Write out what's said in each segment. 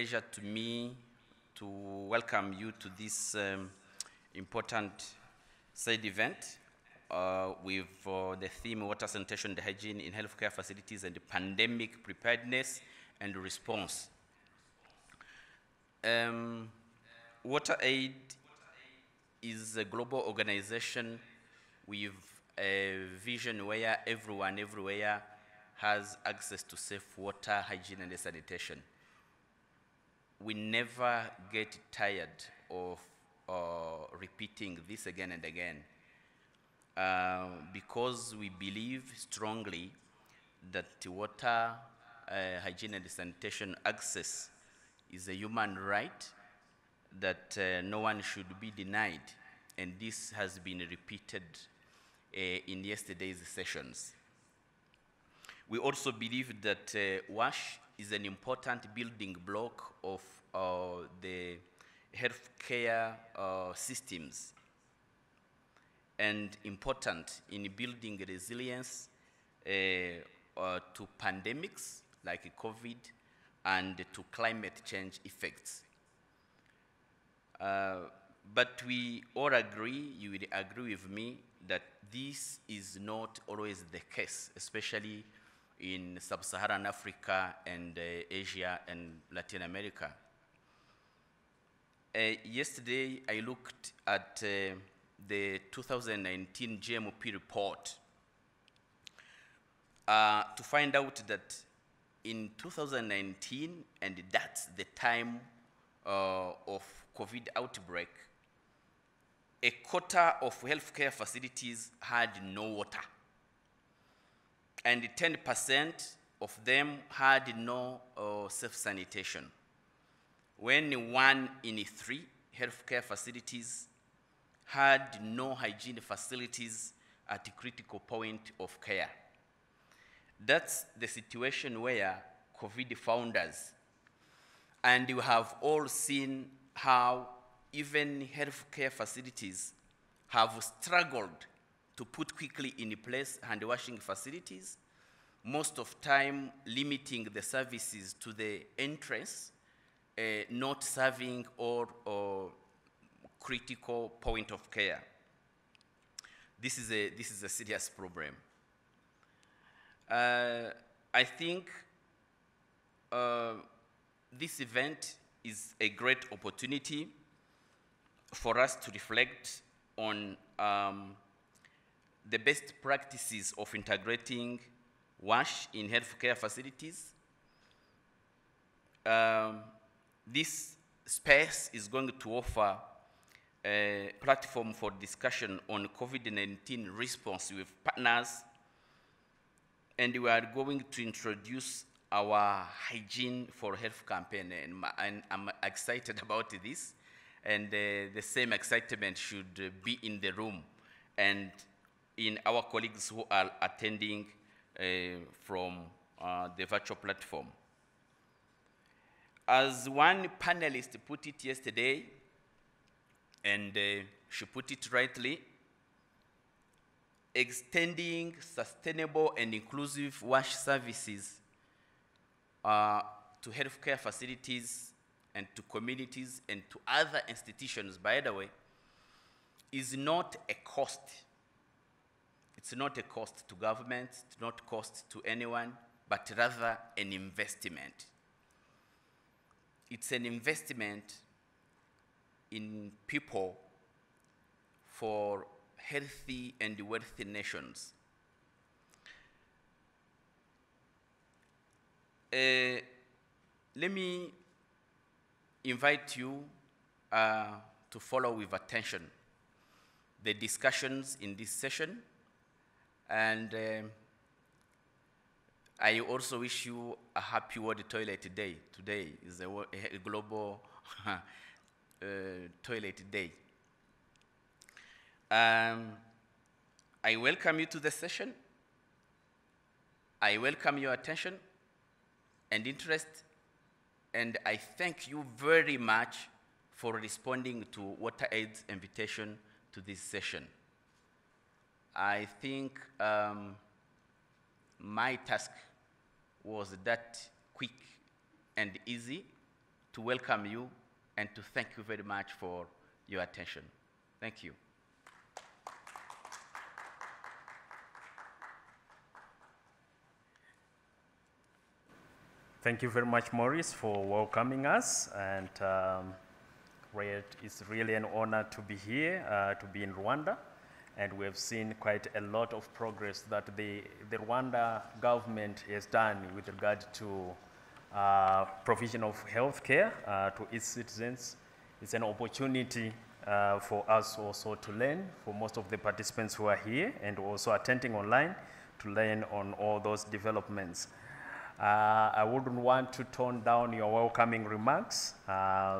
pleasure to me to welcome you to this important side event with the theme Water Sanitation and Hygiene in Healthcare Facilities and Pandemic Preparedness and Response. WaterAid is a global organization with a vision where everyone, everywhere, has access to safe water, hygiene, and sanitation. We never get tired of repeating this again and again because we believe strongly that water, hygiene, and sanitation access is a human right that no one should be denied, and this has been repeated in yesterday's sessions. We also believe that WASH is an important building block of the healthcare systems and important in building resilience to pandemics like COVID and to climate change effects. But we all agree, you will agree with me, that this is not always the case, especially in sub-Saharan Africa and Asia and Latin America. Yesterday, I looked at the 2019 GMOP report to find out that in 2019, and that's the time of COVID outbreak, a quarter of healthcare facilities had no water, and 10% of them had no safe sanitation, when 1 in 3 healthcare facilities had no hygiene facilities at a critical point of care. That's the situation where COVID found us. And you have all seen how even healthcare facilities have struggled to put quickly in place hand washing facilities, most of time limiting the services to the entrance, not serving or critical point of care. This is a serious problem. I think this event is a great opportunity for us to reflect on the best practices of integrating WASH in healthcare facilities. This space is going to offer a platform for discussion on COVID-19 response with partners, and we are going to introduce our Hygiene for Health campaign, and I'm excited about this, and the same excitement should be in the room and in our colleagues who are attending from the virtual platform. As one panelist put it yesterday, and she put it rightly, extending sustainable and inclusive WASH services to healthcare facilities and to communities and to other institutions, by the way, is not a cost. It's not a cost to government, it's not a cost to anyone, but rather an investment. It's an investment in people for healthy and wealthy nations. Let me invite you to follow with attention the discussions in this session, and I also wish you a happy World Toilet Day. Today is a global toilet day. I welcome you to the session. I welcome your attention and interest, and I thank you very much for responding to WaterAid's invitation to this session. I think my task was that quick and easy, to welcome you and to thank you very much for your attention. Thank you. Thank you very much, Maurice, for welcoming us. And it's really an honor to be here, to be in Rwanda. And we have seen quite a lot of progress that the Rwanda government has done with regard to provision of healthcare to its citizens. It's an opportunity for us also to learn, for most of the participants who are here and also attending online, to learn on all those developments. I wouldn't want to tone down your welcoming remarks,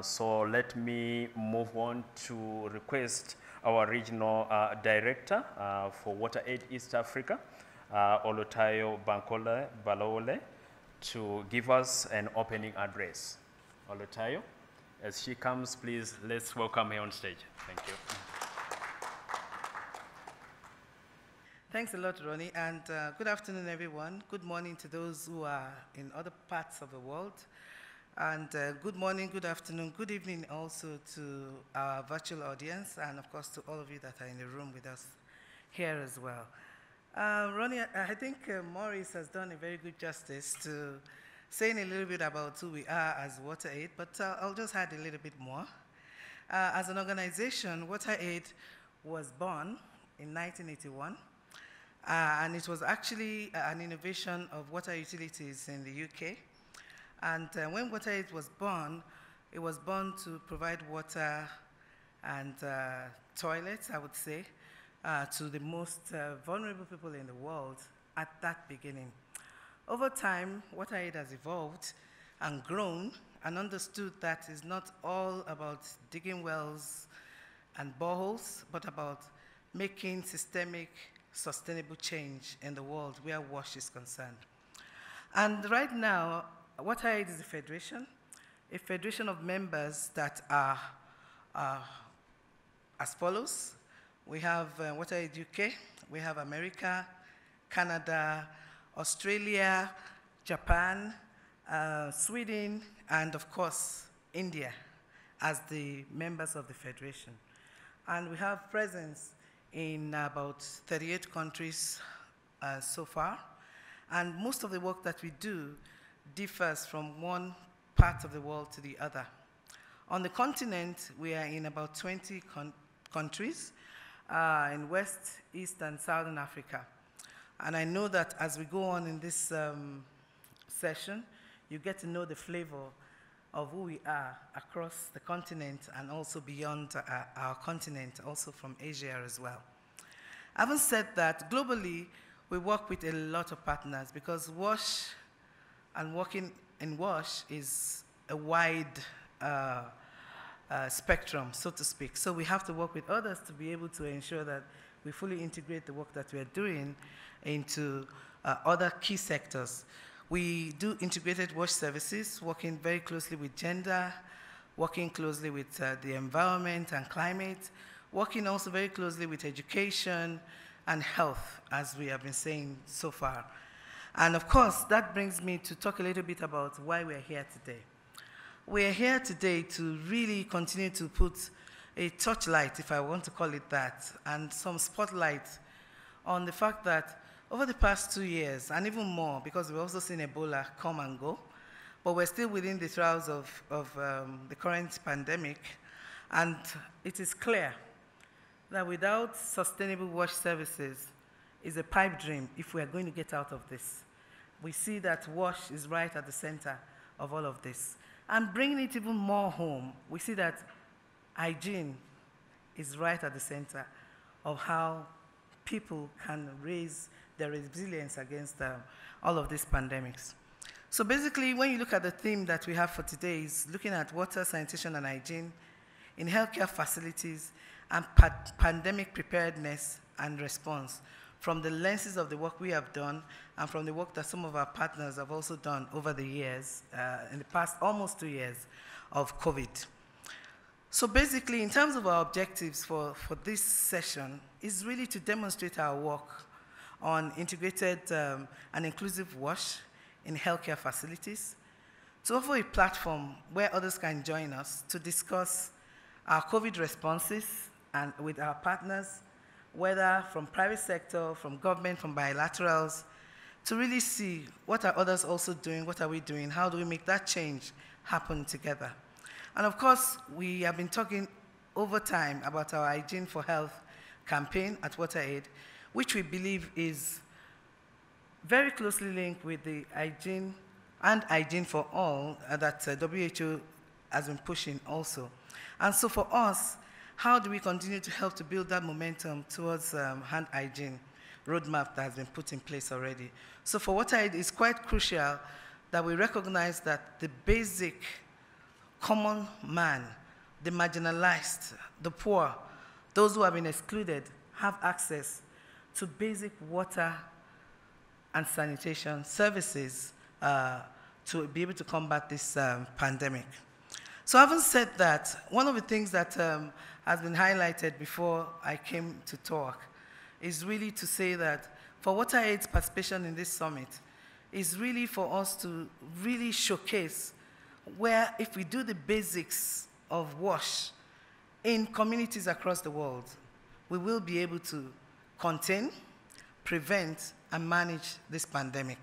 so let me move on to request our regional director for WaterAid East Africa, Olotayo Bankole Balole, to give us an opening address. Olotayo, as she comes, please, let's welcome her on stage. Thank you. Thanks a lot, Ronnie, and good afternoon, everyone. Good morning to those who are in other parts of the world. And good morning, good afternoon, good evening also to our virtual audience, and of course to all of you that are in the room with us here as well. Ronnie, I think Maurice has done a very good justice to saying a little bit about who we are as WaterAid, but I'll just add a little bit more. As an organization, WaterAid was born in 1981. And it was actually an innovation of water utilities in the UK. And when WaterAid was born to provide water and toilets, I would say, to the most vulnerable people in the world at that beginning. Over time, WaterAid has evolved and grown and understood that it's not all about digging wells and boreholes, but about making systemic sustainable change in the world where WASH is concerned. And right now, WaterAid is a federation of members that are as follows. We have WaterAid UK, we have America, Canada, Australia, Japan, Sweden, and of course, India as the members of the federation. And we have presence in about 38 countries so far. And most of the work that we do differs from one part of the world to the other. On the continent, we are in about 20 countries in West, East, and Southern Africa. And I know that as we go on in this session, you get to know the flavor of who we are across the continent and also beyond our continent, also from Asia as well. Having said that, globally, we work with a lot of partners because WASH and working in WASH is a wide spectrum, so to speak. So we have to work with others to be able to ensure that we fully integrate the work that we are doing into other key sectors. We do integrated WASH services, working very closely with gender, working closely with the environment and climate, working also very closely with education and health, as we have been saying so far. And of course, that brings me to talk a little bit about why we're here today. We're here today to really continue to put a torchlight, if I want to call it that, and some spotlight on the fact that over the past 2 years, and even more, because we've also seen Ebola come and go, but we're still within the throes of the current pandemic, and it is clear that without sustainable WASH services is a pipe dream if we are going to get out of this. We see that WASH is right at the center of all of this. And bringing it even more home, we see that hygiene is right at the center of how people can raise their resilience against all of these pandemics. So basically, when you look at the theme that we have for today is looking at water, sanitation, and hygiene in healthcare facilities and pandemic preparedness and response from the lenses of the work we have done and from the work that some of our partners have also done over the years, in the past almost 2 years of COVID. So basically, in terms of our objectives for this session, is really to demonstrate our work on integrated and inclusive WASH in healthcare facilities, to offer a platform where others can join us to discuss our COVID responses and with our partners, whether from private sector, from government, from bilaterals, to really see what are others also doing, what are we doing, how do we make that change happen together. And of course, we have been talking over time about our Hygiene for Health campaign at WaterAid, which we believe is very closely linked with the hygiene and Hygiene for All that WHO has been pushing also. And so for us, how do we continue to help to build that momentum towards hand hygiene roadmap that has been put in place already? So for WaterAid, it's quite crucial that we recognize that the basic common man, the marginalized, the poor, those who have been excluded, have access to basic water and sanitation services to be able to combat this pandemic. So having said that, one of the things that has been highlighted before I came to talk is really to say that for WaterAid's participation in this summit is really for us to really showcase where if we do the basics of WASH in communities across the world, we will be able to contain, prevent, and manage this pandemic.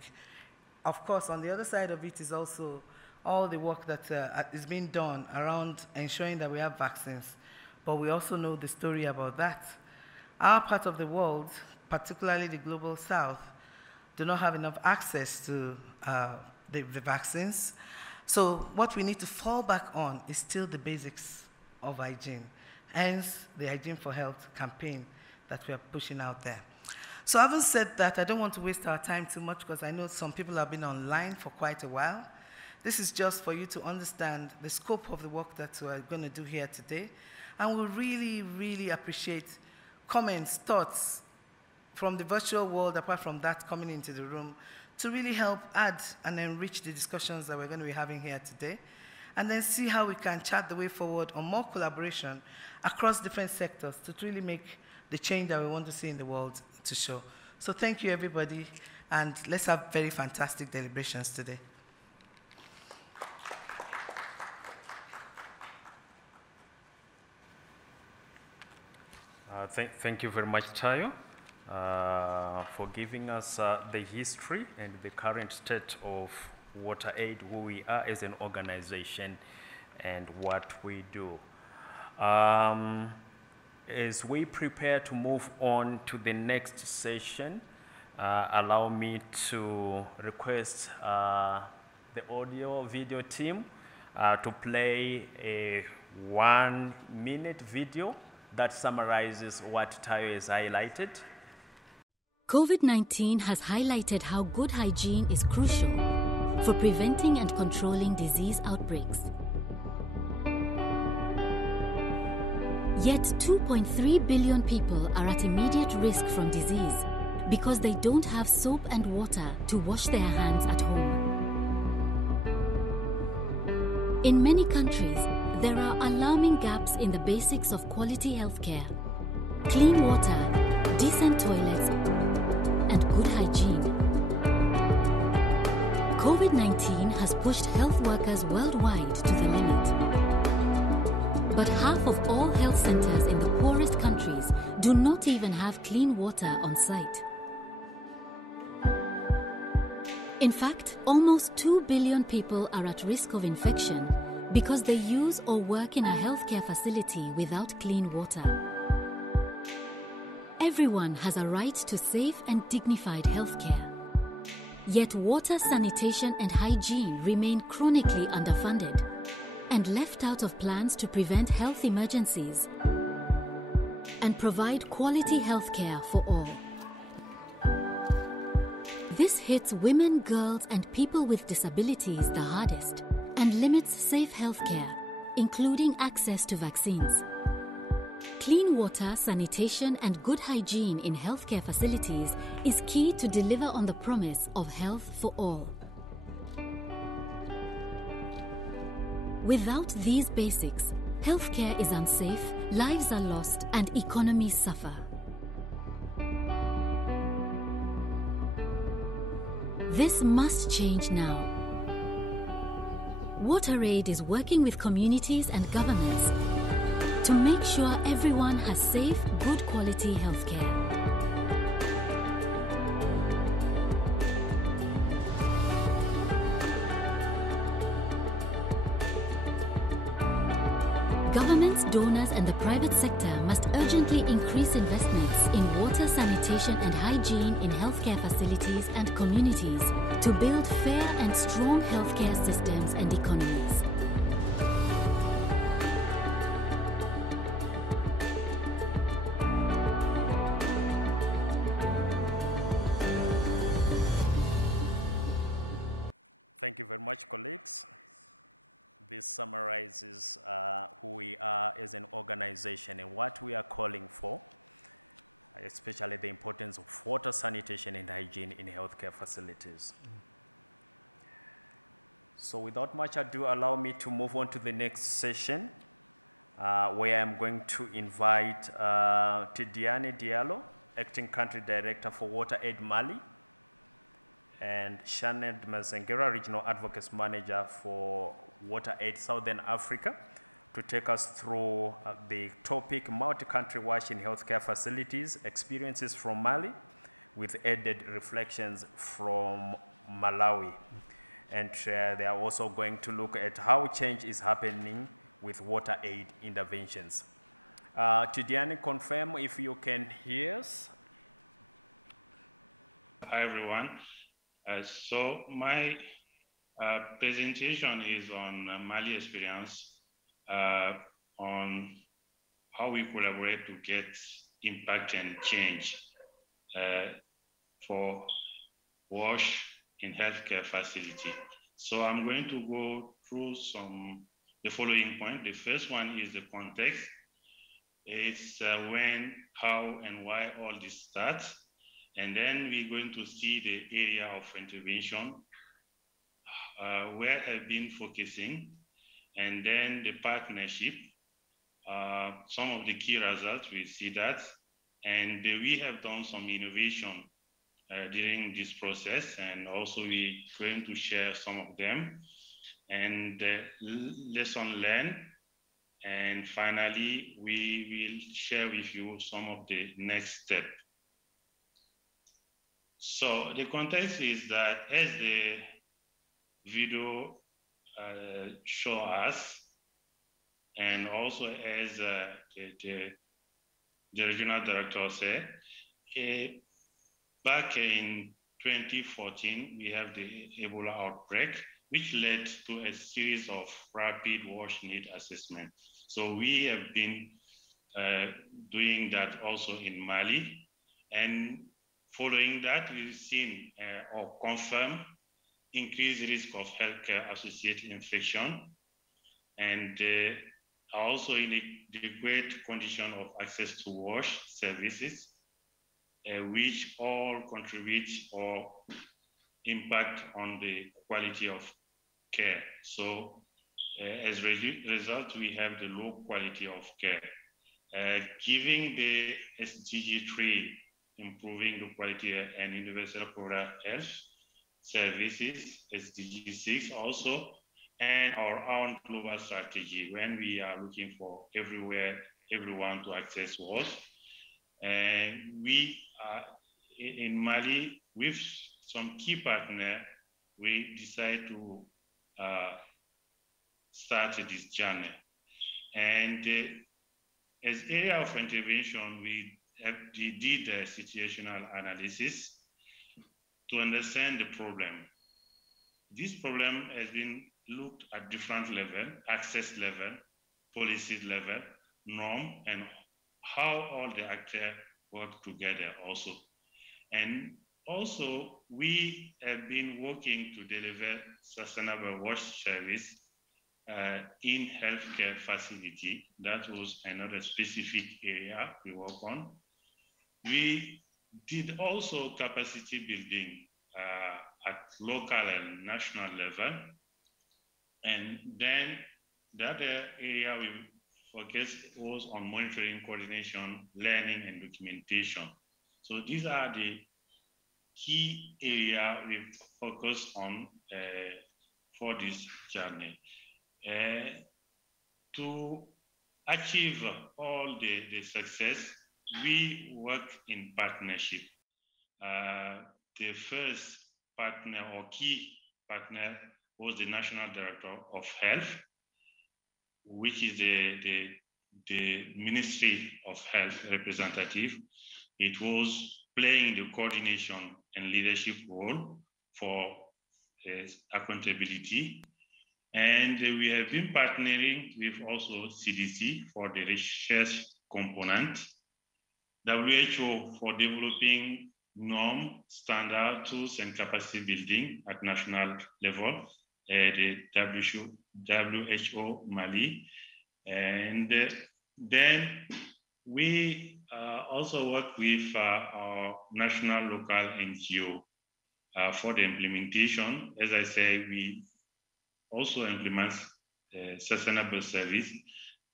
Of course, on the other side of it is also all the work that is being done around ensuring that we have vaccines. But we also know the story about that. Our part of the world, particularly the global south, do not have enough access to the vaccines. So what we need to fall back on is still the basics of hygiene, hence the Hygiene for Health campaign that we are pushing out there. So having said that, I don't want to waste our time too much because I know some people have been online for quite a while. This is just for you to understand the scope of the work that we're going to do here today. And we really, really appreciate comments, thoughts from the virtual world, apart from that coming into the room, to really help add and enrich the discussions that we're going to be having here today, and then see how we can chart the way forward on more collaboration across different sectors to really make the change that we want to see in the world to show. So thank you, everybody, and let's have very fantastic deliberations today. Thank you very much, Tayo, for giving us the history and the current state of WaterAid, who we are as an organization, and what we do. As we prepare to move on to the next session, allow me to request the audio-video team to play a 1-minute video that summarizes what Tayo has highlighted. COVID-19 has highlighted how good hygiene is crucial for preventing and controlling disease outbreaks. Yet 2.3 billion people are at immediate risk from disease because they don't have soap and water to wash their hands at home. In many countries, there are alarming gaps in the basics of quality healthcare, clean water, decent toilets, and good hygiene. COVID-19 has pushed health workers worldwide to the limit. But half of all health centers in the poorest countries do not even have clean water on site. In fact, almost 2 billion people are at risk of infection because they use or work in a healthcare facility without clean water. Everyone has a right to safe and dignified healthcare. Yet water, sanitation and hygiene remain chronically underfunded and left out of plans to prevent health emergencies and provide quality healthcare for all. This hits women, girls and people with disabilities the hardest and limits safe healthcare, including access to vaccines. Clean water, sanitation and good hygiene in healthcare facilities is key to deliver on the promise of health for all. Without these basics, healthcare is unsafe, lives are lost and economies suffer. This must change now. WaterAid is working with communities and governments to make sure everyone has safe, good quality healthcare. Governments, donors and the private sector must urgently increase investments in water, sanitation and hygiene in healthcare facilities and communities to build fair and strong healthcare systems and economies. Thank you very much, colleagues. This summarizes who we are as an organization and what we are calling for, especially the importance of water, sanitation, and hygiene in healthcare facilities. So without much ado, allow me to move on to the next session, where I'm going to invite Tidiane Diallo, Acting Country Director for WaterAid Mali, and Shaned Mazengera, Regional Advocacy Manager for WaterAid Southern Africa, to take us through the topic multi-country wash in healthcare facilities, experiences from Mali, with added reflections from Malawi. And they are also going to look at how change is happening with WaterAid interventions. Tidiane, confirm if you can hear us. Hi, everyone. So my presentation is on Mali experience, on how we collaborate to get impact and change for WASH in healthcare facility. So I'm going to go through the following point. The first one is the context. It's when, how, and why all this starts. And then we're going to see the area of intervention, where I've been focusing, and then the partnership, some of the key results, we see that. And we have done some innovation during this process, and also we're going to share some of them, and lesson learned. And finally, we will share with you some of the next steps. So the context is that, as the video show us, and also as the regional director said, back in 2014, we have the Ebola outbreak, which led to a series of rapid WASH need assessment. So we have been doing that also in Mali, and following that, we've seen or confirmed increased risk of healthcare associated infection, and also in the great condition of access to WASH services, which all contribute or impact on the quality of care. So as a result, we have the low quality of care. Giving the SDG 3, improving the quality and universal coverage health services, SDG 6 also, and our own global strategy when we are looking for everyone to access WASH. And we are in Mali with some key partners, we decide to start this journey. And as area of intervention, we did a situational analysis to understand the problem. This problem has been looked at different levels: access level, policy level, norm, and how all the actors work together also. And also, we have been working to deliver sustainable WASH service in healthcare facility. That was another specific area we work on. We did also capacity building at local and national level. And then the other area we focused was on monitoring, coordination, learning, and documentation. So these are the key areas we focus on for this journey. To achieve all the success, we work in partnership. The first partner or key partner was the National Director of Health, which is the Ministry of Health representative. It was playing the coordination and leadership role for accountability. And we have been partnering with also CDC for the research component, WHO for developing norm, standard, tools, and capacity building at national level, the WHO Mali. And then we also work with our national local NGO for the implementation. As I say, we also implement sustainable service,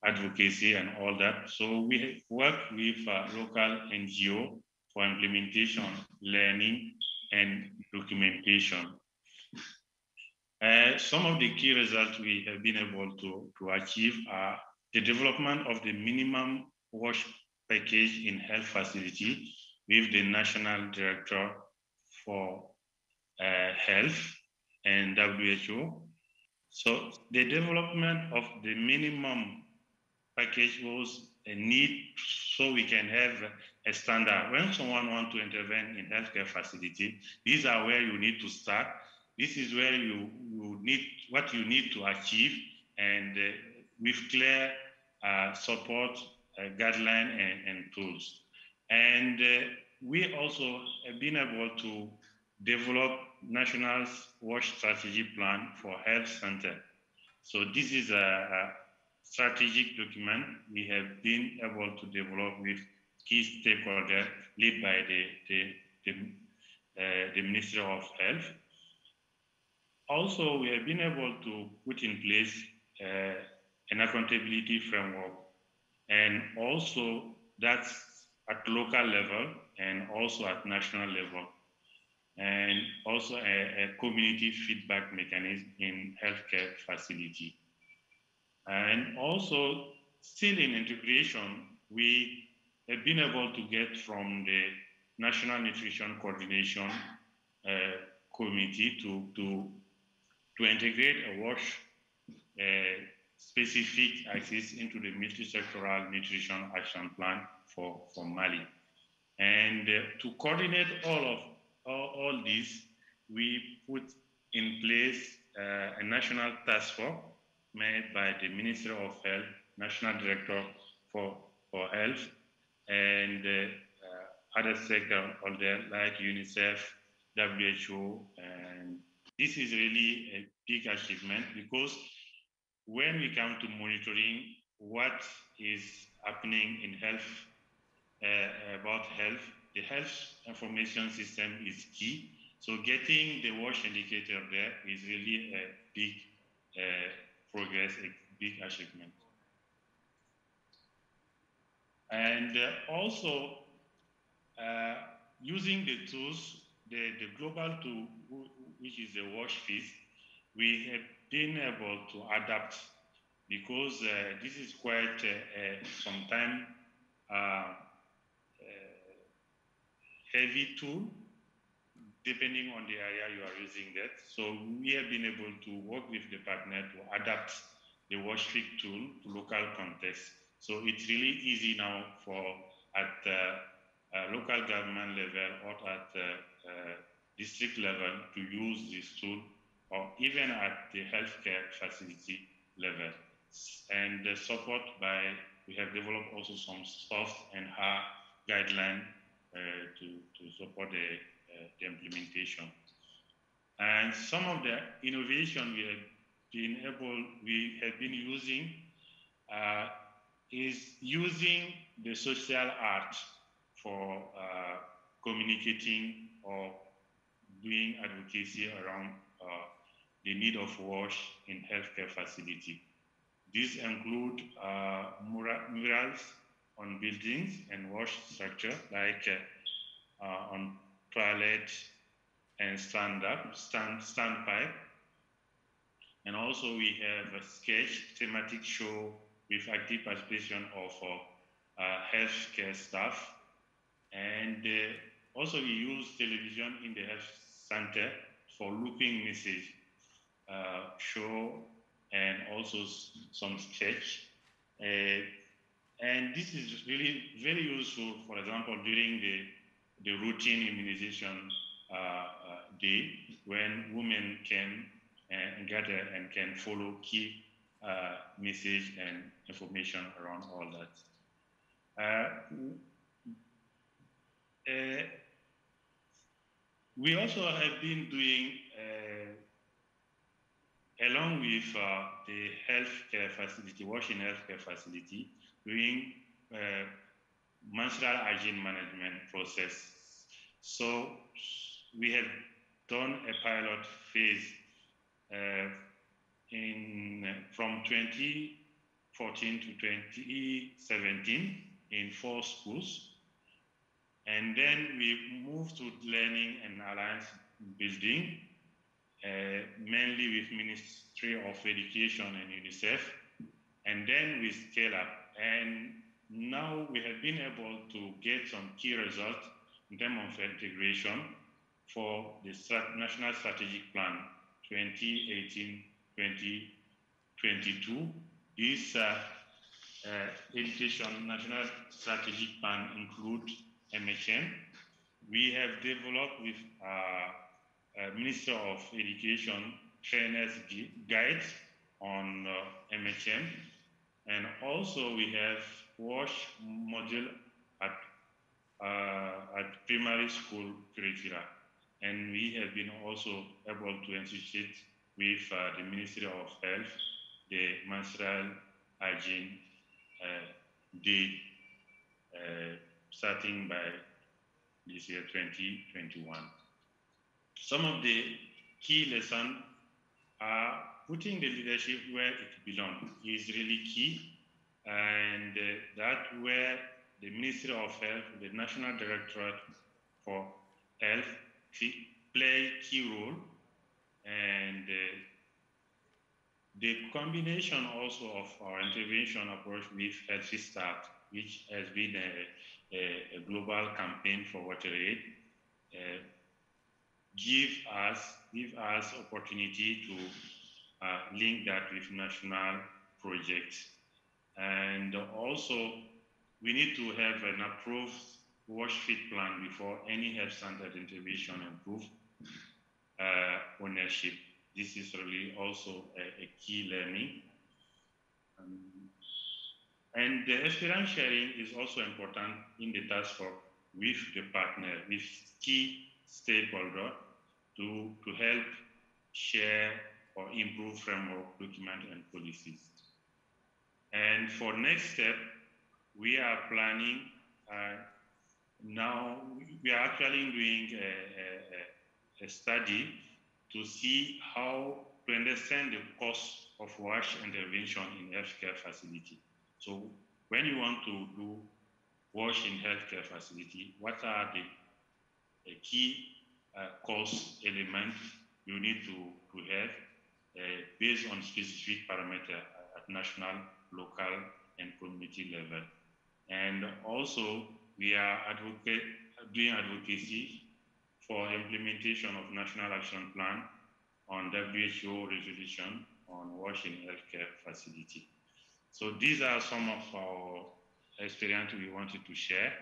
advocacy, and all that. So we work with local NGO for implementation, learning, and documentation. Some of the key results we have been able to achieve are the development of the minimum wash package in health facility with the National Director for Health and WHO. So the development of the minimum package was a need so we can have a standard. When someone wants to intervene in healthcare facility, these are where you need to start. This is where you need what you need to achieve, and with clear support, guideline, and tools. And we also have been able to develop national wash strategy plan for health center. So this is a strategic document we have been able to develop with key stakeholders led by the Ministry of Health. Also, we have been able to put in place an accountability framework, and also that's at local level and also at national level, and also a community feedback mechanism in healthcare facility. And also, still in integration, we have been able to get from the National Nutrition Coordination Committee to integrate a WASH specific axis into the multi-sectoral nutrition action plan for Mali. And to coordinate all this, we put in place a national task force made by the Ministry of Health, National Director for Health, and other stakeholders like UNICEF, WHO, and this is really a big achievement, because when we come to monitoring what is happening in health, about health, the health information system is key. So getting the WASH indicator there is really a big progress, a big achievement. And also using the tools, the global tool, which is the WASH fees, we have been able to adapt, because this is quite sometimes heavy tool, depending on the area you are using that. So we have been able to work with the partner to adapt the WASH fee tool to local context. So it's really easy now for at local government level or at district level to use this tool, or even at the healthcare facility level. And the support by, we have developed also some soft and hard guidelines to support the implementation. And some of the innovation we have been using is using the social art for communicating or doing advocacy around the need of WASH in healthcare facility. These include murals on buildings and WASH structure, like on toilet and standpipe, And also we have a sketch thematic show with active participation of healthcare staff. And also we use television in the health center for looping message show and also some sketch. And this is really very useful, for example, during the routine immunization day, when women can gather and can follow key message and information around all that. We also have been doing, along with the healthcare facility, washing healthcare facility, doing menstrual hygiene management process. So we have done a pilot phase from 2014 to 2017 in 4 schools. And then we moved to learning and alliance building, mainly with Ministry of Education and UNICEF. And then we scale up. And now we have been able to get some key results in terms of integration for the National Strategic Plan 2018-2022. This education national strategic plan includes MHM. We have developed with Minister of Education trainers guides on MHM, and also we have WASH module at primary school curricula, and we have been also able to institute with the Ministry of Health the menstrual hygiene day starting by this year 2021. Some of the key lessons are putting the leadership where it belongs is really key, and that where the Ministry of Health, the National Directorate for Health play key role, and the combination also of our intervention approach with Health Start, which has been a global campaign for WaterAid, give us opportunity to link that with national projects. And also, we need to have an approved wash fit plan before any health-centered intervention and proof ownership. This is really also a key learning. And the experience sharing is also important in the task force with the partner, with key stakeholders to help share or improve framework, document, and policies. And for next step, we are planning, now we are actually doing a study to see how to understand the cost of WASH intervention in healthcare facility. So when you want to do WASH in healthcare facility, what are the key cost elements you need to have based on specific parameters at national, local, and community level. And also, we are doing advocacy for implementation of National Action Plan on WHO resolution on WASH in healthcare facility. So these are some of our experience we wanted to share.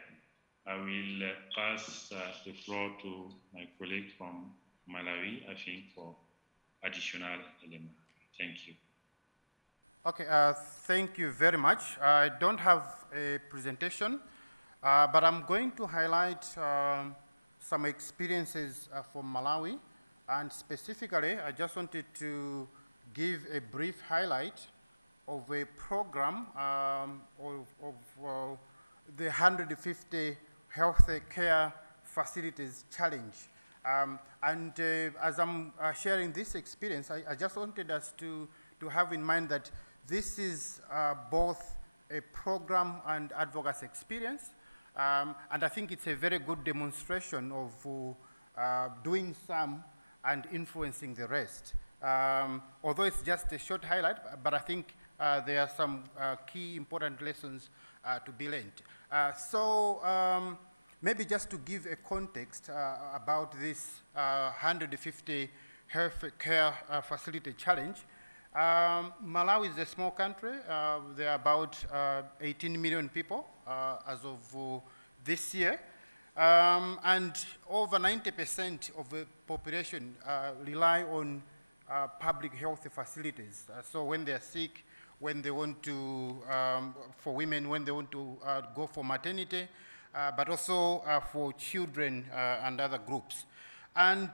I will pass the floor to my colleague from Malawi, I think, for additional elements. Thank you. Okay, thank you very much. I don't have a presentation, but I'm going to highlight some experiences from Malawi, and specifically, I just wanted to give a brief highlight of a program of the 150 health care facilities challenge. And as I'm sharing this experience, I just wanted us to have in mind that this is both a program and advocacy experience, and I think it's a very good demonstration of doing some and influencing the rest. Although it's just a short highlight, but I think there are some key important lessons to be learned. Maybe just to give a context about this 150 health care facility challenge, Malawi is a small country. There are about 18 million people as of this year. And over 90% of the population rely on public health facilities. So when they're sick, when they want to, for women, when they want to go for maternity, but also for children and other groups. And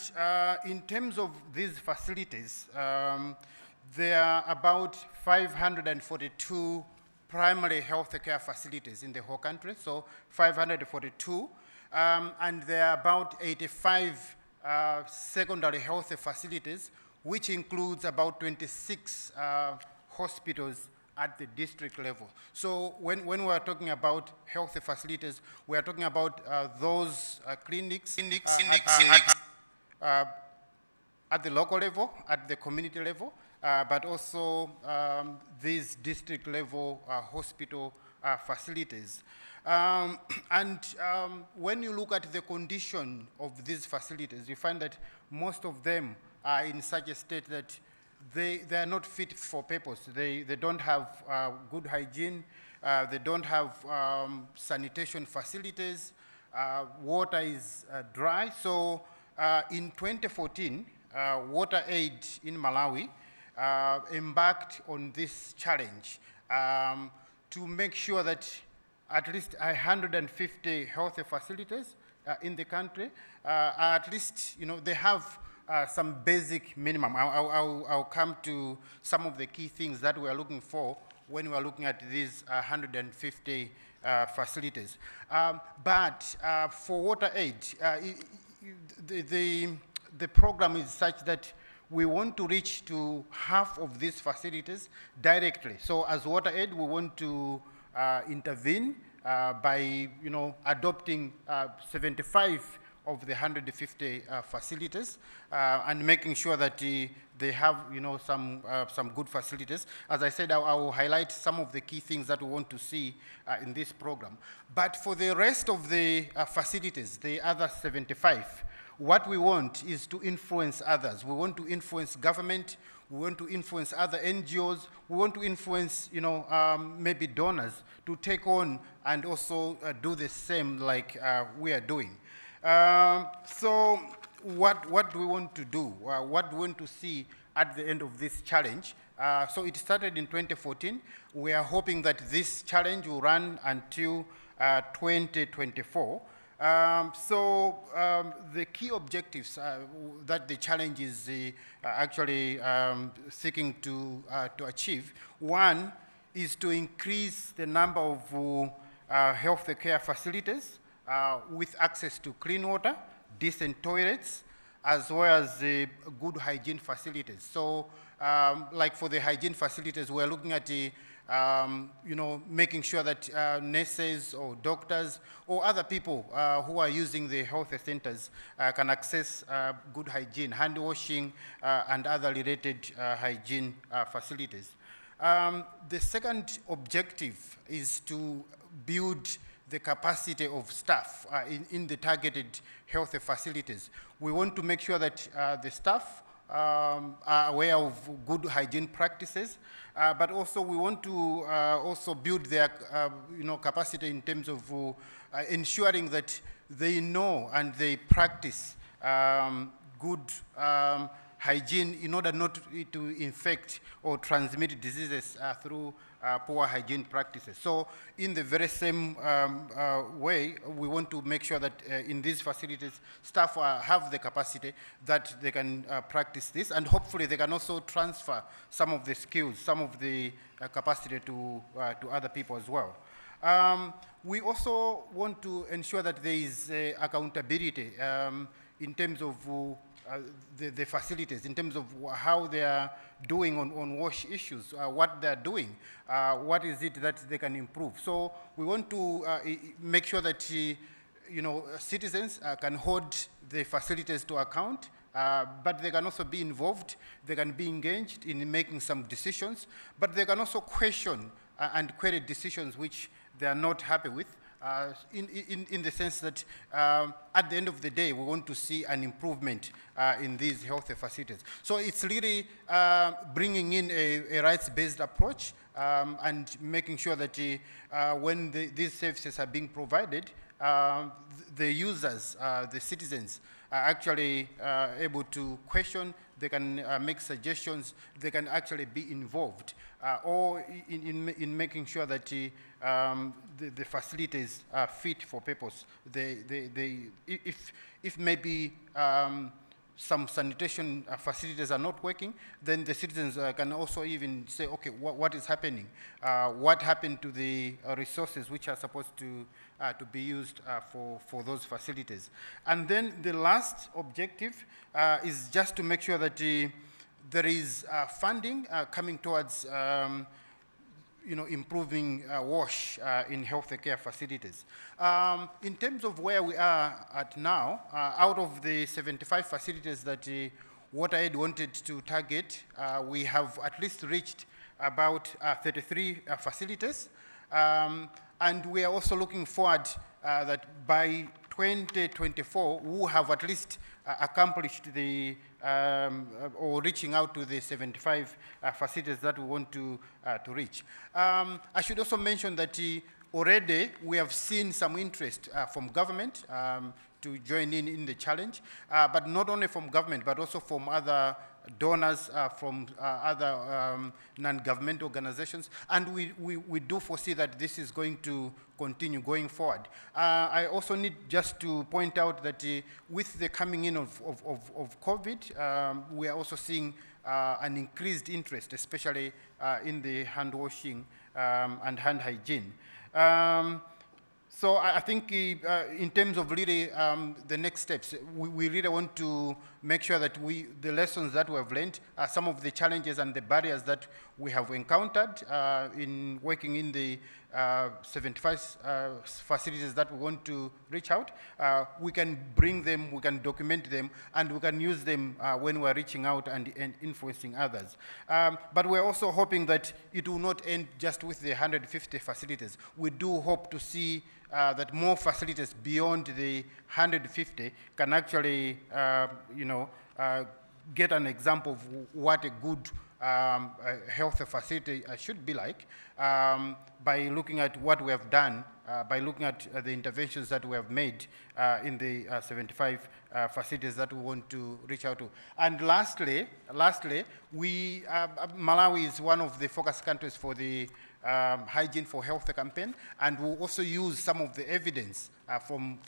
in terms of these facilities, there are about 542 primary health care facilities in the whole country, so 542. And there are about 85 secondary health facilities, which includes about 26 hospitals at the district level. So when we are talking about health facilities, we are talking about those clinics at the local level, at the community level, but also these district level hospital facilities. When you look at the condition of these facilities, you find that most of them are in such a state that they are not fit for purpose. They don't have good hygiene, they don't have sanitation facilities, water is dry. So in 2014, WaterAid in Malawi embarked on this challenge to make sure that at least 150 health facilities in the country, at least, they have some basic minimum. I'll come to some of the key things that we are looking for when we are looking at these 150 facilities. But for WaterAid, the program is such that we want to reach to half of these facilities directly. So as WaterAid, we want to intervene by, adopting 75 of the 150 facilities and making sure that they have, some good facilities. As I said, I will highlight some of the key things that we want to see in this program. But for the rest of the facilities, the other 75, what we want is to influence others. We want to influence government. We want to influence other NGOs. We want to influence, maybe donors to take on and also do the same like we are doing. So what do we want to do? What do we want to see at the end of this challenge? So it started in 2014. We are hoping that this challenge will run until 2024. The key objectives that the challenge is actually seeking to achieve, one is to increase the number of health care facilities with access to clean water, decent toilets, as well as good hygiene facilities. So like for the hygiene facilities, we're looking at making sure that nurses or doctors or other people who are using the health centers can access good hygiene, hand washing, and other related hygiene facilities. The second objective is to build the capacity of staff in the targeted health facilities. We want to make sure that the staff are aware of good hygiene practices, but also we want to also build their capacity in terms of ensuring that they know and they practice good hygiene in order not to infect or transmit diseases through poor hygiene practices. So in the very same way, we want to make sure that in these facilities, staff have the capacity that they can practice this, and hopefully they can also transfer some of the skills, some of the capacity to other people as well. We also want to ensure that there is accountability in terms of the facilities, in terms of how they are doing on wash issues, what they're doing, what is it that they can improve. So we want to make sure that citizens can hold the facilities to account but they can also be involved, they can be engaged in making some decisions, but they can also question and query decisions which they are not happy with, in the sense that at the end of the day, we want to see an improvement in these health facilities. So it's really bringing in a rights-based approach and making sure that when these services are being provided, the users, the citizens, are actually able to question, they can make suggestions, they can actually be involved, or in making sure that the facilities are fit for purpose. If maybe some sanitation facilities are not working, then the citizens can also even say, okay, what is happening? What happened to the resources which are supposed to be used for those facilities? And then the last objective is just to make sure that there is funding coming towards improving WASH in healthcare facilities. In terms of where we are at now, out of the 75 facilities that WaterAid wanted to target, we have at least reached about 33 facilities. And we are also looking forward that by 2024, we will have at least accomplished the, or reaching out to the 75 facilities that we want to reach. I should also mention that already we have seen some interest from government to join in the challenge, but not only from government, but also from other donors, from other non-government organizations, and we do foresee that this is going to continue going forward. I also need just to point out that with the coming in of COVID, we are also seeing an increased interest, especially in the hand washing and hand hygiene. So I think in terms of really the next steps, we really want to make sure that the lessons that we have learned, some of the challenges and the barriers that we have encountered in working in the 75 facilities that we want to reach out, we can bring them, we can document them, and we can use them when we're reaching out and influencing others. But we're also hoping that it will not end just with the 150 facilities. We do hope to see that more facilities beyond the 150 can actually, get an example of what a good health facility should be like by looking at what we have done, by looking at the interventions that we have made in the 75 facilities that we want to reach out to. And lastly, Malawi is one of the focus countries for the Hygiene for Health campaign, and we'll also use some of the evidence from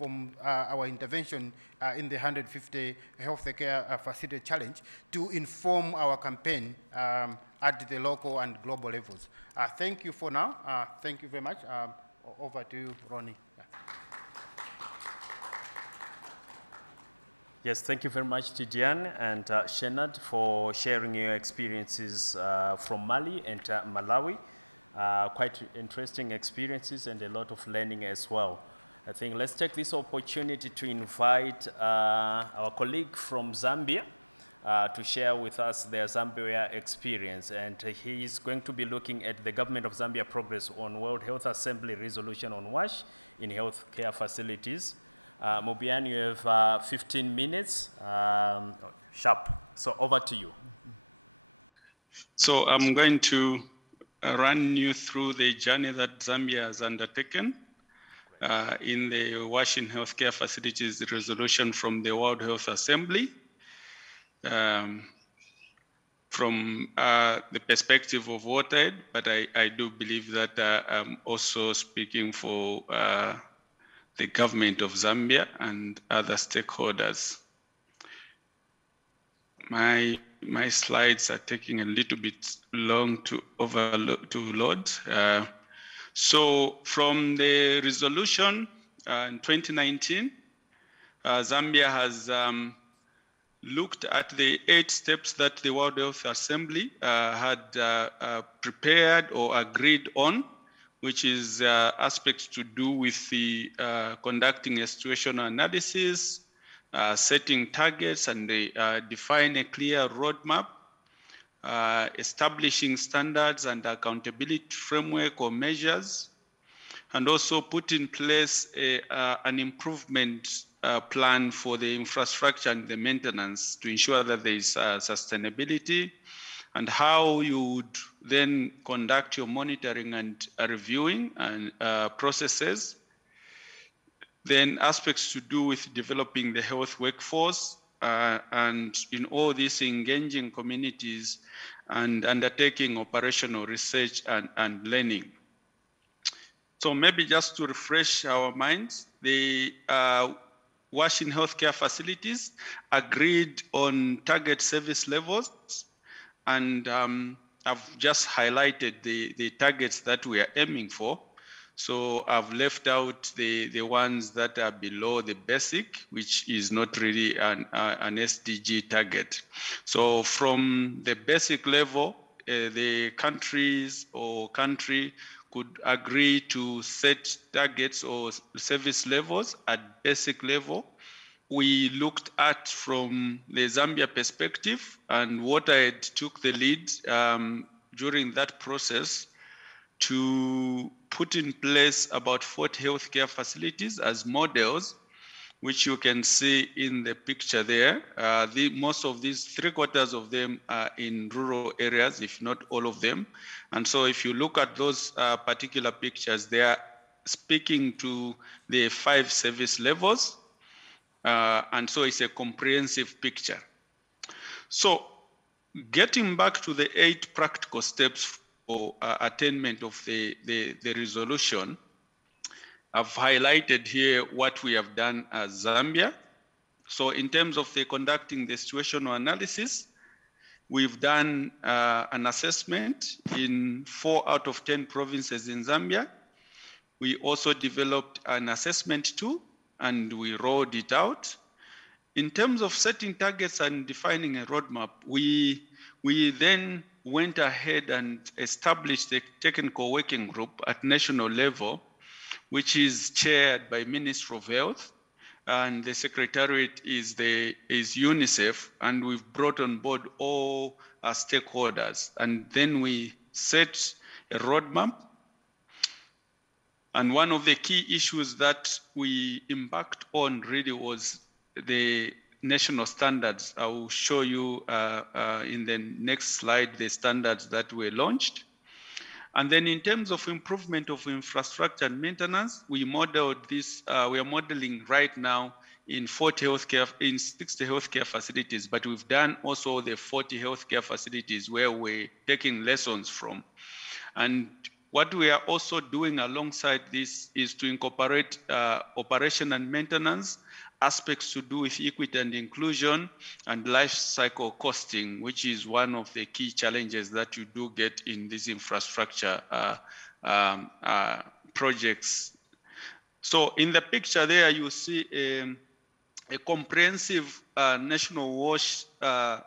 our intervention in the 150 healthcare facility challenge to inform our campaign at the local and global levels. Thank you for now. Thank you very much. Over to you, Ronnie. Yeah. Yes, thank you very much, Tidiane and Shenad, for sharing your experiences from Mali and Malawi. Quite interesting experiences and a lot of learning as well. I think let's take this opportunity to invite our colleague from Zambia to share with us their Zambia experience. And he is going to be looking at the government of Zambia progress on World Health Assembly resolution on WASH in healthcare facilities. Mobian, you have 15 minutes, sharp. So over to you. So I'm going to run you through the journey that Zambia has undertaken in the WASH in healthcare facilities resolution from the World Health Assembly. From the perspective of WaterAid, but I do believe that I'm also speaking for the government of Zambia and other stakeholders. My slides are taking a little bit long to load. So from the resolution in 2019, Zambia has looked at the 8 steps that the World Health Assembly had prepared or agreed on, which is aspects to do with the conducting a situational analysis, setting targets, and they define a clear roadmap, establishing standards and accountability framework or measures, and also put in place an improvement plan for the infrastructure and the maintenance to ensure that there is sustainability, and how you would then conduct your monitoring and reviewing and processes. Then aspects to do with developing the health workforce, and in all these engaging communities and undertaking operational research and learning. So maybe just to refresh our minds, the WASH in healthcare facilities agreed on target service levels, and I've just highlighted the targets that we are aiming for. So I've left out the ones that are below the basic, which is not really an SDG target. So from the basic level, the countries or country could agree to set targets or service levels at basic level. We looked at from the Zambia perspective, and WaterAid took the lead during that process to put in place about 40 healthcare facilities as models, which you can see in the picture there. Most of these, 3/4 of them are in rural areas, if not all of them. And so if you look at those particular pictures, they are speaking to the 5 service levels. And so it's a comprehensive picture. So getting back to the 8 practical steps for attainment of the resolution, I've highlighted here what we have done as Zambia. So in terms of conducting the situational analysis, we've done an assessment in 4 out of 10 provinces in Zambia. We also developed an assessment tool, and we rolled it out. In terms of setting targets and defining a roadmap, we then went ahead and established a technical working group at national level, which is chaired by Ministry of Health, and the secretariat is UNICEF, and we've brought on board all our stakeholders. And then we set a roadmap. And one of the key issues that we embarked on really was the national standards. I will show you in the next slide the standards that were launched. And then in terms of improvement of infrastructure and maintenance, we modeled this, we are modeling right now in 60 healthcare facilities, but we've done also the 40 healthcare facilities where we're taking lessons from. And what we are also doing alongside this is to incorporate operation and maintenance aspects to do with equity and inclusion and life cycle costing, which is one of the key challenges that you do get in these infrastructure projects. So in the picture there, you see a comprehensive national WASH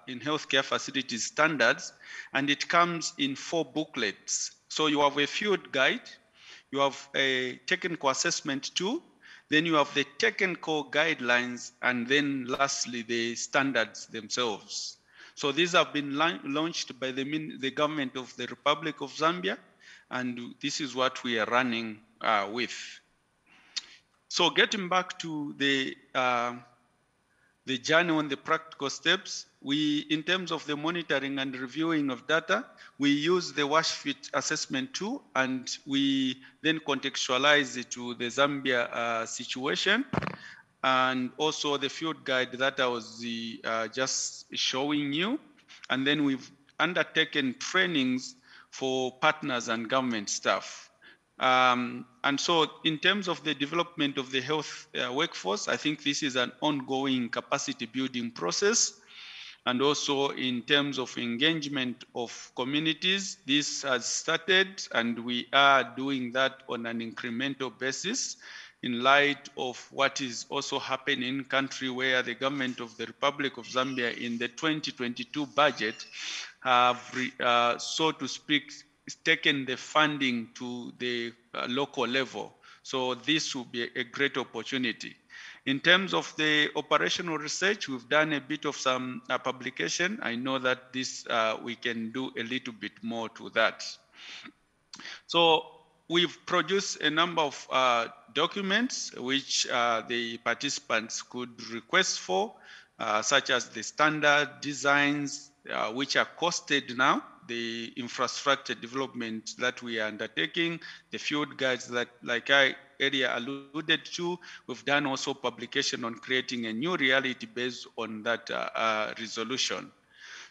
in healthcare facilities standards, and it comes in 4 booklets. So you have a field guide, you have a technical assessment tool, then you have the technical guidelines, and then lastly, the standards themselves. So these have been launched by the government of the Republic of Zambia, and this is what we are running with. So getting back to the journey on the practical steps, in terms of the monitoring and reviewing of data, we use the WASH Fit assessment tool, and we then contextualize it to the Zambia situation, and also the field guide that I was just showing you. And then we've undertaken trainings for partners and government staff. And so in terms of the development of the health workforce, I think this is an ongoing capacity building process. And also in terms of engagement of communities, this has started, and we are doing that on an incremental basis in light of what is also happening in country where the government of the Republic of Zambia in the 2022 budget have, so to speak, taken the funding to the local level. So this will be a great opportunity. In terms of the operational research, we've done a bit of some publication. I know that this, we can do a little bit more to that. So we've produced a number of documents which the participants could request for, such as the standard designs, which are costed now, the infrastructure development that we are undertaking, the field guides that, like I earlier alluded to. We've done also publication on creating a new reality based on that resolution.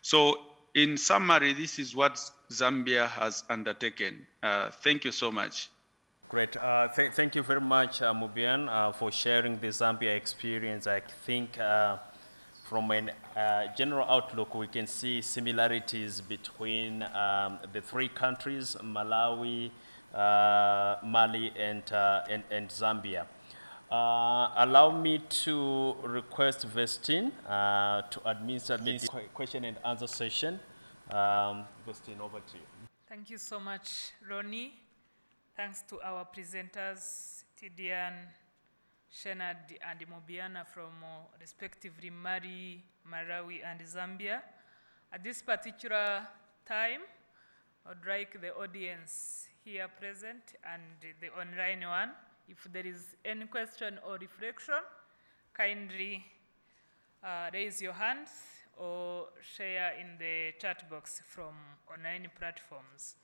So in summary, this is what Zambia has undertaken. Thank you so much. Great. Thank you very much, Mubian, for sharing the Zambia experience. I think from a general outlook, we can see similarities between the three countries, Malawi, Mali, and Zambia. Allow me to request Vestine to administer the question and answer session. Vestine, over to you. Thank you so much, Ronnie. Thanks to our presenters, Tidian, Shenad, and Mobiana from respectively Mali, Malawi, and Zambia. At this particular time, I'd like the audience here present and the online one, if there is any question or reflection, kindly raise your hands or share in the chat box from online platforms.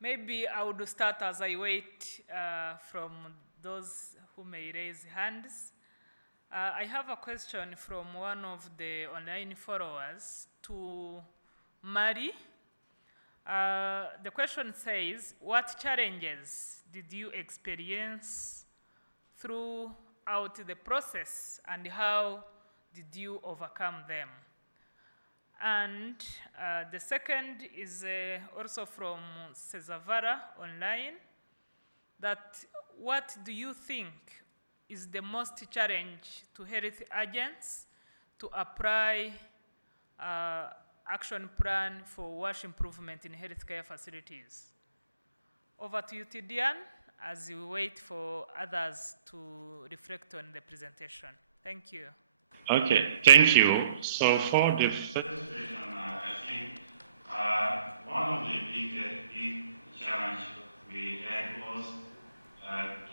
Maybe I would start as I wait from those who may raise hands. I have a question from one of the online followers to Mari. The question says, what challenges did you experience throughout the process and how did you overcome them? And the second is also from Cesavara online, that what do you think is the most challenge to health agents to apply action plan for wash improvement in healthcare facilities? Over to you, Tidian, as you wait for others to reflect on the presentation. Thank you. Okay, thank you. So for the first question, I think one of the big challenges we had was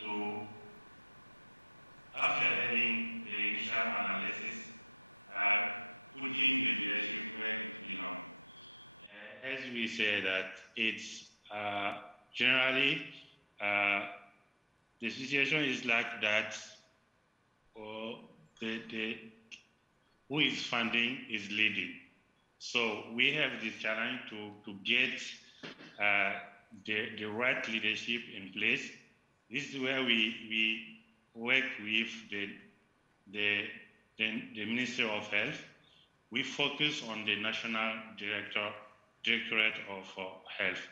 to, after having the initial analysis, putting the leadership where it belongs. As we say that it's generally the situation is like that, or who is funding is leading. So we have this challenge to get the right leadership in place. This is where we work with the Ministry of Health. We focus on the National Directorate of Health.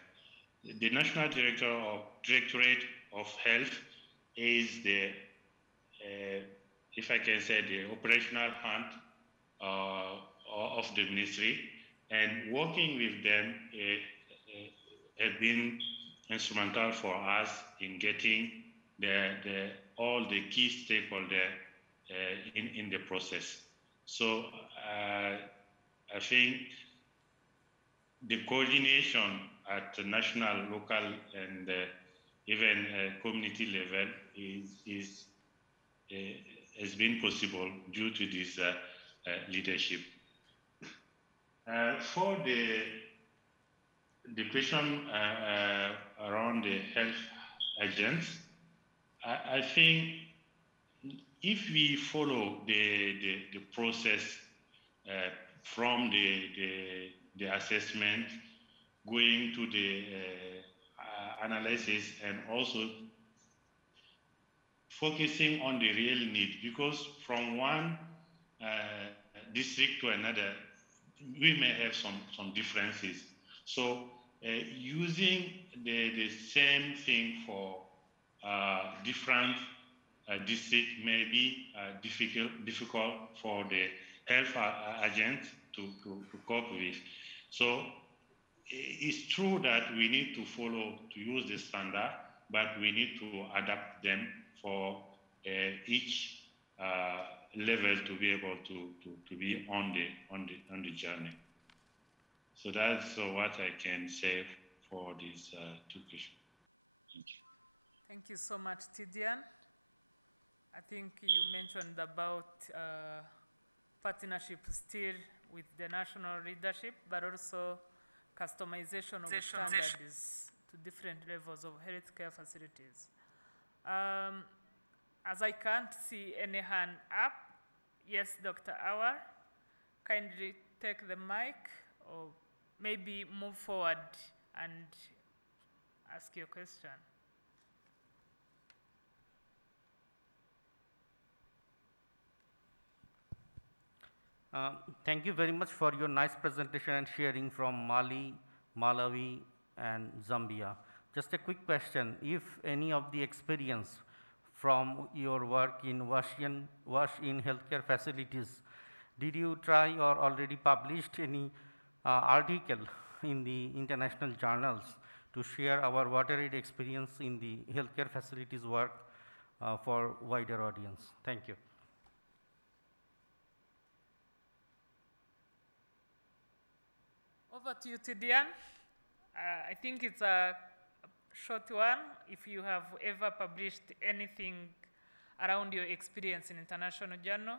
The National Directorate of Health is the, if I can say, the operational hand of the ministry, and working with them has been instrumental for us in getting all the key stakeholders in the process. So I think the coordination at the national, local, and even community level has been possible due to this leadership. For the question around the health agents, I think if we follow the process from the assessment, going to the analysis, and also focusing on the real need, because from one district to another, we may have some differences. So using the same thing for different districts may be difficult for the health agent to cope with. So it's true that we need to use the standard, but we need to adapt them for each level to be able to be on the journey. So that's what I can say for these two questions. Thank you. Thank you so much, Tidian. I think you mentioned about partnership still with the national leadership, but also customization of standards to different levels of healthcare facilities. As I can't see any hand up, yes, Dr. Awar, kindly take the mic or maybe move forward and ask your question. Thank you very much for your nice presentation and sharing from Mali, Malawi, and Zambia. Just a quick question, if any of the experience from your work in wash-in healthcare facilities, did you try or already published any article in the international journals to share our WaterAid experience in the healthcare facilities work for wider audience? Thank you. Over to you, Tidian. I think it's a short one. If you have ever published anything around your experience in international journal,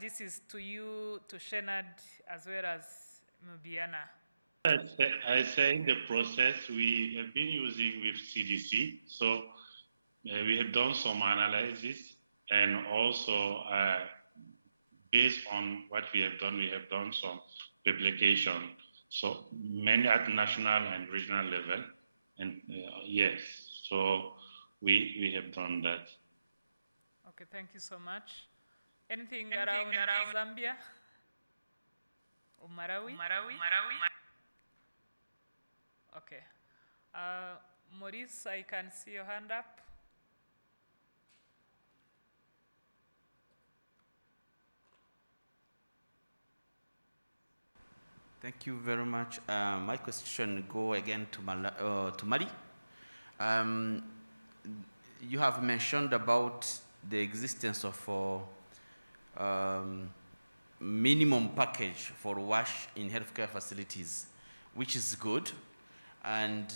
this is to you, to Shenad, as well as Mubiana. I say the process we have been using with CDC. So we have done some analysis, and also based on what we have done some publication. So many at national and regional level, and yes, so we have done that. Okay, thank you so much. Anything around Zambia or Malawi? Okay. Maurice, I can see your hand up. Thank you very much. My question go again to Mali. You have mentioned about the existence of minimum package for wash in healthcare facilities, which is good. And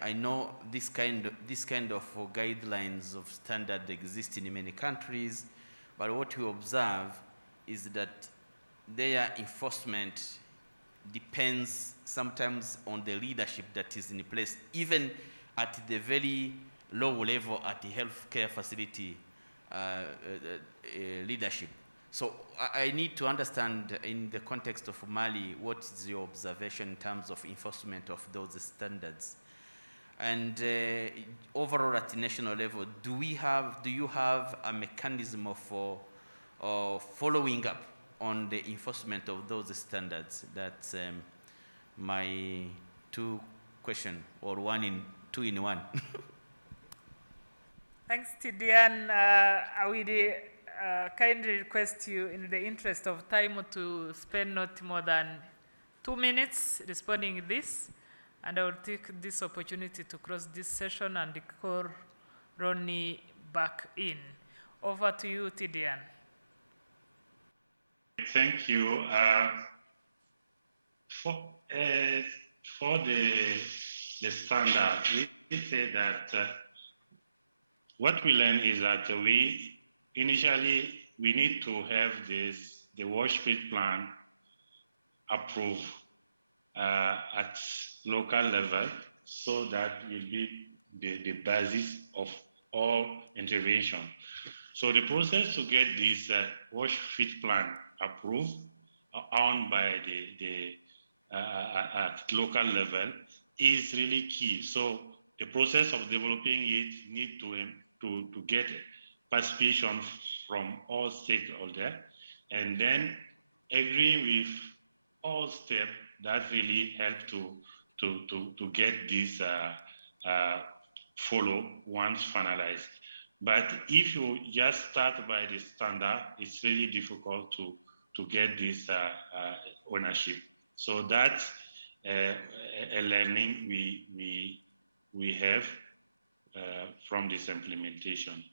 I know this kind of guidelines of standard exist in many countries, but what we observe is that their enforcement depends sometimes on the leadership that is in place, even at the very low level at the healthcare facility leadership. So I need to understand, in the context of Mali, what is your observation in terms of enforcement of those standards? And overall at the national level, do you have a mechanism of following up on the enforcement of those standards? That's my two questions, or two in one. Thanks, Tidian. I will kindly request you, in the interest of time, to spend not more than 2 minutes responding to this, and I will take this opportunity to close this session and call Ronnie back in. Over to you, Tidian. Thank you. For the standard, we say that what we learn is that initially we need to have the wash field plan approved at local level, so that will be the basis of all intervention. So the process to get this wash field plan approved on by at local level is really key. So the process of developing it need to get participation from all stakeholders, and then agree with all steps that really help to get this follow once finalized. But if you just start by the standard, it's really difficult to get this ownership. So that's a learning we have from this implementation.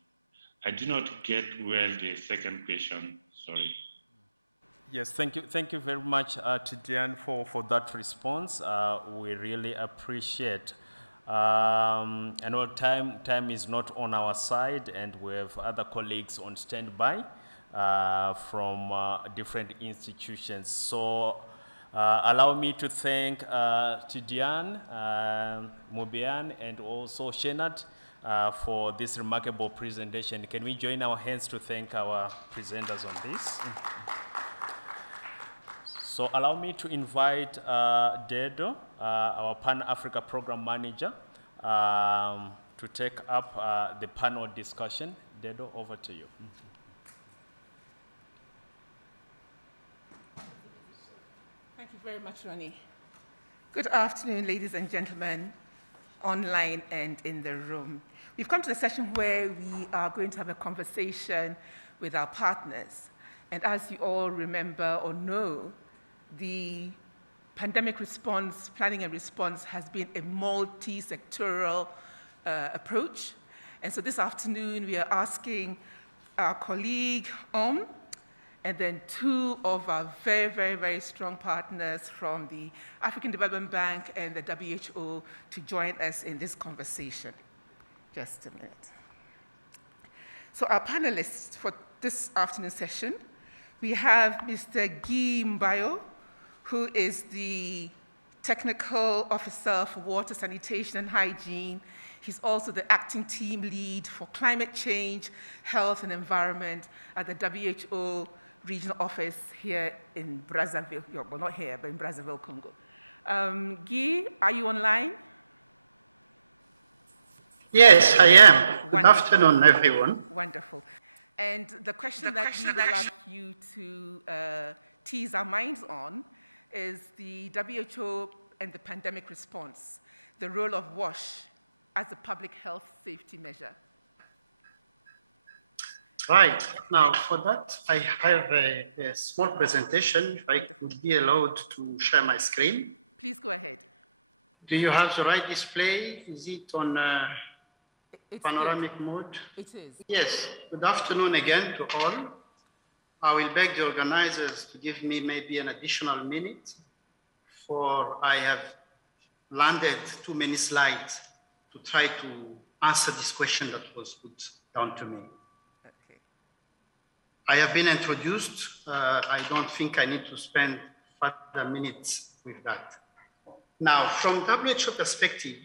I did not get well the second question, sorry. Yes, thank you very much, Tidiane, for that response. We really appreciate. I know time is not on our side, and we have other colleagues on standby from different institutions. So allow me to thank Tidiane, Mubian, and also Shenat for this remarkable presentation. Can we join our hands to thank our presenters on this? So allow me to invite Dedo, our Pan-Africa Program Manager, to take up the panel discussion. Dedo, over to you. Thank you very much, Ronnie. Good afternoon, ladies and gentlemen, online and in the room. We've come to the session where we are going to have a conversation with our partners. And as you all remember or know, the pandemic response, planning and response has been a multi-sectoral approach. And so this afternoon, we are asking our colleague, and then two of our very, very, very strong partners from the African Development Bank and the WHO to join us in this conversation. Just a minute. So our panelists for this afternoon session, we have Mr. Guy Mbayo, who is the Technical Officer for Water, Sanitation, and Hygiene. He's also the acting team lead for climate change, health, and environment at the WHO regional office here in Brazzaville. Well, not here, but in Brazzaville, Congo. Guy, are you online? Yes, I am. Wonderful. Good afternoon, everyone. Wonderful. And the question that we would like you to tease our minds on is the WHO and the pandemic response, the role of WASH as a public health safety measure. Right. Now, for that, I have a small presentation. If I could be allowed to share my screen. Please go ahead. Do you have the right display? Is it on panoramic mode? It is. Yes. Good afternoon again to all. I will beg the organizers to give me maybe an additional minute, for I have landed too many slides to try to answer this question that was put down to me. Okay. I have been introduced. I don't think I need to spend further minutes with that. Now, from WHO perspective,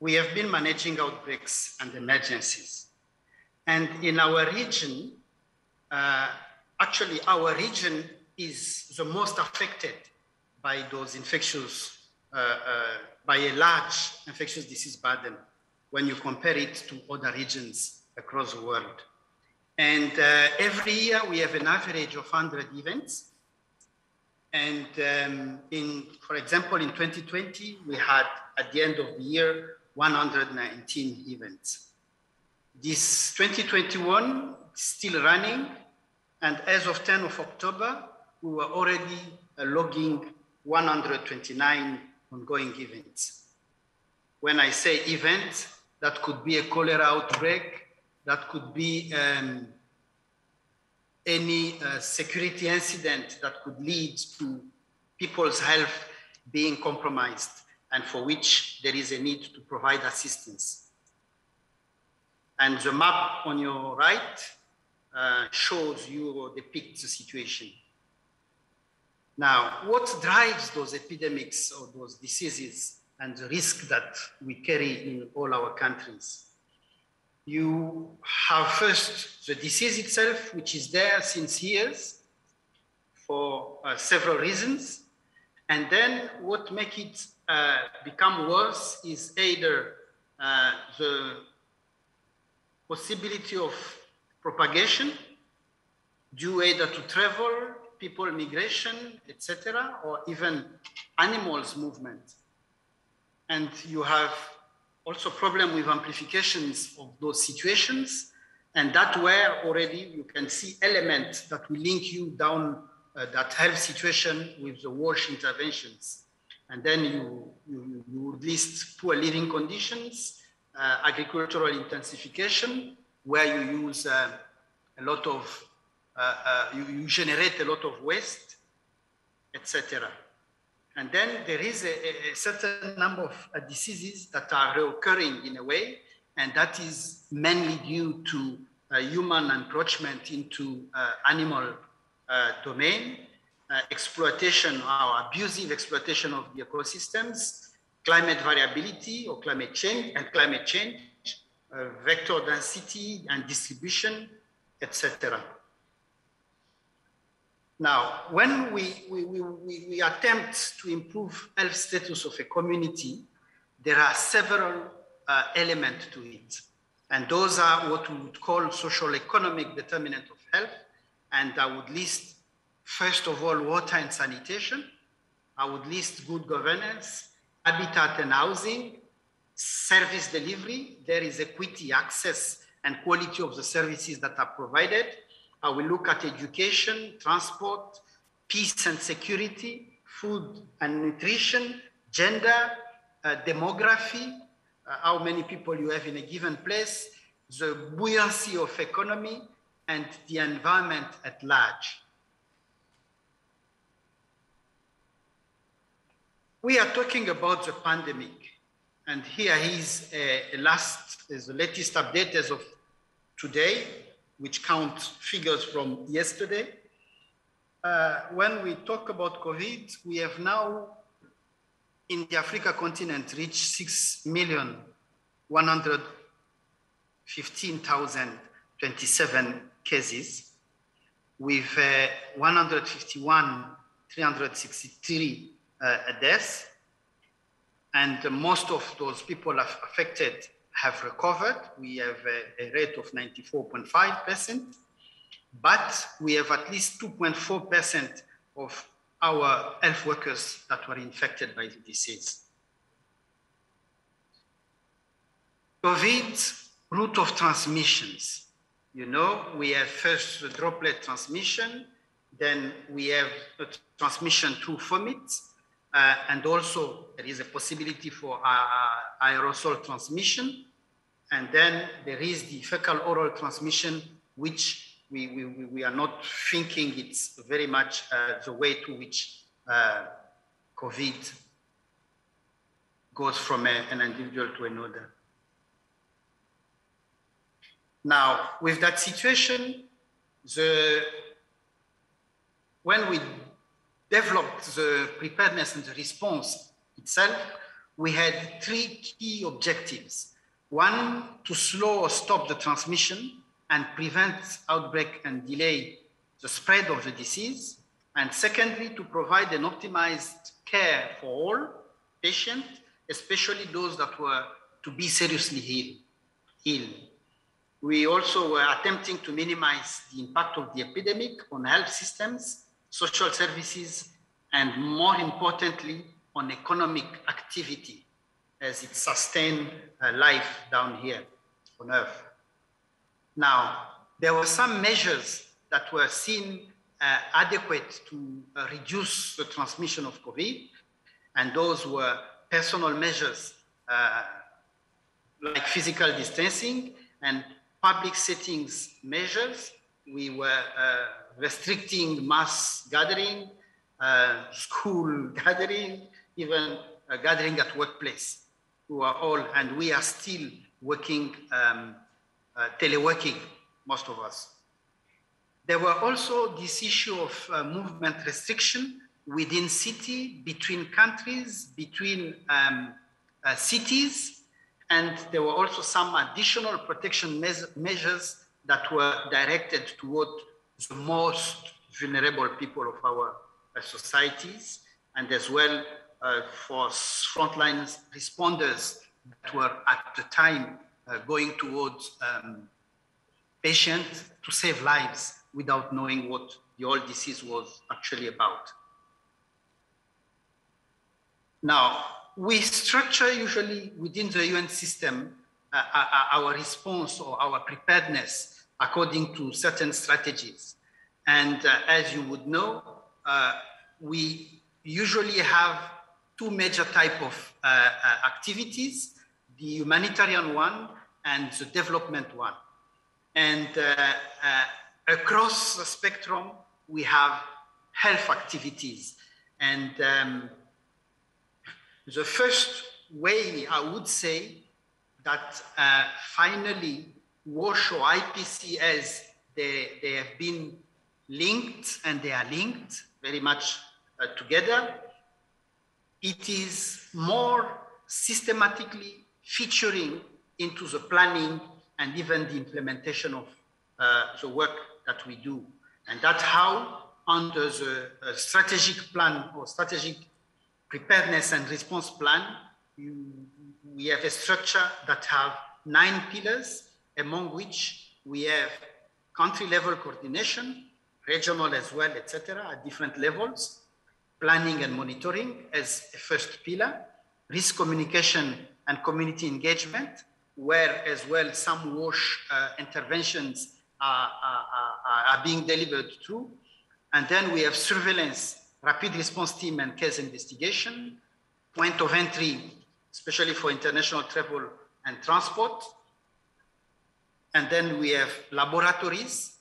we have been managing outbreaks and emergencies. And in our region, actually, our region is the most affected by those infectious, by a large infectious disease burden when you compare it to other regions across the world. And every year we have an average of 100 events. And for example, in 2020, we had at the end of the year, 119 events. This 2021 is still running. And as of 10 of October, we were already logging 129 ongoing events. When I say event, that could be a cholera outbreak, that could be any security incident that could lead to people's health being compromised and for which there is a need to provide assistance. And the map on your right shows you or depicts the situation. Now, what drives those epidemics or those diseases and the risk that we carry in all our countries? You have first the disease itself, which is there since years for several reasons. And then what makes it become worse is either the possibility of propagation due either to travel, people migration, etc., or even animals movement. And you have also problem with amplifications of those situations. And that where already you can see elements that will link you down that health situation with the WASH interventions. And then you would list poor living conditions, agricultural intensification, where you use a lot of, you generate a lot of waste, etc. And then there is a certain number of diseases that are reoccurring in a way, and that is mainly due to human encroachment into animal domain, exploitation or abusive exploitation of the ecosystems, climate variability or climate change, vector density and distribution, etc. Now, when we attempt to improve health status of a community, there are several elements to it. And those are what we would call social economic determinant of health. And I would list, first of all, water and sanitation. I would list good governance, habitat and housing, service delivery. There is equity, access, and quality of the services that are provided. I will look at education, transport, peace and security, food and nutrition, gender, demography, how many people you have in a given place, the buoyancy of economy, and the environment at large. We are talking about the pandemic, and here is the latest update as of today, which counts figures from yesterday. When we talk about COVID, we have now in the Africa continent reached 6,115,027 cases with 151,363 deaths. And most of those people affected have recovered. We have a rate of 94.5%, but we have at least 2.4% of our health workers that were infected by the disease. COVID route of transmissions. You know, we have first the droplet transmission, then we have the transmission through vomit, and also there is a possibility for aerosol transmission. And then there is the fecal oral transmission, which we are not thinking it's very much the way to which COVID goes from an individual to another. Now, with that situation, when we developed the preparedness and the response itself, we had three key objectives. One, to slow or stop the transmission and prevent outbreak and delay the spread of the disease. And secondly, to provide an optimized care for all patients, especially those that were to be seriously ill. We also were attempting to minimize the impact of the epidemic on health systems, social services, and more importantly, on economic activity as it sustained life down here on Earth. Now, there were some measures that were seen adequate to reduce the transmission of COVID, and those were personal measures like physical distancing and public settings measures. We were restricting mass gathering, school gathering, even gathering at workplace. We are still working teleworking, most of us. There were also this issue of movement restriction within city, between countries, between cities, and there were also some additional protection measures that were directed toward the most vulnerable people of our societies, and as well for frontline responders that were at the time going towards patients to save lives without knowing what the whole disease was actually about. Now, we structure usually within the UN system our response or our preparedness according to certain strategies. And as you would know, we usually have two major types of activities, the humanitarian one and the development one. And across the spectrum, we have health activities. And the first way I would say that finally WASH or IPC, as they have been linked, and they are linked very much together, it is more systematically featuring into the planning and even the implementation of the work that we do. And that's how, under the strategic plan or strategic preparedness and response plan, we have a structure that have 9 pillars, among which we have country level coordination, regional as well, etc., at different levels, planning and monitoring as a first pillar, risk communication and community engagement, where as well some WASH interventions are being delivered through. And then we have surveillance, rapid response team and case investigation, point of entry, especially for international travel and transport. And then we have laboratories.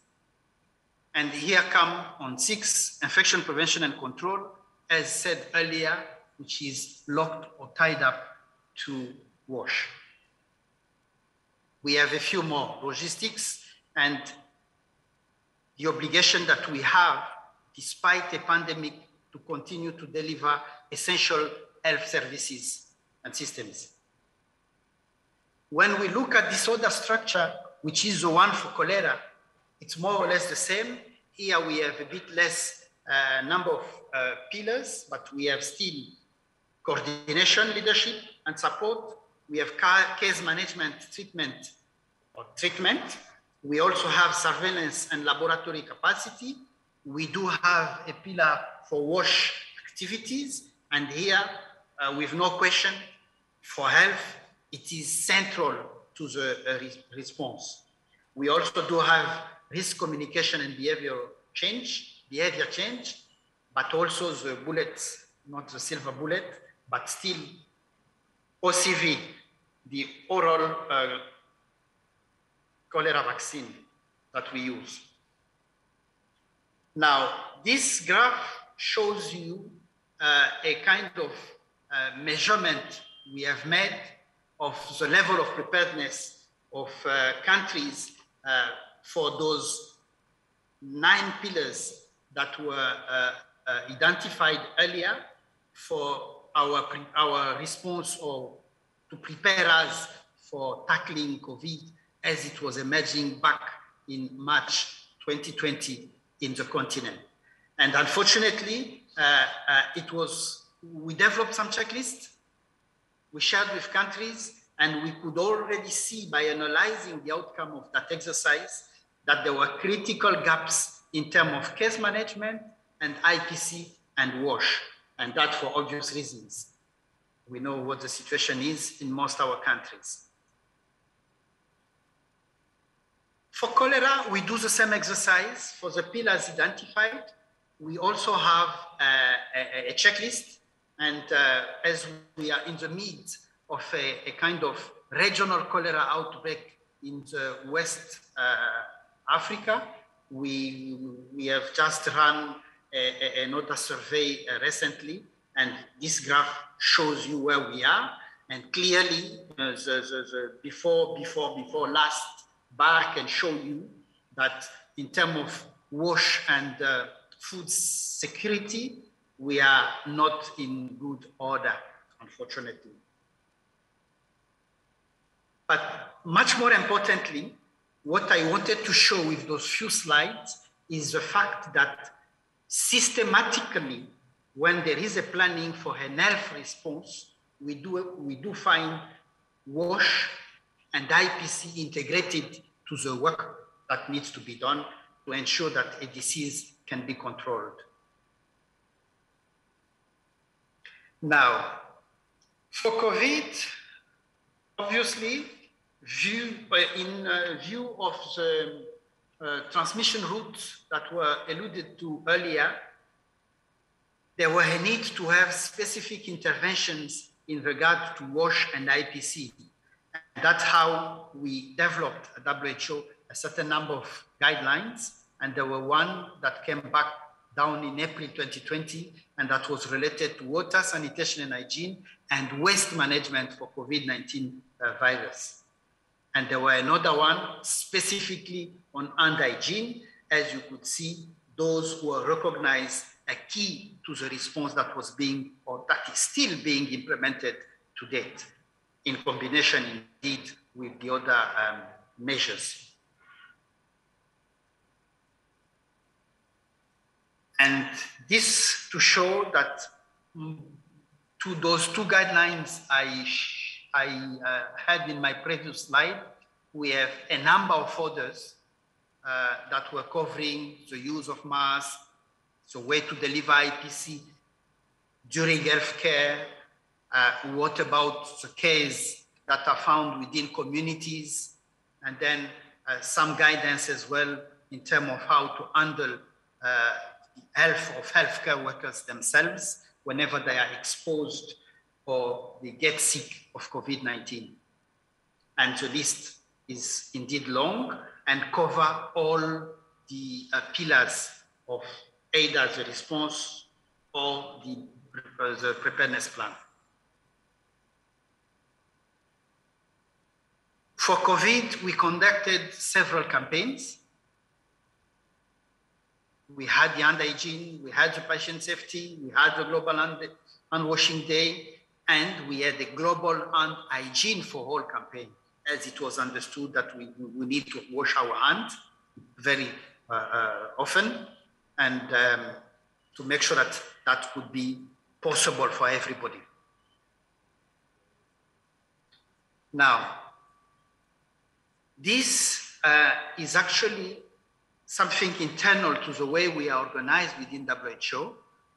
And here come on 6, infection prevention and control, as said earlier, which is locked or tied up to WASH. We have a few more: logistics and the obligation that we have, despite a pandemic, to continue to deliver essential health services and systems. When we look at this other structure, which is the one for cholera, it's more or less the same. Here we have a bit less number of pillars, but we have still coordination, leadership, and support. We have case management, treatment. We also have surveillance and laboratory capacity. We do have a pillar for WASH activities. And here, with no question, for health, it is central to the response. We also do have risk communication and behavior change, but also the bullets, not the silver bullet, but still OCV, the oral cholera vaccine that we use. Now, this graph shows you a kind of measurement we have made of the level of preparedness of countries for those 9 pillars that were identified earlier for our response, or to prepare us for tackling COVID as it was emerging back in March 2020 in the continent. And unfortunately, we developed some checklists, we shared with countries, and we could already see by analyzing the outcome of that exercise that there were critical gaps in terms of case management and IPC and WASH, and that for obvious reasons. We know what the situation is in most of our countries. For cholera, we do the same exercise. For the pillars identified, we also have a checklist. And as we are in the midst of a kind of regional cholera outbreak in the West Africa, we have just run another survey recently, and this graph shows you where we are. And clearly, the before last bar can show you that in terms of WASH and food security, we are not in good order, unfortunately. But much more importantly, what I wanted to show with those few slides is the fact that systematically, when there is a planning for an health response, we do find WASH and IPC integrated to the work that needs to be done to ensure that a disease can be controlled. Now, for COVID, obviously, in view of the transmission routes that were alluded to earlier, there were a need to have specific interventions in regard to WASH and IPC. And that's how we developed at WHO a certain number of guidelines, and there were one that came back down in April 2020, and that was related to water, sanitation and hygiene, and waste management for COVID-19 virus. And there were another one specifically on hand hygiene. As you could see, those who are recognized a key to the response that was being, or that is still being implemented to date, in combination indeed with the other measures. And this to show that to those two guidelines I had in my previous slide, we have a number of others that were covering the use of masks, the way to deliver IPC during healthcare, what about the cases that are found within communities, and then some guidance as well in terms of how to handle health of healthcare workers themselves whenever they are exposed or they get sick of COVID-19. And the list is indeed long and cover all the pillars of either the response or the preparedness plan. For COVID, we conducted several campaigns. We had the hand hygiene, we had the patient safety, we had the global hand washing day, and we had the global hand hygiene for all campaign, as it was understood that we need to wash our hands very often, and to make sure that that could be possible for everybody. Now, this is actually something internal to the way we are organized within WHO.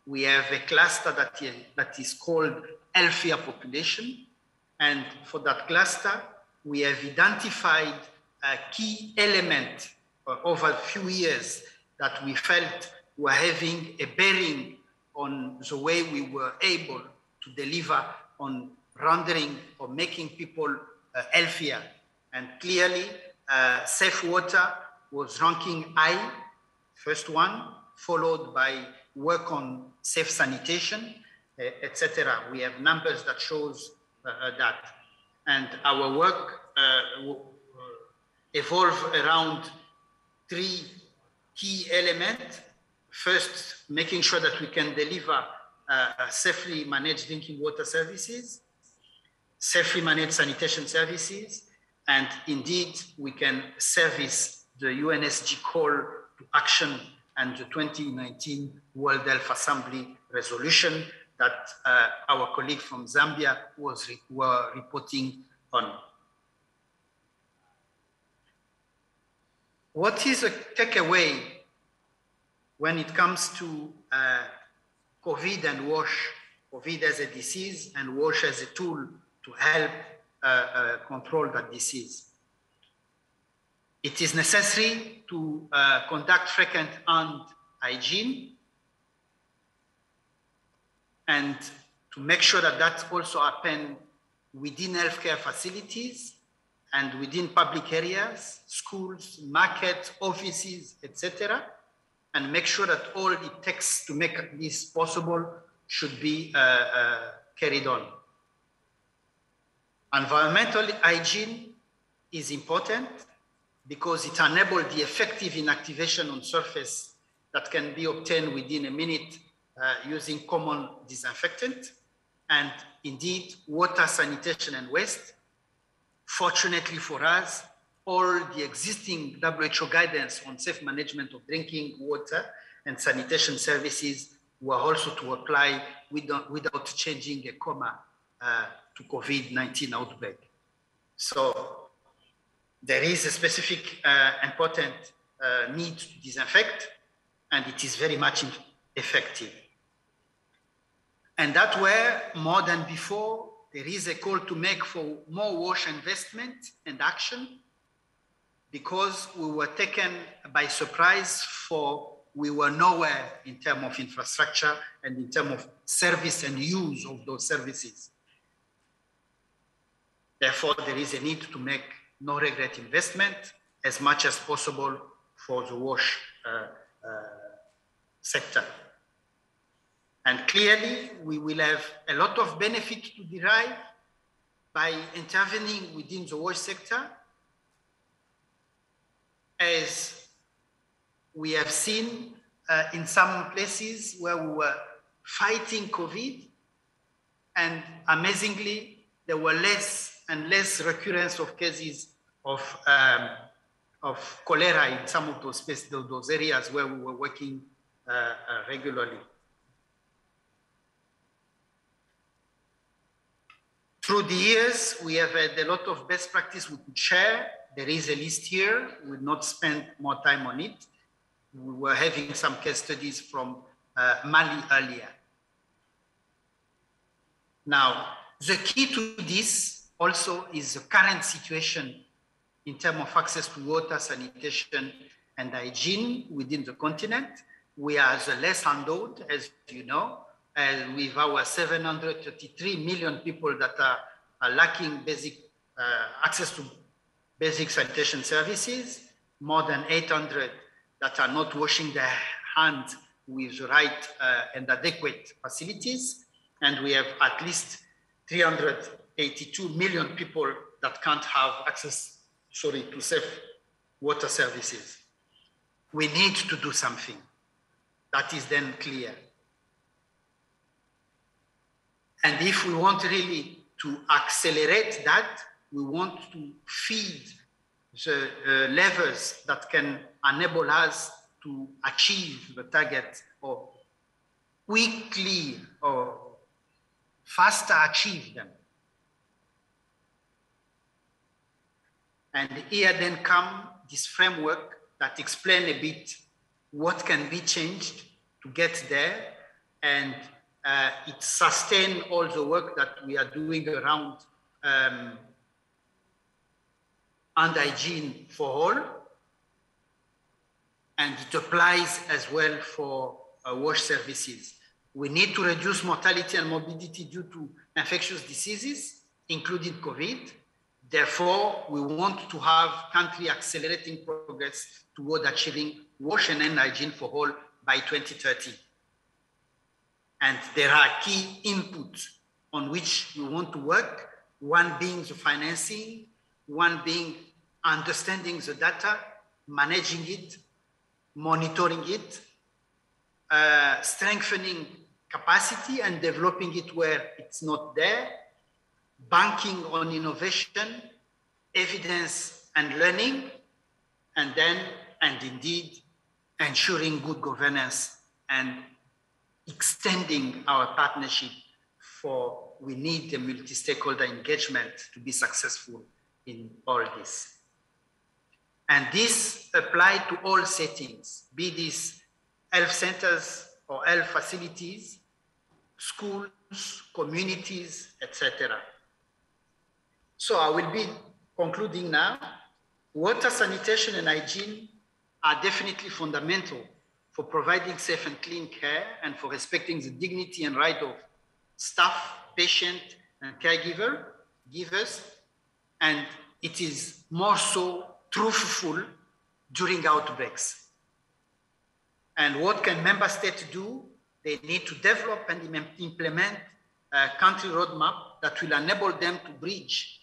We have a cluster that is called Healthier Population. And for that cluster, we have identified a key element over a few years that we felt were having a bearing on the way we were able to deliver on rendering or making people healthier. And clearly, safe water was ranking high, first one, followed by work on safe sanitation, etc. We have numbers that shows that. And our work evolved around three key elements. First, making sure that we can deliver safely managed drinking water services, safely managed sanitation services, and indeed we can service the UNSG call to action and the 2019 World Health Assembly resolution that our colleague from Zambia were reporting on. What is a takeaway when it comes to COVID and WASH, COVID as a disease and WASH as a tool to help control that disease? It is necessary to conduct frequent hand hygiene and to make sure that that also happens within healthcare facilities and within public areas, schools, markets, offices, etc., and make sure that all it takes to make this possible should be carried on. Environmental hygiene is important because it enables the effective inactivation on surface that can be obtained within a minute using common disinfectant. And indeed, water, sanitation, and waste. Fortunately for us, all the existing WHO guidance on safe management of drinking water and sanitation services were also to apply without changing a comma to COVID-19 outbreak. So there is a specific important need to disinfect, and it is very much effective. And that where, more than before, there is a call to make for more WASH investment and action, because we were taken by surprise we were nowhere in terms of infrastructure and in terms of service and use of those services. Therefore, there is a need to make no regret investment as much as possible for the wash sector. And clearly, we will have a lot of benefit to derive by intervening within the wash sector, as we have seen in some places where we were fighting COVID, and amazingly, there were less and less recurrence of cases of cholera in some of those spaces, those areas where we were working regularly. Through the years, we have had a lot of best practice we could share. There is a list here. We will not spend more time on it. We were having some case studies from Mali earlier. Now, the key to this also is the current situation in terms of access to water, sanitation, and hygiene within the continent. We are the less endowed, as you know, with our 733 million people that are lacking basic access to basic sanitation services, more than 800 that are not washing their hands with the right and adequate facilities. And we have at least 382 million people that can't have access, to safe water services. We need to do something. That is then clear. And if we want really to accelerate that, we want to feed the levers that can enable us to achieve the target, or quickly or faster achieve them. And here then come this framework that explain a bit what can be changed to get there, and it sustains all the work that we are doing around and hygiene for all, and it applies as well for wash services. We need to reduce mortality and morbidity due to infectious diseases, including COVID. Therefore, we want to have country accelerating progress toward achieving wash and hand hygiene for all by 2030. And there are key inputs on which we want to work, one being the financing, one being understanding the data, managing it, monitoring it, strengthening capacity and developing it where it's not there, banking on innovation, evidence and learning, and then, and indeed, ensuring good governance and extending our partnership for, we need a multi-stakeholder engagement to be successful in all this. And this applies to all settings, be this health centers or health facilities, schools, communities, etc. So I will be concluding now. Water, sanitation, and hygiene are definitely fundamental for providing safe and clean care and for respecting the dignity and right of staff, patient, and givers. And it is more so truthful during outbreaks. And what can member states do? They need to develop and implement a country roadmap that will enable them to bridge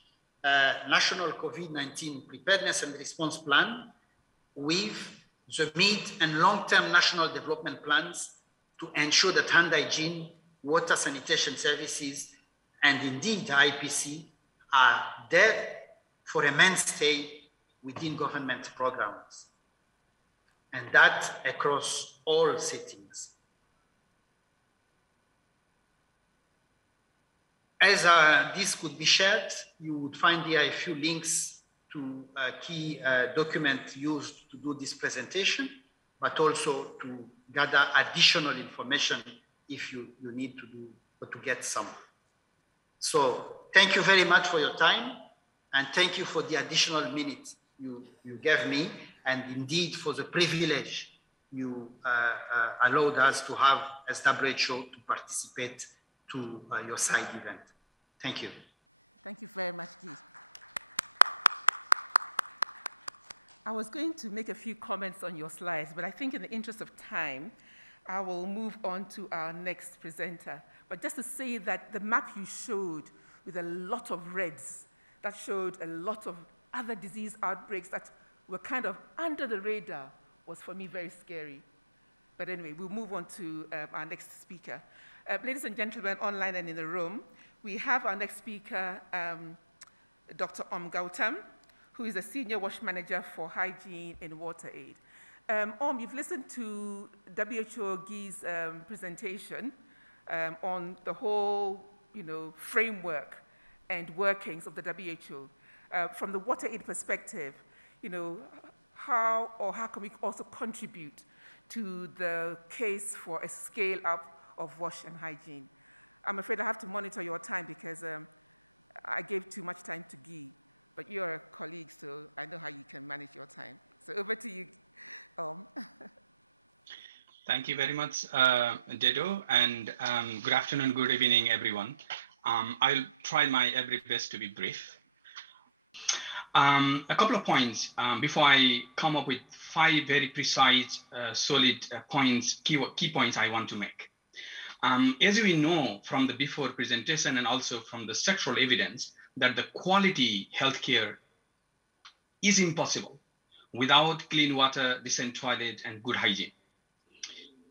national COVID-19 preparedness and response plan with the mid and long-term national development plans to ensure that hand hygiene, water sanitation services, and indeed IPC are there for a mainstay within government programs, and that across all settings. As this could be shared, you would find here a few links to key documents used to do this presentation, but also to gather additional information if you need to do or to get some. So thank you very much for your time, and thank you for the additional minutes you gave me, and indeed for the privilege you allowed us to have as WHO to participate to your side event. Thank you. Thank you very much, Guy. I was going to make a few comments on your slides, but I think in the interest of time, I will move on to our next presenter. But just to say that the map you showed with a lot of reds, that showed a lot of other disease outbreaks that were kind of under the radar, was for me very scary. But anyway, we'll move on to our next speaker. Ladies and gentlemen, online and in the room, we have our next speaker, Dr. Gautam, who is a Senior Wash Manager for Hygiene in WaterAid. You've listened to WHO Guy's presentation on the whole framework and workings of the WHO. From the WaterAid perspective, how can we also contribute to the case for a scale-up of wash and hygiene? I'm afraid I have to monitor your time because I gave too much time to Guy, but you're a colleague, so I know how you can manage your time. So over to you. Thank you very much, Dedo, and good afternoon, good evening, everyone. I'll try my very best to be brief. A couple of points before I come up with 5 very precise, solid points, key points I want to make. As we know from the before presentation and also from the structural evidence that the quality healthcare is impossible without clean water, decent toilet, and good hygiene.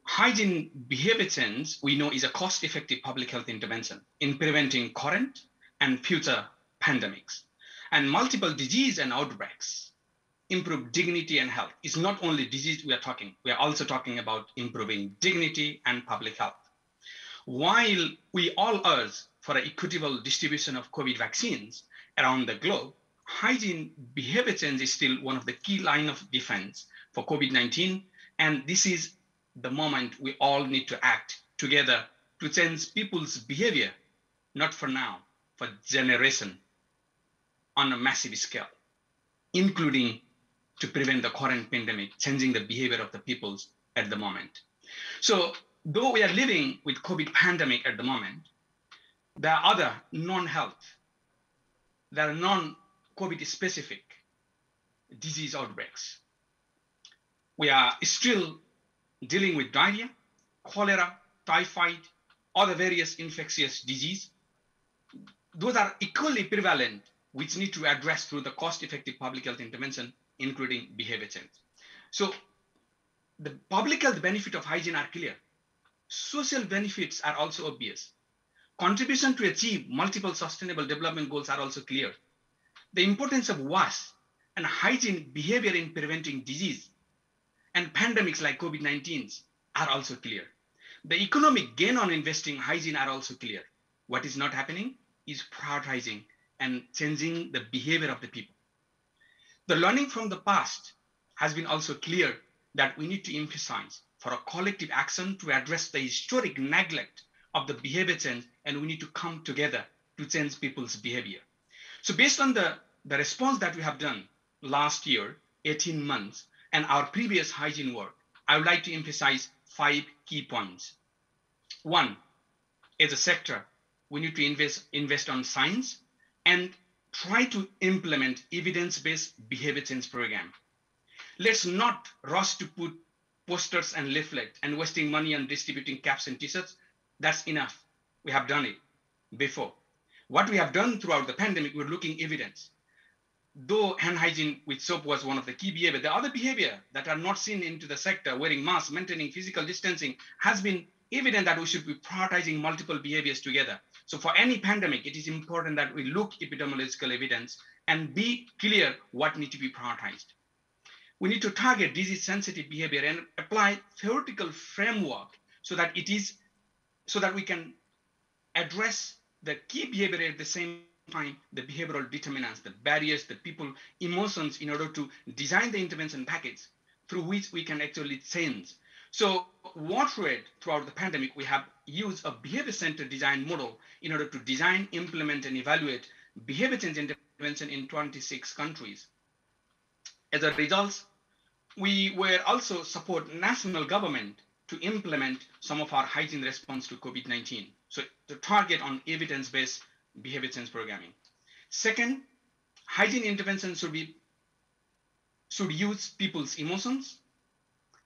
Hygiene behavior change, we know, is a cost-effective public health intervention in preventing current and future pandemics. And multiple disease and outbreaks improve dignity and health. It's not only disease we are also talking about improving dignity and public health. While we all urge for an equitable distribution of COVID vaccines around the globe, hygiene behavior change is still one of the key line of defense for COVID-19. And this is the moment we all need to act together to change people's behavior, not for now, for generation, on a massive scale, including to prevent the current pandemic, changing the behavior of the peoples at the moment. So though we are living with COVID pandemic at the moment, there are other non-health, there are non-COVID specific disease outbreaks. We are still dealing with diarrhea, cholera, typhoid, other various infectious disease. Those are equally prevalent, which need to address through the cost-effective public health intervention, including behavior change. So the public health benefit of hygiene are clear. Social benefits are also obvious. Contribution to achieve multiple sustainable development goals are also clear. The importance of wash and hygiene behavior in preventing disease and pandemics like COVID-19 are also clear. The economic gain on investing in hygiene are also clear. What is not happening is prioritizing and changing the behavior of the people. The learning from the past has been also clear that we need to emphasize for a collective action to address the historic neglect of the behavior change, and we need to come together to change people's behavior. So based on the response that we have done last year, 18 months, and our previous hygiene work, I would like to emphasize 5 key points. 1, as a sector, we need to invest on science and try to implement evidence-based behavior change program. Let's not rush to put posters and leaflet and wasting money on distributing caps and t-shirts. That's enough. We have done it before. What we have done throughout the pandemic, we're looking evidence. Though hand hygiene with soap was one of the key behavior, the other behavior that are not seen into the sector, wearing masks, maintaining physical distancing, has been evident that we should be prioritizing multiple behaviors together. So for any pandemic, it is important that we look epidemiological evidence and be clear what needs to be prioritized. We need to target disease-sensitive behavior and apply theoretical framework so that we can address the key behavior at the same time, the behavioral determinants, the barriers, the people emotions, in order to design the intervention package through which we can actually change. So WaterAid, throughout the pandemic, we have used a behavior-centered design model in order to design, implement, and evaluate behavior change intervention in 26 countries. As a result, we were also support national government to implement some of our hygiene response to COVID-19. So to target on evidence-based behavior change programming. Second, hygiene intervention should use people's emotions,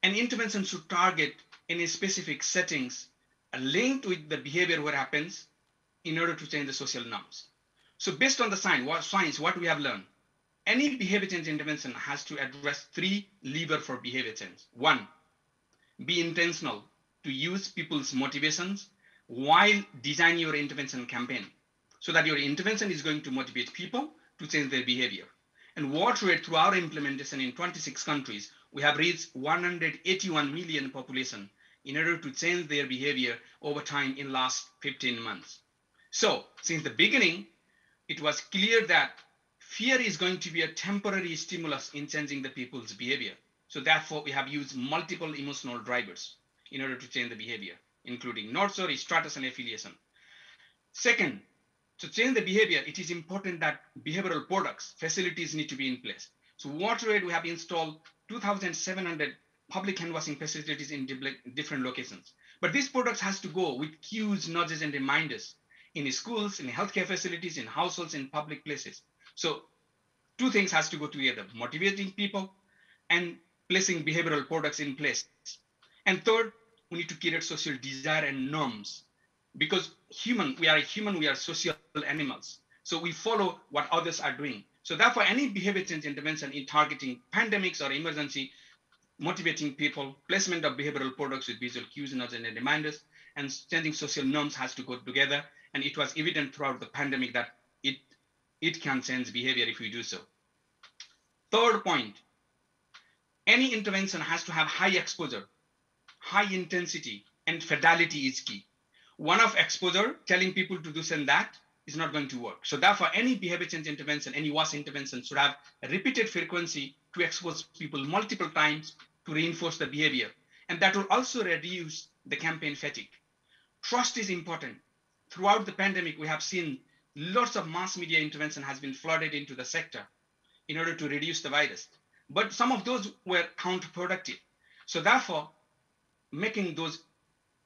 and intervention should target any specific settings linked with the behavior what happens in order to change the social norms. So based on the science, what we have learned, any behavior change intervention has to address 3 levers for behavior change. 1, be intentional to use people's motivations while designing your intervention campaign, so that your intervention is going to motivate people to change their behavior. And WaterAid, through our implementation in 26 countries, we have reached 181 million population in order to change their behavior over time in last 15 months. So since the beginning, it was clear that fear is going to be a temporary stimulus in changing the people's behavior. So therefore, we have used multiple emotional drivers in order to change the behavior, including North Shore, status, and affiliation. Second, to change the behavior, it is important that behavioral products, facilities need to be in place. So WaterAid, we have installed 2,700 public hand washing facilities in different locations. But these products has to go with cues, nudges, and reminders in schools, in healthcare facilities, in households, in public places. So 2 things has to go together, motivating people and placing behavioral products in place. And third, we need to create social desire and norms, because we are social animals. So we follow what others are doing. So therefore, any behavior change intervention in targeting pandemics or emergency, motivating people, placement of behavioral products with visual cues, nudges, and reminders, and changing social norms has to go together. And it was evident throughout the pandemic that it can change behavior if we do so. Third point, any intervention has to have high exposure, high intensity, and fidelity is key. One of exposure, telling people to do this and that, is not going to work. So therefore, any behavior change intervention, any WAS intervention should have a repeated frequency to expose people multiple times to reinforce the behavior. And that will also reduce the campaign fatigue. Trust is important. Throughout the pandemic, we have seen lots of mass media intervention has been flooded into the sector in order to reduce the virus. But some of those were counterproductive. So therefore, making those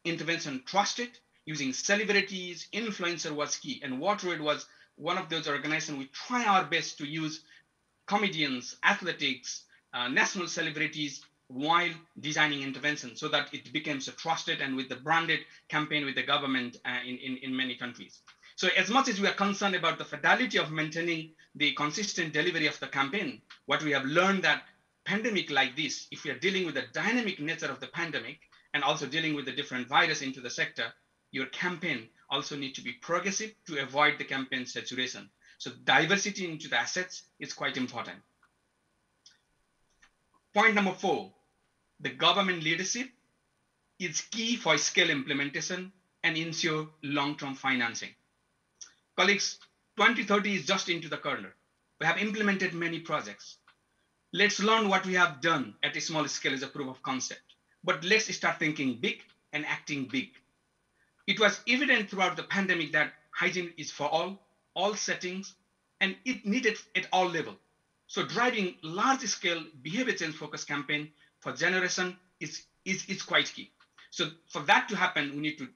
interventions trusted, using celebrities, influencer was key. And WaterAid was one of those organizations we try our best to use comedians, athletics, national celebrities while designing interventions so that it becomes a trusted and with the branded campaign with the government in many countries. So as much as we are concerned about the fidelity of maintaining the consistent delivery of the campaign, what we have learned that pandemic like this, if we are dealing with the dynamic nature of the pandemic and also dealing with the different virus into the sector, your campaign also need to be progressive to avoid the campaign saturation. So diversity into the assets is quite important. Point number 4, the government leadership is key for scale implementation and ensure long-term financing. Colleagues, 2030 is just into the corner. We have implemented many projects. Let's learn what we have done at a small scale as a proof of concept. But let's start thinking big and acting big. It was evident throughout the pandemic that hygiene is for all settings, and it needed at all levels. So driving large-scale behavior change focused campaign for generation is quite key. So for that to happen, we need to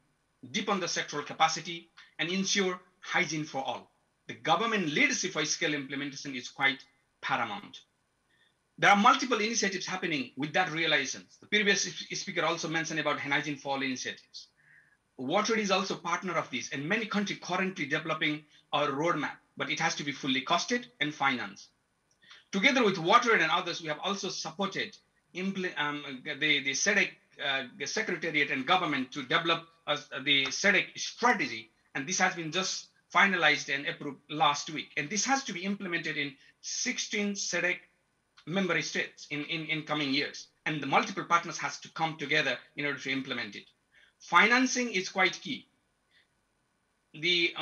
deepen the sectoral capacity and ensure hygiene for all. The government leadership for scale implementation is quite paramount. There are multiple initiatives happening with that realization. The previous speaker also mentioned about hygiene for all initiatives. WaterAid is also partner of this, and many countries currently developing our roadmap, but it has to be fully costed and financed. Together with WaterAid and others, we have also supported the SEDEC Secretariat and government to develop the SEDEC strategy, and this has been just finalized and approved last week. And this has to be implemented in 16 SEDEC member states in coming years. And the multiple partners has to come together in order to implement it. Financing is quite key. The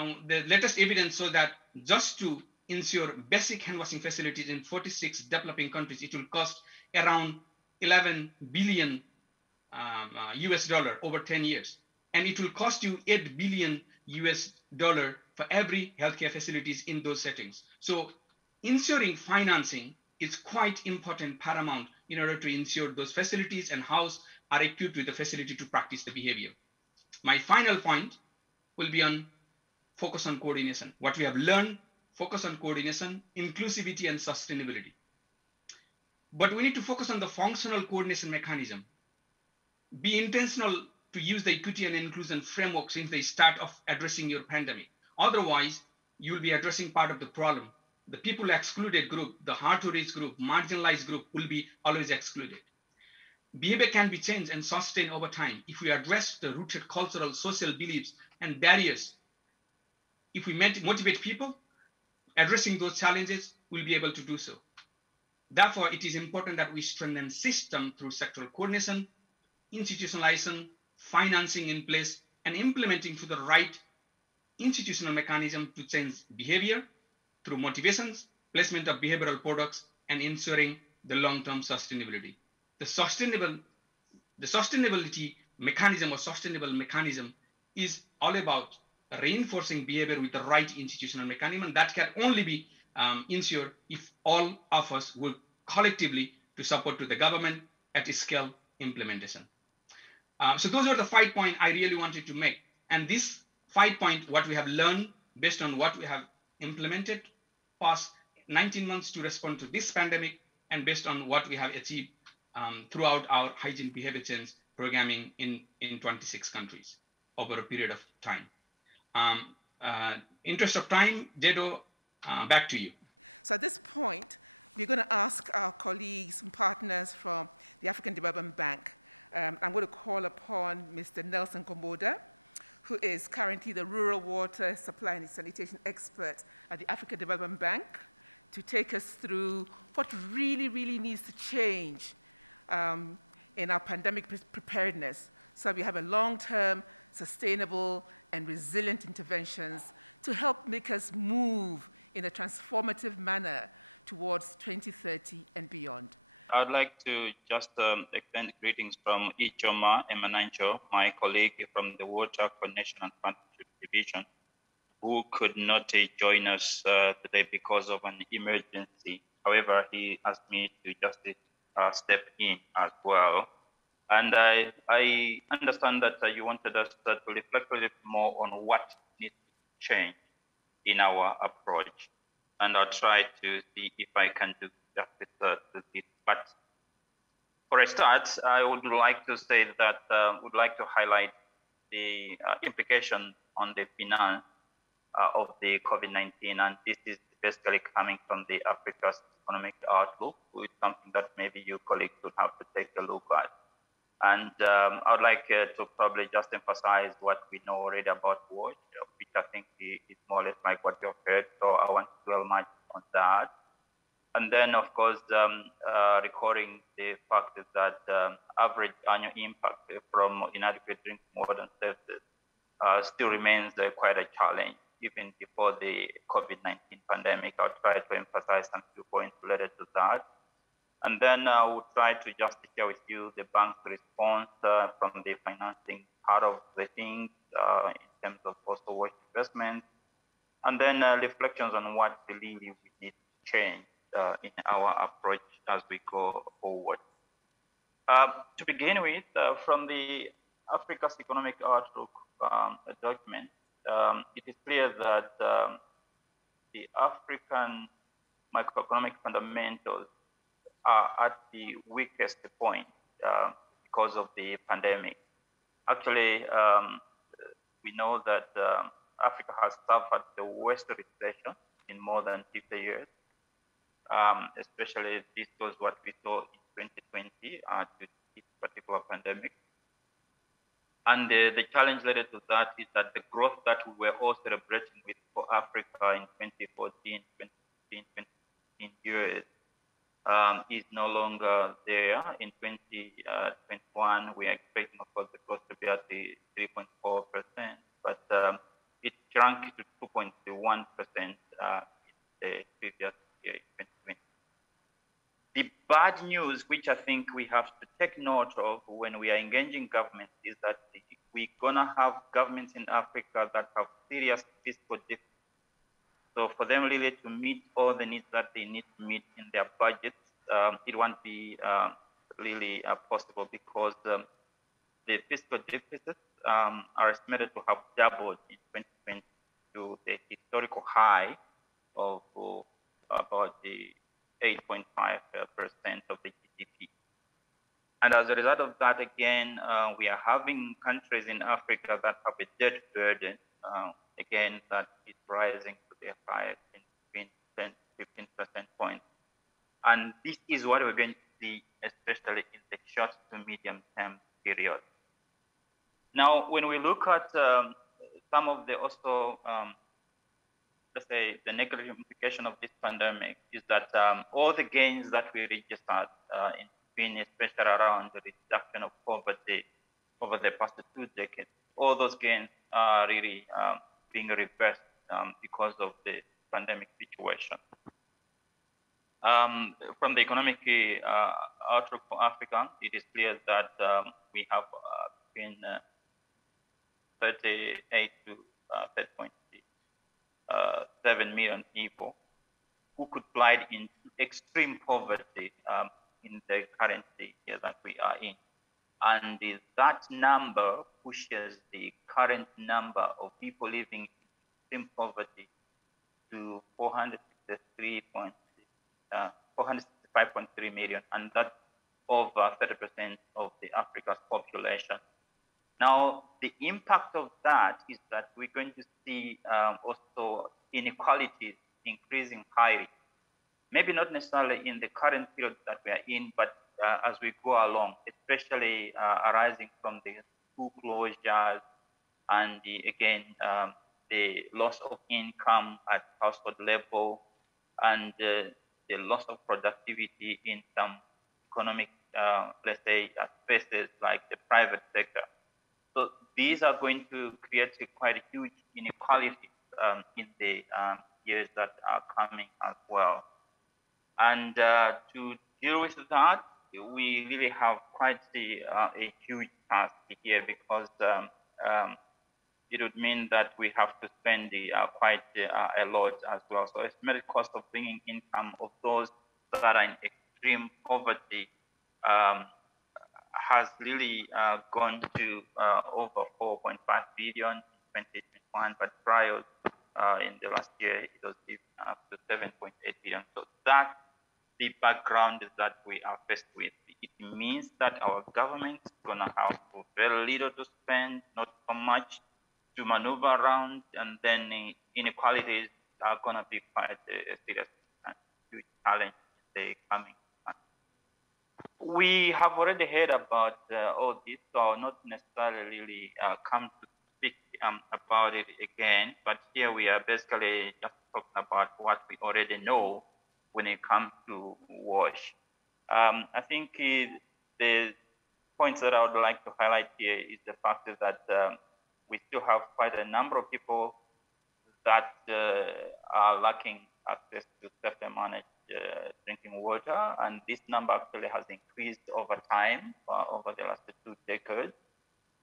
latest evidence shows that just to ensure basic hand washing facilities in 46 developing countries, it will cost around 11 billion US dollar over 10 years. And it will cost you $8 billion US dollar for every healthcare facilities in those settings. So ensuring financing is quite important, paramount, in order to ensure those facilities and house are equipped with the facility to practice the behavior. My final point will be on focus on coordination. What we have learned, focus on coordination, inclusivity, and sustainability. But we need to focus on the functional coordination mechanism. Be intentional to use the equity and inclusion framework since the start of addressing your pandemic. Otherwise, you'll be addressing part of the problem. The people excluded group, the hard to reach group, marginalized group will be always excluded. Behavior can be changed and sustained over time if we address the rooted cultural, social beliefs and barriers. If we motivate people, addressing those challenges, we'll be able to do so. Therefore, it is important that we strengthen system through sectoral coordination, institutionalization, financing in place, and implementing to the right institutional mechanism to change behavior through motivations, placement of behavioral products, and ensuring the long-term sustainability. The sustainability mechanism or sustainable mechanism is all about reinforcing behavior with the right institutional mechanism, and that can only be ensured if all of us work collectively to support to the government at scale implementation. So those are the 5 points I really wanted to make. And this 5 points, what we have learned based on what we have implemented past 19 months to respond to this pandemic, and based on what we have achieved throughout our hygiene behavior change programming in 26 countries over a period of time. Interest of time, Dedo, back to you. So at this point, we're going to ask our colleagues and partners from the African Development Bank. I'm going to call upon Mr. Nelson Komoda, who is currently the Rural Water Supply and Sanitation Expert at the African Development Bank, to take us through what really, really needs to change in our pandemic preparedness, so we have a long-term, sustainable, and resilient interventions to help make us move in a transformative manner towards 2030 and beyond. I would like to just extend greetings from Ichoma Emanancho, my colleague from the Water Connection and Partnership Division, who could not join us today because of an emergency. However, he asked me to just step in as well. And I understand that you wanted us to reflect a little more on what needs to change in our approach. And I'll try to see if I can do justice to this. But for a start, I would like to say that would like to highlight the implication on the finance of the COVID-19, and this is basically coming from the Africa's economic outlook, which is something that maybe you colleagues would have to take a look at. And I would like to probably just emphasize what we know already about WASH, which I think is more or less like what you've heard, so I want to dwell much on that. And then, of course, recording the fact that average annual impact from inadequate drinking water and services still remains quite a challenge, even before the COVID-19 pandemic. I'll try to emphasize some few points related to that. And then I will try to just share with you the bank's response from the financing part of the things in terms of coastal waste investment, and then reflections on what really we need to change in our approach as we go forward. To begin with, from the Africa's Economic Outlook document, it is clear that the African macroeconomic fundamentals are at the weakest point because of the pandemic. Actually, we know that Africa has suffered the worst recession in more than 50 years. Especially this was what we saw in 2020 to this particular pandemic. And the challenge related to that is that the growth that we were all celebrating with for Africa in 2014, 2015, 2016 years is no longer there. In 2021, we are expecting, of course, the growth to be at the 3.4%, but it shrunk to 2.1% in the previous year, 2020. The bad news, which I think we have to take note of when we are engaging governments, is that we're gonna have governments in Africa that have serious fiscal deficits. So for them really to meet all the needs that they need to meet in their budgets, it won't be really possible, because the fiscal deficits are estimated to have doubled in 2020 to the historical high of about the 8.5% of the as a result of that, again, we are having countries in Africa that have a debt burden, again, that is rising to the highest in between 10 to 15% points. And this is what we're going to see, especially in the short to medium term period. Now, when we look at some of the also, let's say, the negative implication of this pandemic is that all the gains that we registered in between, especially around the reduction of poverty over the past 2 decades, all those gains are really being reversed because of the pandemic situation. From the economic outlook for Africa, it is clear that we have between 38 to 30.7 million people who could slide into extreme poverty in the current year that we are in. And that number pushes the current number of people living in extreme poverty to 465.3 million, and that's over 30% of the Africa's population. Now, the impact of that is that we're going to see also inequalities increasing highly. Maybe not necessarily in the current period that we are in, but as we go along, especially arising from the school closures and the loss of income at household level and the loss of productivity in some economic, let's say, spaces like the private sector. So these are going to create quite huge inequalities in the years that are coming as well. And to deal with that, we really have quite a huge task here because it would mean that we have to spend quite a lot as well. So estimated cost of bringing income of those that are in extreme poverty has really gone to over 4.5 billion in 2021, but prior in the last year it was up to 7.8 billion. So that's the background that we are faced with. It means that our government is going to have very little to spend, not so much to maneuver around, and then inequalities are going to be quite a serious and huge challenge in the coming months. We have already heard about all this, so I'll not necessarily really come to speak about it again, but here we are basically just talking about what we already know when it comes to WASH. I think the points that I would like to highlight here is the fact that we still have quite a number of people that are lacking access to safely managed drinking water, and this number actually has increased over time, over the last 2 decades.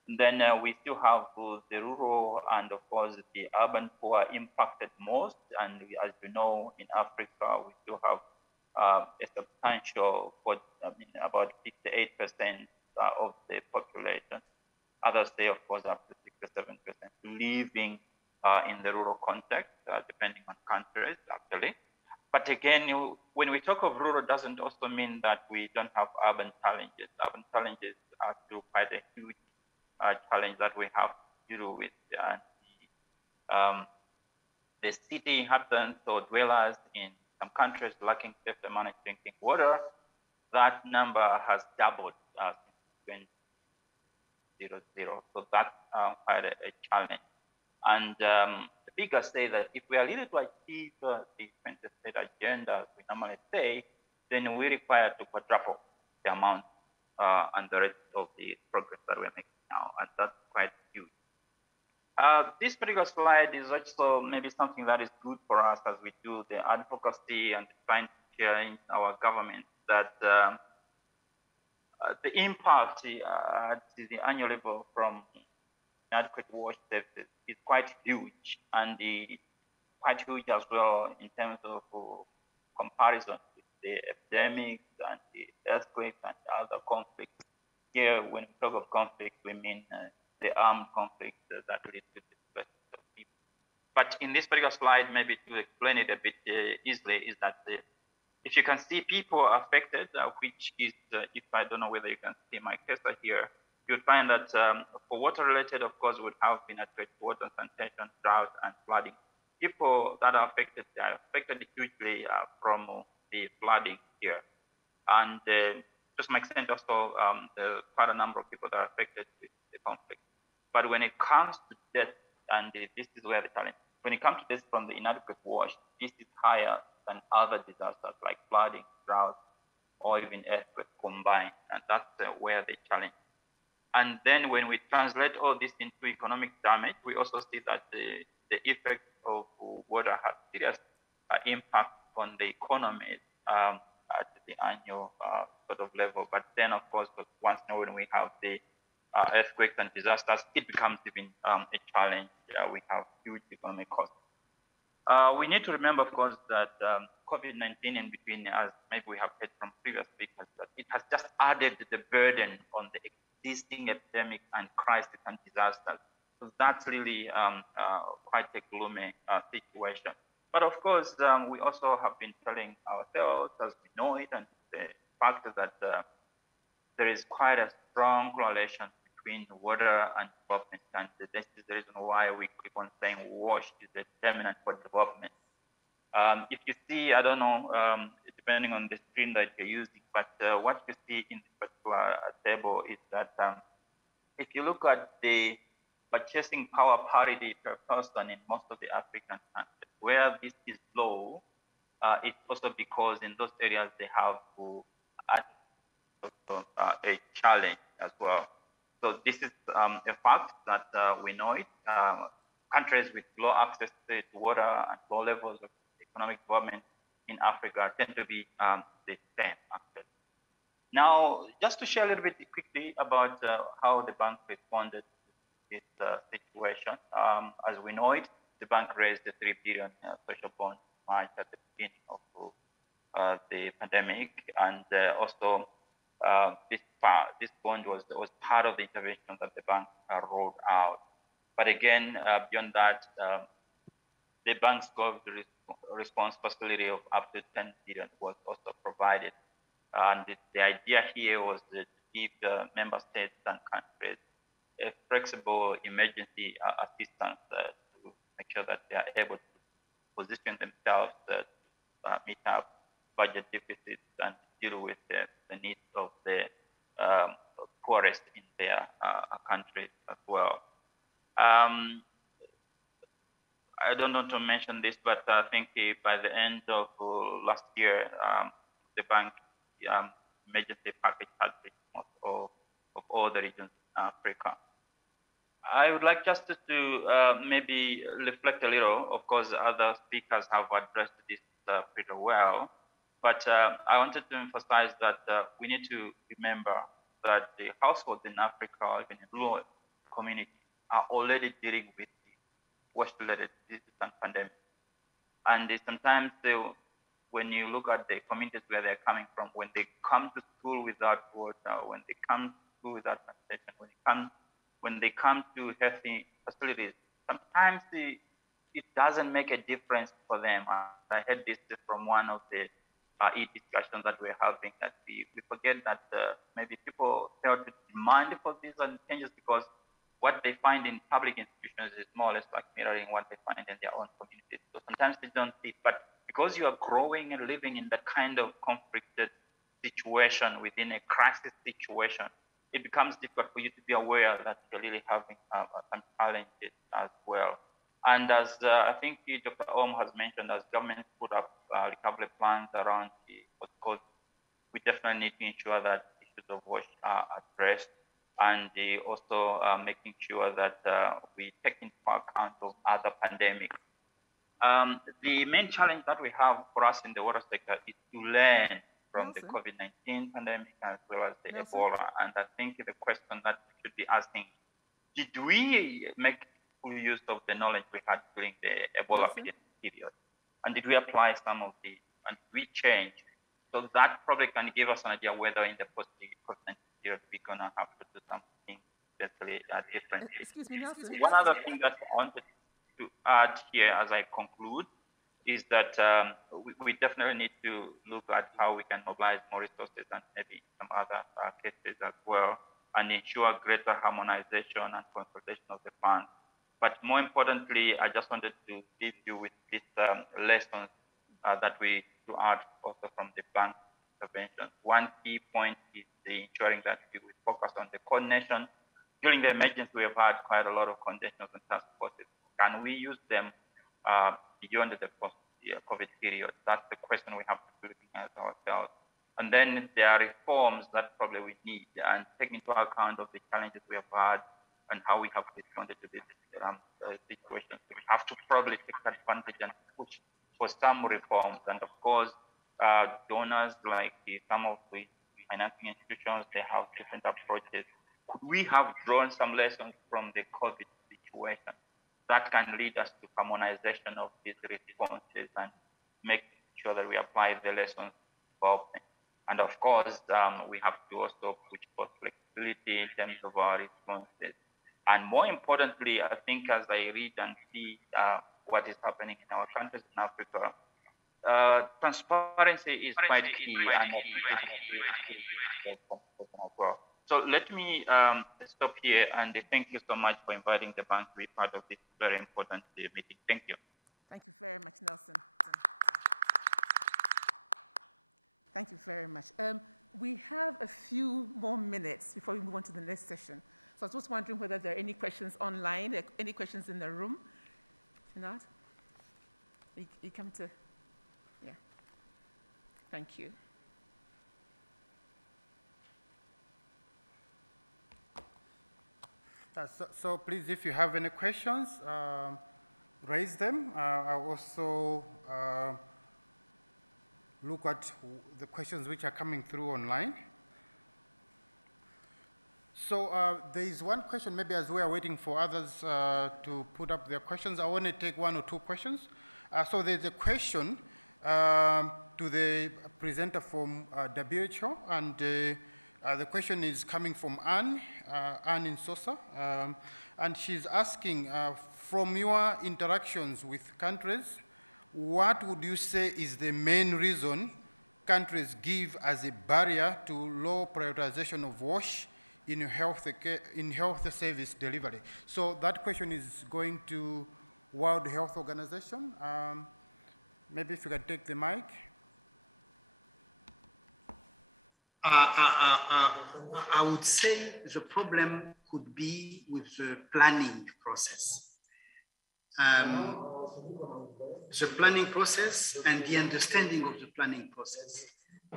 And then we still have the rural and, of course, the urban poor impacted most. And as you know, in Africa, we still have a substantial, about 58% of the population. Others say, of course, up to 67% living in the rural context, depending on countries, actually. But again, when we talk of rural, doesn't also mean that we don't have urban challenges. Urban challenges are still quite a huge challenge that we have to deal with. The city inhabitants or dwellers in some countries lacking safely managed drinking water, that number has doubled since 2000. So that's quite a challenge. And the figures say that if we are really to achieve the 20 state agenda, as we normally say, then we require to quadruple the amount and the rate of the progress that we're making now, and that's quite huge. This particular slide is also maybe something that is good for us as we do the advocacy and trying to change our government, that the impact at the annual level from inadequate wash services is quite huge, and quite huge as well in terms of comparison with the epidemics and the earthquakes and other conflicts. Here, when we talk of conflict, we mean the armed conflict that leads to the displacement of people. But in this particular slide, maybe to explain it a bit easily, is that If you can see people affected, which is, if I don't know whether you can see my cursor here, you'll find that for water-related, of course, would have been addressed water, sanitation, drought, and flooding. People that are affected, they are affected hugely from the flooding here. And to some extent also, quite a number of people that are affected with the conflict. But when it comes to death, and this is where the challenge, when it comes to death from the inadequate wash, this is higher than other disasters like flooding, drought, or even earthquake combined. And that's where the challenge. And then when we translate all this into economic damage, we also see that the effect of water has serious impact on the economy at the annual sort of level. But then, of course, once when we have the earthquakes and disasters, it becomes even a challenge. We have huge economic costs. We need to remember, of course, that COVID-19 in between, as maybe we have heard from previous speakers, that it has just added the burden on the existing epidemic and crisis and disasters. So that's really quite a gloomy situation. But of course, we also have been telling ourselves, as we know it, and the fact that there is quite a strong correlation between water and development. And this is the reason why we keep on saying wash is the determinant for development. If you see, I don't know, depending on the screen that you're using, but what you see in this particular table is that if you look at the purchasing power parity per person in most of the African countries, where this is low, it's also because in those areas they have a challenge as well. So this is a fact that we know it. Countries with low access to water and low levels of economic development in Africa tend to be the same, actually. Now, just to share a little bit quickly about how the bank responded to this situation. As we know it, the bank raised the 3 billion social bond in March at the beginning of the pandemic, and also this bond was part of the intervention that the bank rolled out. But again, beyond that, the bank's COVID response facility of up to 10 billion was also provided. And the idea here was to give the member states and countries a flexible emergency assistance to make sure that they are able to position themselves to meet up budget deficits and deal with the needs of the poorest in their countries as well. I don't want to mention this, but I think by the end of last year, the bank emergency package had reached most of all the regions in Africa. I would like just to maybe reflect a little. Of course, other speakers have addressed this pretty well, but I wanted to emphasize that we need to remember that the households in Africa, even in rural communities, are already dealing with wash-related diseases and pandemic. And sometimes when you look at the communities where they're coming from, when they come to school without water, when they come to school without sanitation, when they come to healthy facilities, sometimes it doesn't make a difference for them. I heard this from one of the discussions that we're having, that we forget that maybe people fail to demand for these changes because what they find in public institutions is more or less like mirroring what they find in their own communities. So sometimes they don't see it, but because you are growing and living in that kind of conflicted situation within a crisis situation, it becomes difficult for you to be aware that you're really having some challenges as well. And as I think Dr. Om has mentioned, as governments put up recovery plans around what's called, we definitely need to ensure that issues of wash are addressed, and also making sure that we take into account of other pandemics. The main challenge that we have for us in the water sector is to learn from the COVID-19 pandemic as well as the Ebola. And I think the question that we should be asking, did we make full use of the knowledge we had during the Ebola period? And did we apply some of the, and we change? So that probably can give us an idea whether in the post-COVID-19 period we're gonna have to do something especially differently. Excuse me, Nelson. One other thing that I wanted to add here as I conclude is that we definitely need to look at how we can mobilize more resources and maybe some other cases as well, and ensure greater harmonization and consolidation of the funds. But more importantly, I just wanted to leave you with these lessons that we to add also from the bank intervention. One key point is ensuring that we focus on the coordination. During the emergency, we have had quite a lot of coordinations and task forces. Can we use them beyond the post-COVID period? That's the question we have to be looking at ourselves. And then there are reforms that probably we need and take into account of the challenges we have had and how we have responded to this situation. So we have to probably take advantage and push for some reforms. And of course, donors like some of the financing institutions, they have different approaches. Could we have drawn some lessons from the COVID situation that can lead us to harmonization of these responses and make sure that we apply the lessons involved? And of course, we have to also push for flexibility in terms of our responses. And more importantly, I think as I read and see what is happening in our countries in Africa, transparency is quite key and as well. So let me stop here and thank you so much for inviting the bank to be part of this very important meeting. Thank you. Thank you very much, Nelson. Thank you very much. We have a few more minutes before we move on to the next session. So I was just wondering whether there are any questions online, any questions in the room. If not, you come to, yeah. Thank you. So please, if you have any questions, raise them. I'll also look at the questions which are coming through online. So there is one question, maybe as we are waiting for others to put up their questions, I want to take one or two questions. So there's a question to the presenter from WHO, and the question is coming from Anne in Sosa, and she's asking, from your interactions with countries, what would you say is the main reason countries give as a barrier to low prioritization of WASH in health service delivery? So that question is going to World Health Organization. Maybe if you can take the mic. I would say the problem could be with the planning process. The planning process and the understanding of the planning process.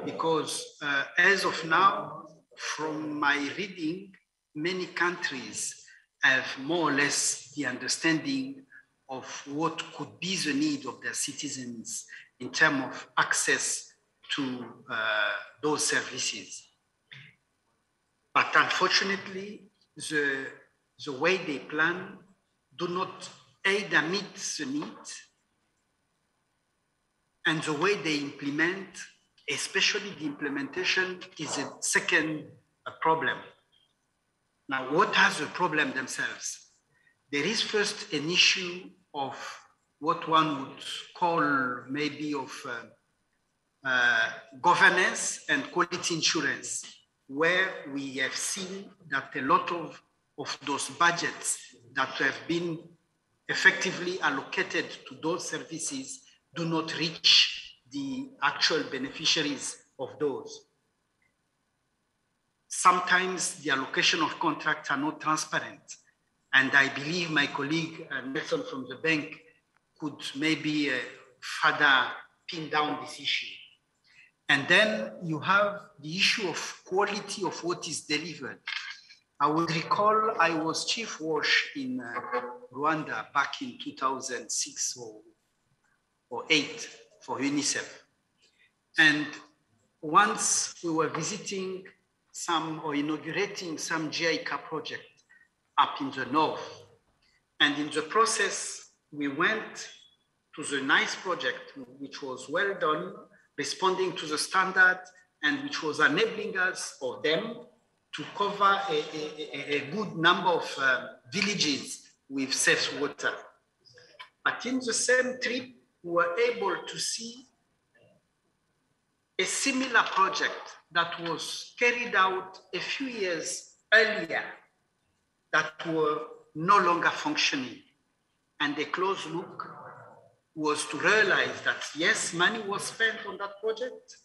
Because as of now, from my reading, many countries have more or less the understanding of what could be the need of their citizens in terms of access to those services. But unfortunately, the way they plan do not either meet the need, and the way they implement, especially the implementation, is a second problem. Now, what are the problem themselves? There is first an issue of what one would call maybe of governance and quality insurance, where we have seen that a lot of those budgets that have been effectively allocated to those services do not reach the actual beneficiaries of those. Sometimes the allocation of contracts are not transparent. And I believe my colleague Nelson from the bank could maybe further pin down this issue. And then you have the issue of quality of what is delivered. I would recall I was chief WASH in Rwanda back in 2006 or 8 for UNICEF. And once we were visiting some or inaugurating some GICA project up in the north. And in the process, we went to the NICE project, which was well done, responding to the standard, and which was enabling us or them to cover a good number of villages with safe water. But in the same trip, were able to see a similar project that was carried out a few years earlier that were no longer functioning. And the closed loop was to realize that yes, money was spent on that project,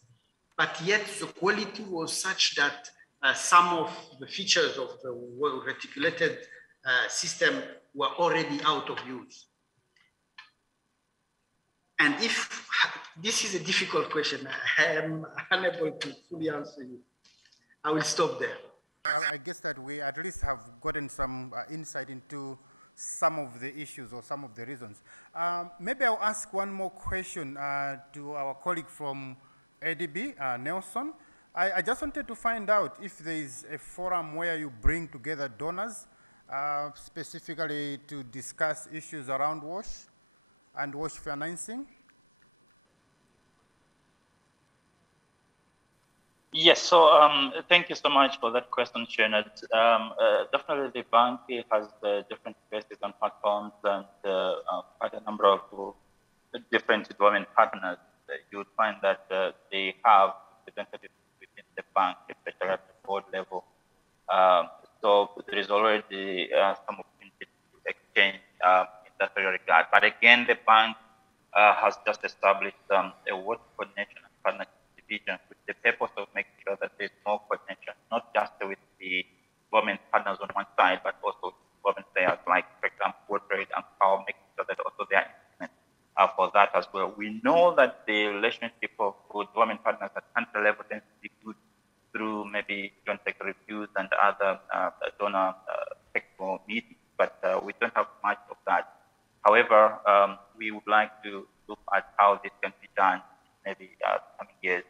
but yet the quality was such that some of the features of the well-reticulated system were already out of use. And if this is a difficult question, I am unable to fully answer you. I will stop there. I guess that we at least have gotten some insight into some of the issues or some of the reasons. Maybe I'll ask one more question to our colleague from ADB, Nelson. I just wanted to find out if there is a forum where you bring together donors specifically to discuss issues around WASH and WASH financing. Yes, so thank you so much for that question, Shannon. Definitely the bank has different spaces and platforms and quite a number of different development partners. You would find that they have representatives within the bank, especially at the board level. So there is already some opportunity to exchange in that regard. But again, the bank has just established a work coordination and partnership division with the purpose of making sure that there's more coordination, not just with the government partners on one side, but also government players like, for example, WaterAid and Power, making sure that also they are implemented for that as well. We know that the relationship of government partners at country level tends to be good through maybe joint sector reviews and other donor technical meetings, but we don't have much of that. However, we would like to look at how this can be done maybe coming years,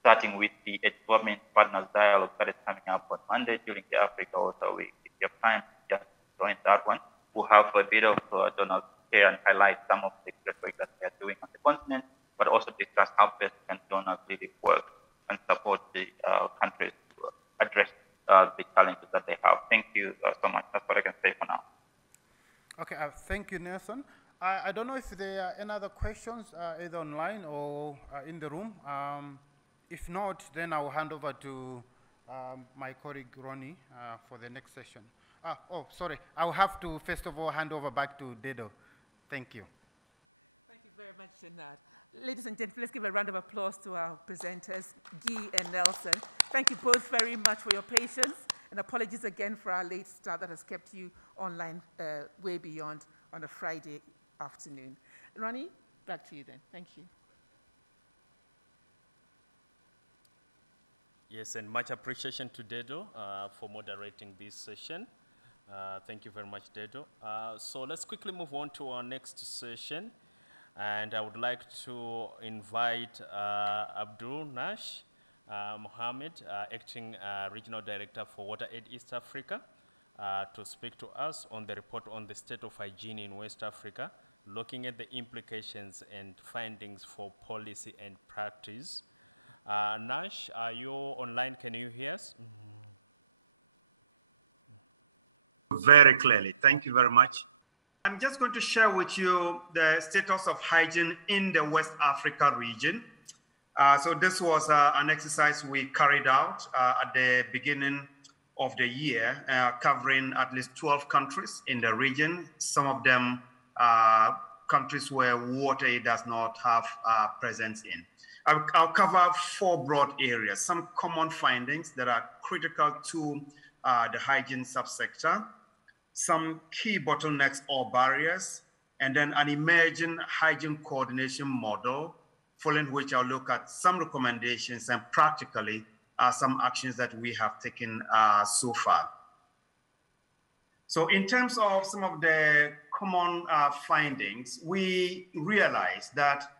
starting with the development partners dialogue that is coming up on Monday during the Africa also. We, if you have time, just join that one. We'll have a bit of donors here and highlight some of the great work that they are doing on the continent, but also discuss how best can donors really work and support the countries to address the challenges that they have. Thank you so much. That's what I can say for now. Okay, thank you, Nelson. I don't know if there are any other questions either online or in the room. If not, then I'll hand over to my colleague Ronnie for the next session. Oh, sorry. I'll have to first of all hand over back to Dedo. Thank you. Thank you very much, Shinad. Ladies and gentlemen, let's give a round of applause to our presenters, Guy and Nelson. Thank you both very much for your patience, and apologies again for our late start that has kept you online way beyond on a Friday afternoon. Ronnie, back to you then. Thank you. Yes, and much appreciation to Dedo for moderating this session. Thank you very much, Dedo. So let's quickly move on to our next session. And I would like to invite Abdul Nash Mohammed, Acting Regional Director for WaterAid East Africa, to speak to us on the report on the state of hygiene in West Africa, looking at the implications and findings for policy and practice. Nash, are you online? Can you hear us? Very clearly. Thank you very much. I'm just going to share with you the status of hygiene in the West Africa region. So this was an exercise we carried out at the beginning of the year, covering at least 12 countries in the region. Some of them countries where WaterAid does not have presence in. I'll cover 4 broad areas, some common findings that are critical to the hygiene subsector, some key bottlenecks or barriers, and then an emerging hygiene coordination model, following which I'll look at some recommendations and practically some actions that we have taken so far. So in terms of some of the common findings, we realize that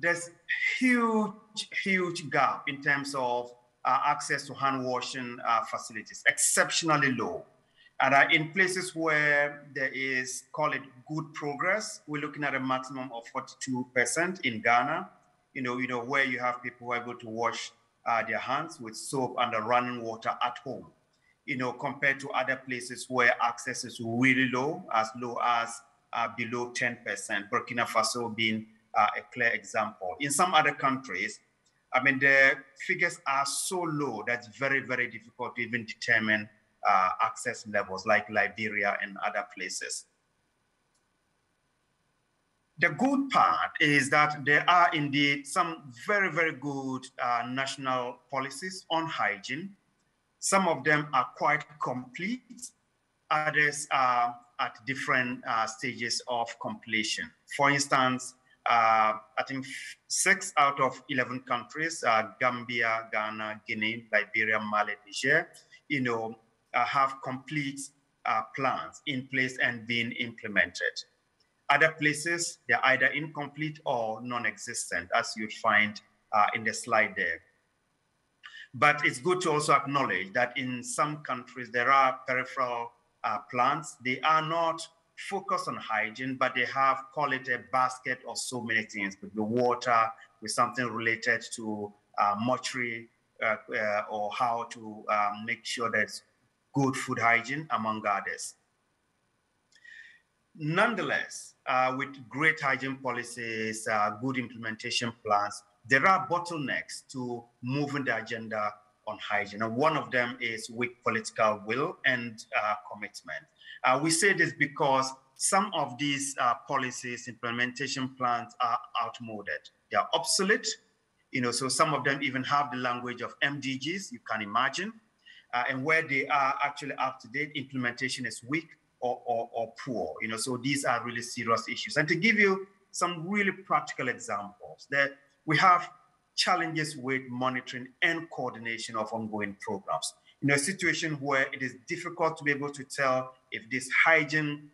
there's huge gap in terms of access to hand washing facilities, exceptionally low. And in places where there is, call it good progress, we're looking at a maximum of 42% in Ghana, you know, where you have people who are able to wash their hands with soap and the running water at home, you know, compared to other places where access is really low as below 10%, Burkina Faso being a clear example. In some other countries, I mean, the figures are so low that it's very, very difficult to even determine access levels like Liberia and other places. The good part is that there are indeed some very, very good national policies on hygiene. Some of them are quite complete. Others are at different stages of completion. For instance, I think 6 out of 11 countries, Gambia, Ghana, Guinea, Liberia, Mali, Niger, have complete plans in place and being implemented. Other places, they're either incomplete or non-existent, as you'd find in the slide there. But it's good to also acknowledge that in some countries, there are peripheral plans. They are not focused on hygiene, but they have, call it a basket of so many things, with the water, with something related to mortuary, or how to make sure there's good food hygiene, among others. Nonetheless, with great hygiene policies, good implementation plans, there are bottlenecks to moving the agenda on hygiene. And one of them is weak political will and commitment. We say this because some of these policies, implementation plans are outmoded. They are obsolete. So some of them even have the language of MDGs, you can imagine. And where they are actually up to date, implementation is weak or poor. So these are really serious issues. And to give you some really practical examples, that we have challenges with monitoring and coordination of ongoing programs. A situation where it is difficult to be able to tell if these hygiene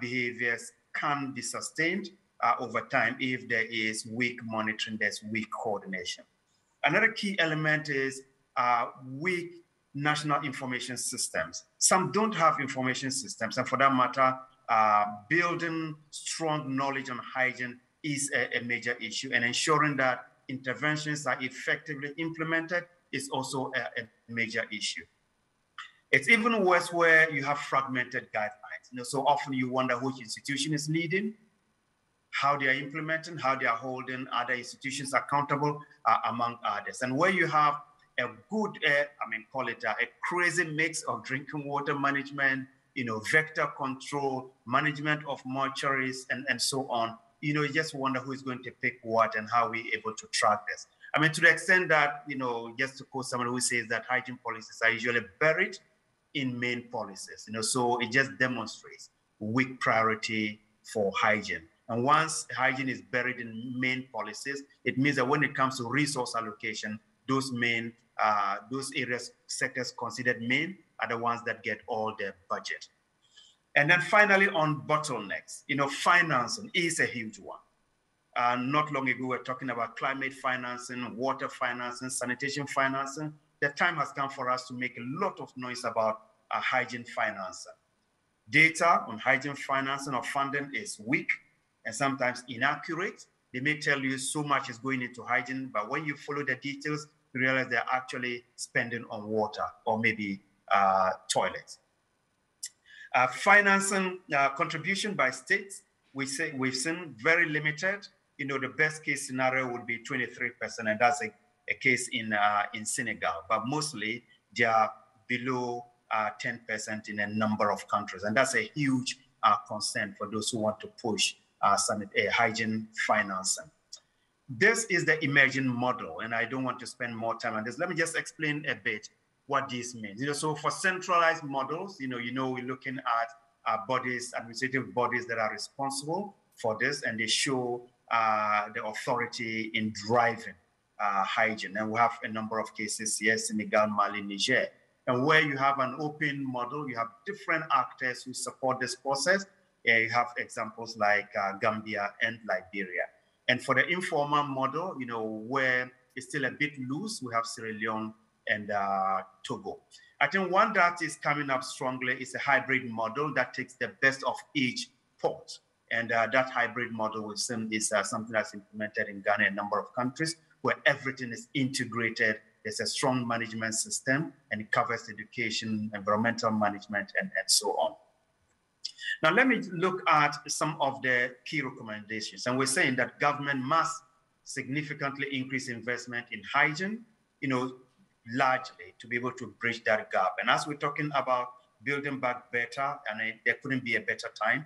behaviors can be sustained over time if there is weak monitoring, there's weak coordination. Another key element is weak national information systems. Some don't have information systems, and for that matter, building strong knowledge on hygiene is a major issue, and ensuring that interventions are effectively implemented is also a major issue. It's even worse where you have fragmented guidelines. So often you wonder which institution is leading, how they are implementing, how they are holding other institutions accountable, among others. And where you have a good, call it a crazy mix of drinking water management, vector control, management of mortuaries, and so on, you just wonder who is going to pick what and how we're able to track this. To the extent that, just to quote someone who says that hygiene policies are usually buried in main policies, so it just demonstrates weak priority for hygiene. And once hygiene is buried in main policies, it means that when it comes to resource allocation, those areas, sectors considered main are the ones that get all the budget. And then finally, on bottlenecks, financing is a huge one. Not long ago, we were talking about climate financing, water financing, sanitation financing. The time has come for us to make a lot of noise about hygiene financing. Data on hygiene financing or funding is weak and sometimes inaccurate. They may tell you so much is going into hygiene, but when you follow the details, you realize they're actually spending on water or maybe toilets. Financing contribution by states, we've seen very limited. The best case scenario would be 23%, and that's a case in Senegal, but mostly they are below 10% in a number of countries, and that's a huge concern for those who want to push hygiene financing. This is the emerging model, and I don't want to spend more time on this. Let me just explain a bit what this means. So for centralized models, we're looking at bodies, administrative bodies that are responsible for this, and they show the authority in driving hygiene. And we have a number of cases here, Senegal, Mali, Niger. And where you have an open model, you have different actors who support this process. You have examples like Gambia and Liberia. And for the informal model, where it's still a bit loose, we have Sierra Leone and Togo. I think one that is coming up strongly is a hybrid model that takes the best of each port. And that hybrid model we've seen is something that's implemented in Ghana and a number of countries where everything is integrated. There's a strong management system, and it covers education, environmental management, and so on. Now, let me look at some of the key recommendations. And we're saying that government must significantly increase investment in hygiene, largely to be able to bridge that gap. And as we're talking about building back better, and there couldn't be a better time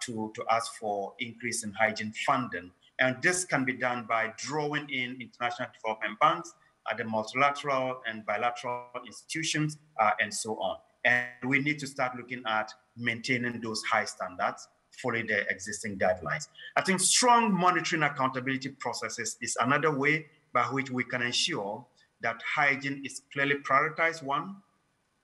to ask for increase in hygiene funding. And this can be done by drawing in international development banks, the multilateral and bilateral institutions, and so on. And we need to start looking at maintaining those high standards, following the existing guidelines. I think strong monitoring accountability processes is another way by which we can ensure that hygiene is clearly prioritized, one.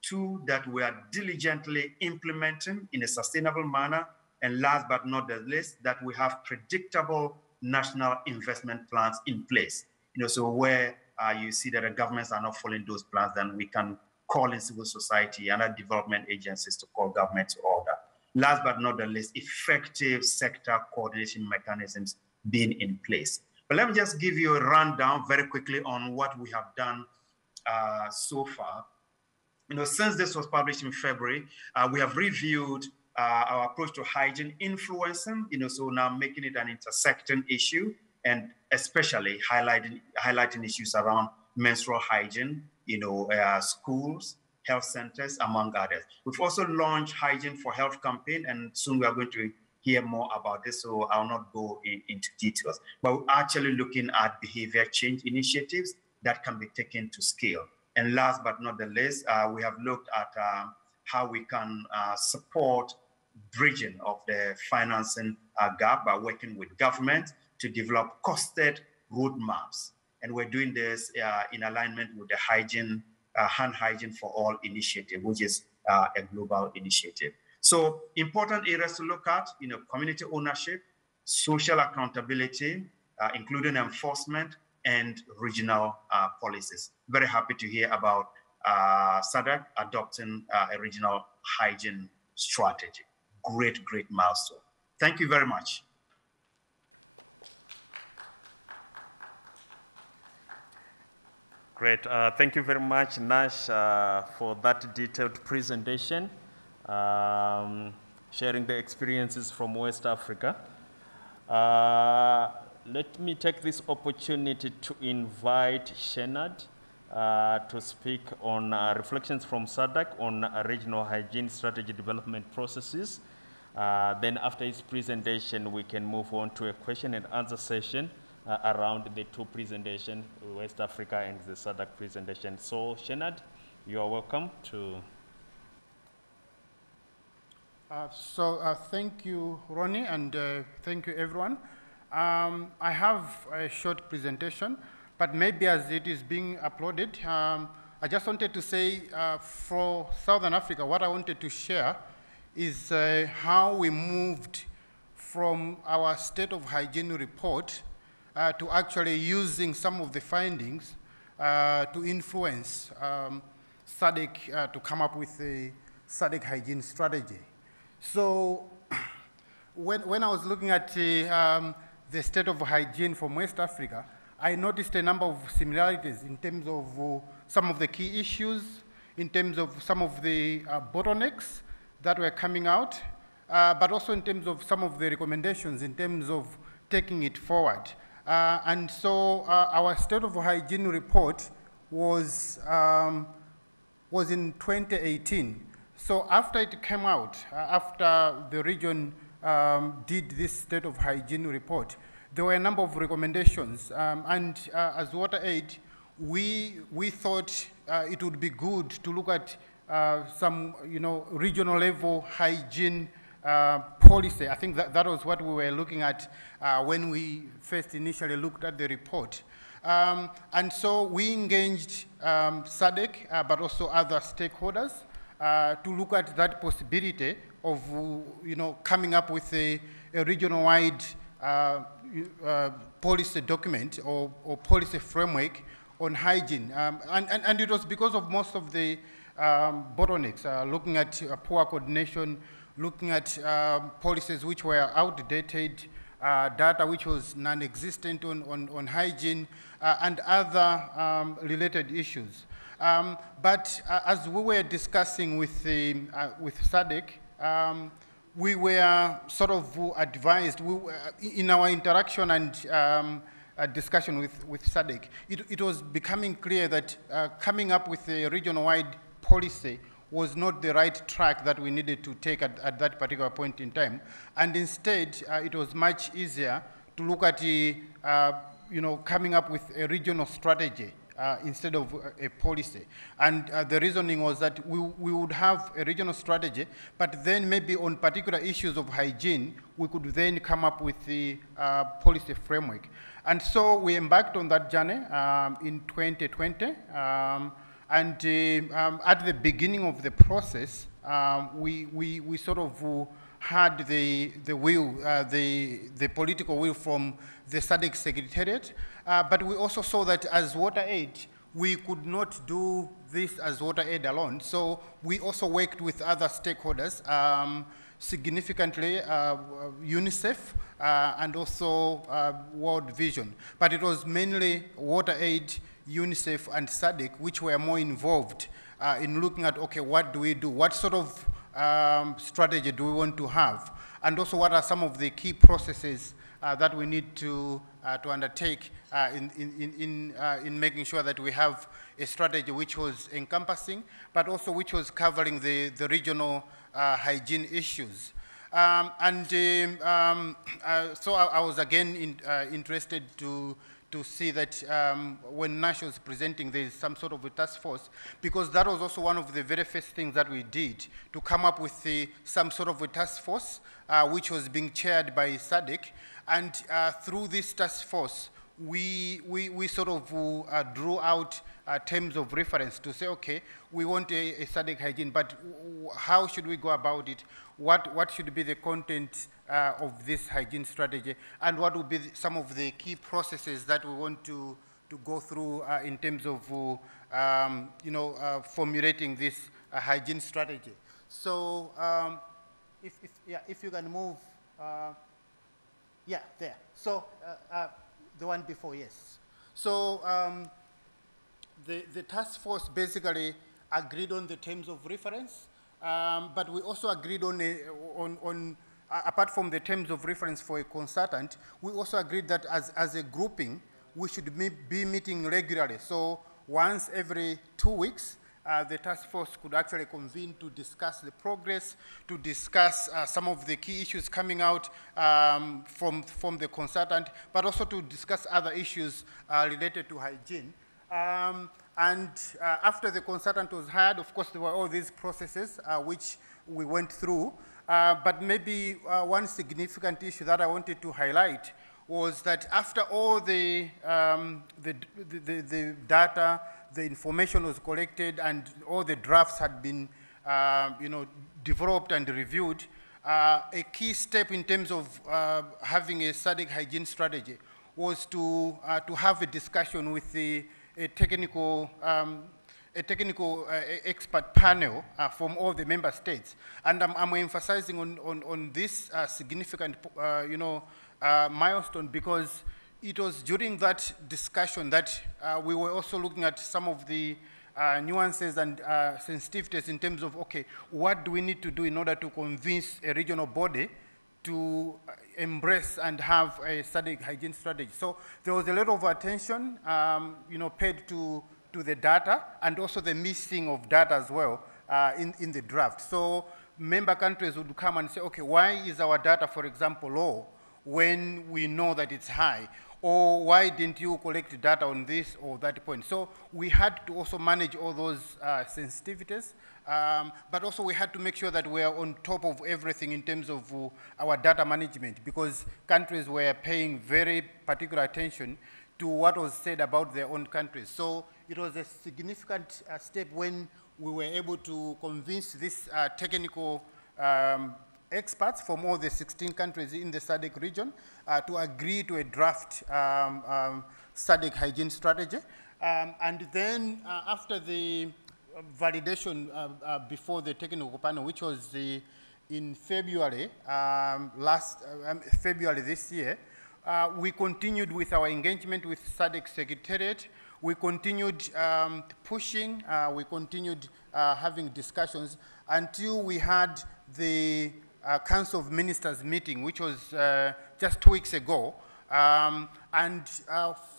Two, that we are diligently implementing in a sustainable manner. And last but not the least, that we have predictable national investment plans in place. So where you see that the governments are not following those plans, then we can call in civil society and other development agencies to call government to order. Last but not the least, effective sector coordination mechanisms being in place. But let me just give you a rundown very quickly on what we have done so far. Since this was published in February, we have reviewed our approach to hygiene influencing, so now making it an intersecting issue, and especially highlighting issues around menstrual hygiene, schools, health centers, among others. We've also launched Hygiene for Health campaign, and soon we are going to hear more about this, so I'll not go into details. But we're actually looking at behavior change initiatives that can be taken to scale. And last but not the least, we have looked at how we can support bridging of the financing gap by working with government to develop costed roadmaps. And we're doing this in alignment with the hygiene, Hand Hygiene for All initiative, which is a global initiative. So important areas to look at, community ownership, social accountability, including enforcement, and regional policies. Very happy to hear about SADC adopting a regional hygiene strategy. Great, great milestone. Thank you very much. Great. Thank you very much, Nash, for that detailed presentation, sharing the experiences from West Africa. Let me take this opportunity to invite Shenad to speak on reflections from SADC on regional hygiene strategy development processes. Then after his presentation, we can move on to a question and answer session around the two presentations, West Africa and the SADC presentation. So Shenad, you are welcome to. Thank you, Ronnie, and thank you, everyone. I have a short presentation, but maybe as it is being uploaded, I just wanted to say for Southern Africa, what I wanted to share is how we moved from our state of hygiene report to actually using some of the findings to influence SADC to come up with a SADC hygiene strategy. So when I was looking at the state of hygiene from West Africa, I noticed a number of similarities in terms of some of the key issues, in terms of some of the bottlenecks that were coming out, but also in terms of some of the recommendations in terms of taking it forward. And so our state of hygiene report was in 2018. So after it came out, after the region did this state of hygiene report, there were a number of recommendations. And as WaterAid, we thought it would be good to look at some regional level hygiene policy. I think that was what we were looking at when we first initially looked at the report. And so we engaged SADC, but also other stakeholders to look at that possibility of coming up with a regional-wide policy document or policy framework on hygiene. And it was because of most of the bottlenecks, looking at poor coordination, looking at policies which were outdated, data which was non-existent on hygiene, and other related issues. But as we were discussing with SADC, we were sort of advised, in our interaction and discussion with SADC, it was becoming clear that coming up with a region-wide policy was not the right track that we needed to take at that particular point in time. And instead, it was much easier to look at coming up with a regional strategy instead of a policy. And the reasoning was that we would have a regional strategy, but then maybe on particular issues of hygiene, we could then come up with the policy framework. And so we embarked on that journey in 2020. At the beginning of the process, we sort of had the will, the political will from the SADC Secretariat, but we also saw that as WaterAid, we could not do this as WaterAid alone. So we also worked with other stakeholders, significantly UNICEF and also World Vision. But it was mainly WaterAid, UNICEF, and SADC which were more involved in looking at, okay, what do we do? What sort of strategy do we want to have? And also what are some of the key processes that we need to undertake in making sure that we have a strategy which was encompassing, but also which was covering the regional hygiene issues. So I was again interested to see that when NASH was presenting, there is some sort of a task force, because that was also one of the very first things that we did, to come up with some sort of a task force, which was being chaired by SADC. And through this task force, we sort of drew out terms of reference to say, okay, we want a SADC hygiene, but how should we go about it? What should be the content of this hygiene strategy, and what would be some of the key processes that we want to go through in terms of formulating this hygiene strategy. So if you can move, yeah, there. So the one before, yes. So the task force basically agreed on the terms of reference, but we also agreed on apart from the terms of reference for a consultant, we also agreed that as a grouping, we should be meeting regularly. So once every 2 weeks, the task force could actually convene to discuss the progress, to discuss some of the key issues coming out from the consultant, but also to discuss other issues related to hygiene. After the consultant was hired, of course, there were all these processes which we went through. But maybe one significant issue that I wanted to highlight was that after all the data, the information was collected, and all the drafts had been developed and reviewed, a key step in terms of having a SADC hygiene strategy was to have a discussion with a technical expert panel from all the member states. And I'm emphasizing on this significant milestone, because it was during that discussion that we were also looking at some of the nuances and sensitivities in terms of, okay, what do we need to do in order to convince a regional body to embrace and have a SADC hygiene strategy. So there was a lot of attention paid to the data, and also the missing of data as well in the draft. So member countries would come and say, okay, why is our data, for example, low when we know that it's high? Or why didn't you collect data on this or that point? So we had to also manage all those sensitivities, but also we had to make sure that we are on top of everything in terms of our data management, because countries were paying very particular attention to what was said about their own countries. So it was a significant step when we were able to convince these technical experts from all the 16 countries in the SADC region to agree to a draft SADC hygiene strategy. And then after the validation before the technical panel, which was in February, February this year, we continued with our engagement with SADC Secretariat. We continued pushing, we continued having discussions until we had the Council of Ministers meeting, which was just 2 weeks ago.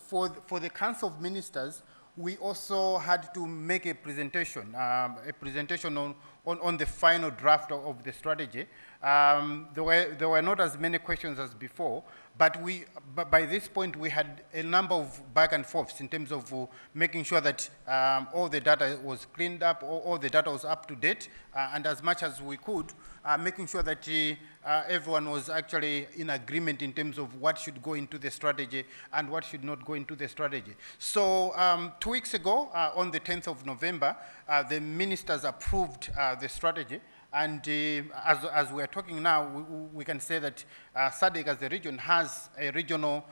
For the Council of Ministers, we also had to make a presentation on the final draft of the strategy. There were not as many questions as before, but by this point we had a number of back and forths in terms of making sure that all the data was cleaned up, all the data was up to date, and as much as we could, making sure that everyone was actually in agreement in terms of what should go into the strategy and what should not go into the strategy. So 2 weeks ago, on the 10th of November, the ministers approved the strategy. And as we're talking now, we can say that SADC as a region has a regional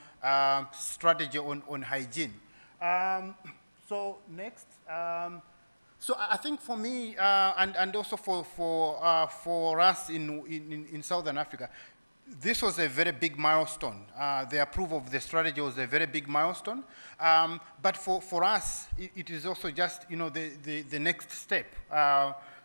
strategy on hygiene. So next. So I think for me, and also for us in Southern Africa, this was a very big milestone. The approval of the strategy was a very big milestone. But for us, it is also just the next step.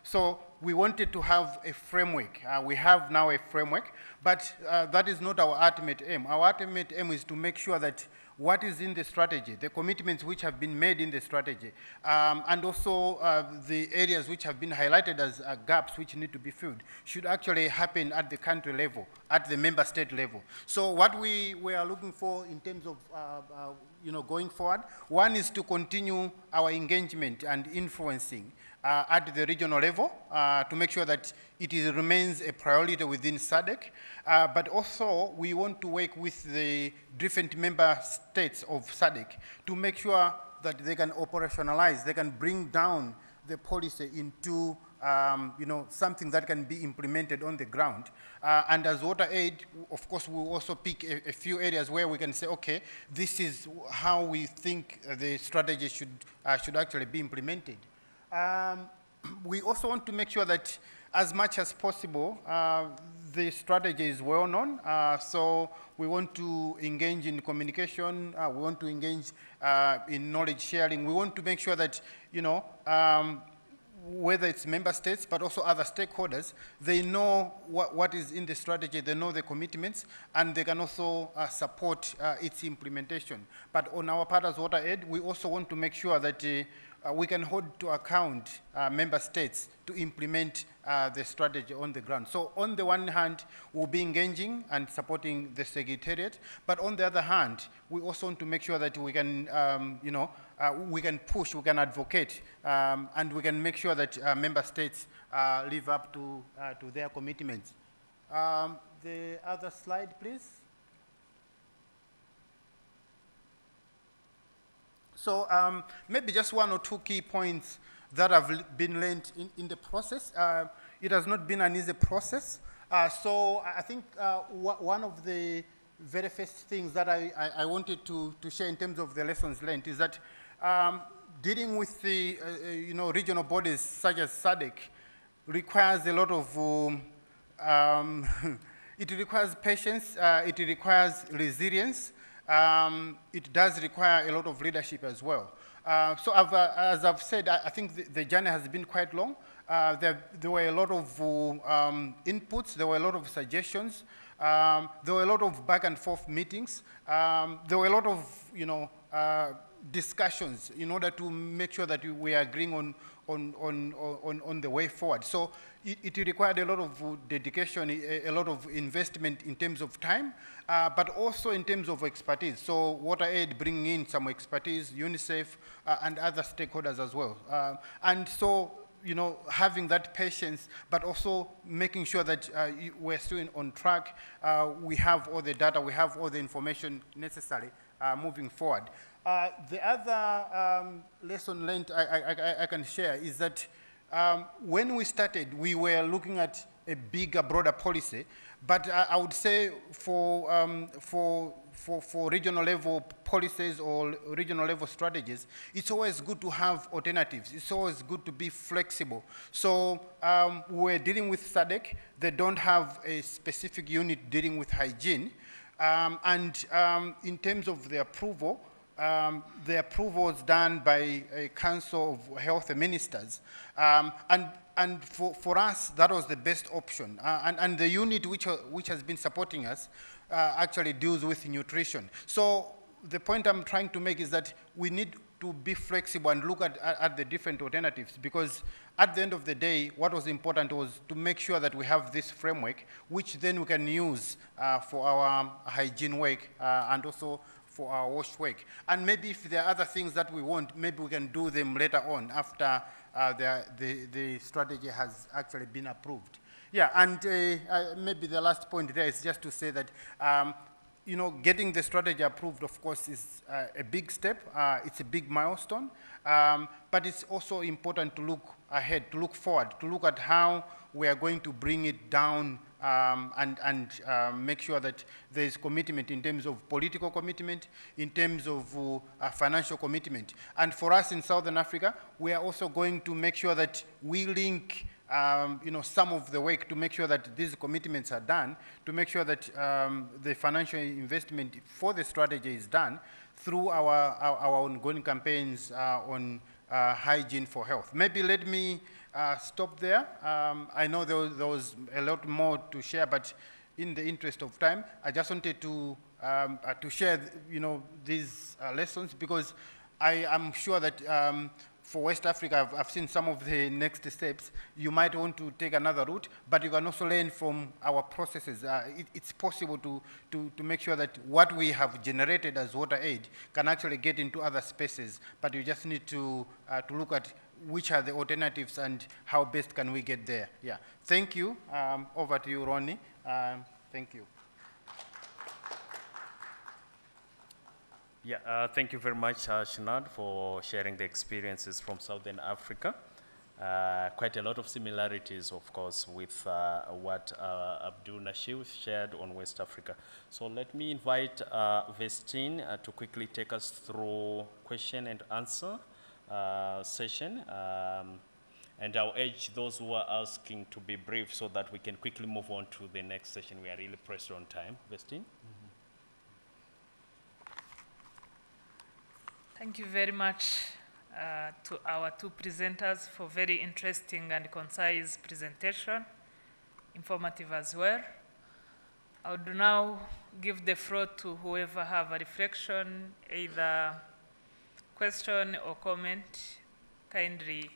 So we wanted to have a framework. We have now a framework, but that is not our ultimate aim. Our ultimate aim is to make sure that what is in the strategy, the commitments which have been made in the strategy, and also the areas which have been highlighted as gaps which need to be filled, should actually happen at the country level, at the member state level. So what we are looking for in terms of going forward, one is to continue our engagement and influencing at the regional level to make sure that it remains a priority within SADC. But also, we want to work with the different member states of SADC to make sure that they can operationalize, they can bring down the policy into something that can be implemented on the ground. And as WaterAid, of course, we'll also pick a few areas where we can say, okay, this is how we think the strategy should actually be implemented. We also want to make sure that as much as possible, the strategy is well known. So we want to engage in communication. We want to engage in knowledge sharing. We want to make sure that, whether it's member states, but also other stakeholders, they know what is in the strategy, they know the commitments, and they can also support its implementation. But on our part as WaterAid, we also want to make sure that we can hold to account member states to implement the strategy on the ground. So on the one hand, we'll be engaging and supporting the Secretariat, but on the other hand, we also want to make sure that we can, we can push, we can advocate, and we can make sure that member states live up to their commitments. The other slide, please. So maybe just one or two key points that have been learned in the process. It has not been an easy process. So I think one of the very first things that I wanted to share in terms of the lessons learned is that dealing with the regional bodies such as SADC requires a lot of, it requires patience, it requires resilience, it does require a lot of leadership as well. So as I've said, I think the journey has been quite long. There were a lot of inputs, there were a lot of suggestions, there were a lot of back and forth meetings, there were a lot of discussions in order to make sure that we are agreeing on the way forward. So it required a lot of dedication, a lot of investment in terms of time, but also in terms of expertise. So WaterAid bringing in some expertise, UNICEF, and other stakeholders as well. And so, having that patience, but also making sure that we're still on track, we have all the data, we have all the information necessary moving forward. The other lesson learned I can share is that when we started, we were looking at a bigger, broader policy, but I would say for regional level policies or regional level strategies, it's always good to have alternatives. It's always good to be flexible. So we're dealing with SADC. They don't have a specific unit dealing with hygiene. And in terms of the approval was done by a Council of Health Ministers. And and for us, that was the best option. And the unit which has been supporting us actually deals with nutrition. So the point I'm trying to make is that we need to be flexible and look at the different alternatives, because at the end of the day, what was important was to make sure that we have this framework, which then we can use for our hygiene work and also for our wash work. And maybe if there are other things that we want, maybe we can do them later on after the strategy has actually been approved. Yeah, and maybe the last point there is just to say that you know, getting the strategy approved, of course, is a big step. It's a big milestone. But it's also important to look ahead, to look forward, to look at how we are going to bring it down and make sure that there is commitment in terms of political commitment, in terms of financial commitment. And for us in Southern Africa, we are also going to make sure that we link you know, some of the work to make sure that these commitments are done, to make sure that the financial investment for the strategy is done through our ongoing campaigns on hygiene for health. Maybe let me stop there. I know there was a lot more to share, but in the interest of time, I just wanted to share, you know, these lessons, because I am sure that for West Africa, I've seen some of the next steps. You might want to take another route, but you can also learn from our processes. It's possible to make sure that what we have generated as WaterAid can actually get into other spaces, but you just need to look at which are the alternatives and how best can we get there. Yeah, thank you. Over to you, Ronnie. Thank you. Yeah, thank you very much, Shinad, for sharing the experiences from Southern Africa. Quite a lot of similarities, of course, with what Abdul Nashir shared on West Africa. So let me invite Vestine to quickly take us through question and answer session. And I'll urge those who are asking to be brief so that we can quickly move on to the next session. We are really pressed on time. Vestine? Thank you very much to our two presenters for very interesting and concise presentation, informative as well. I would now give the floor to whoever have a reflection, either question or comment. Kindly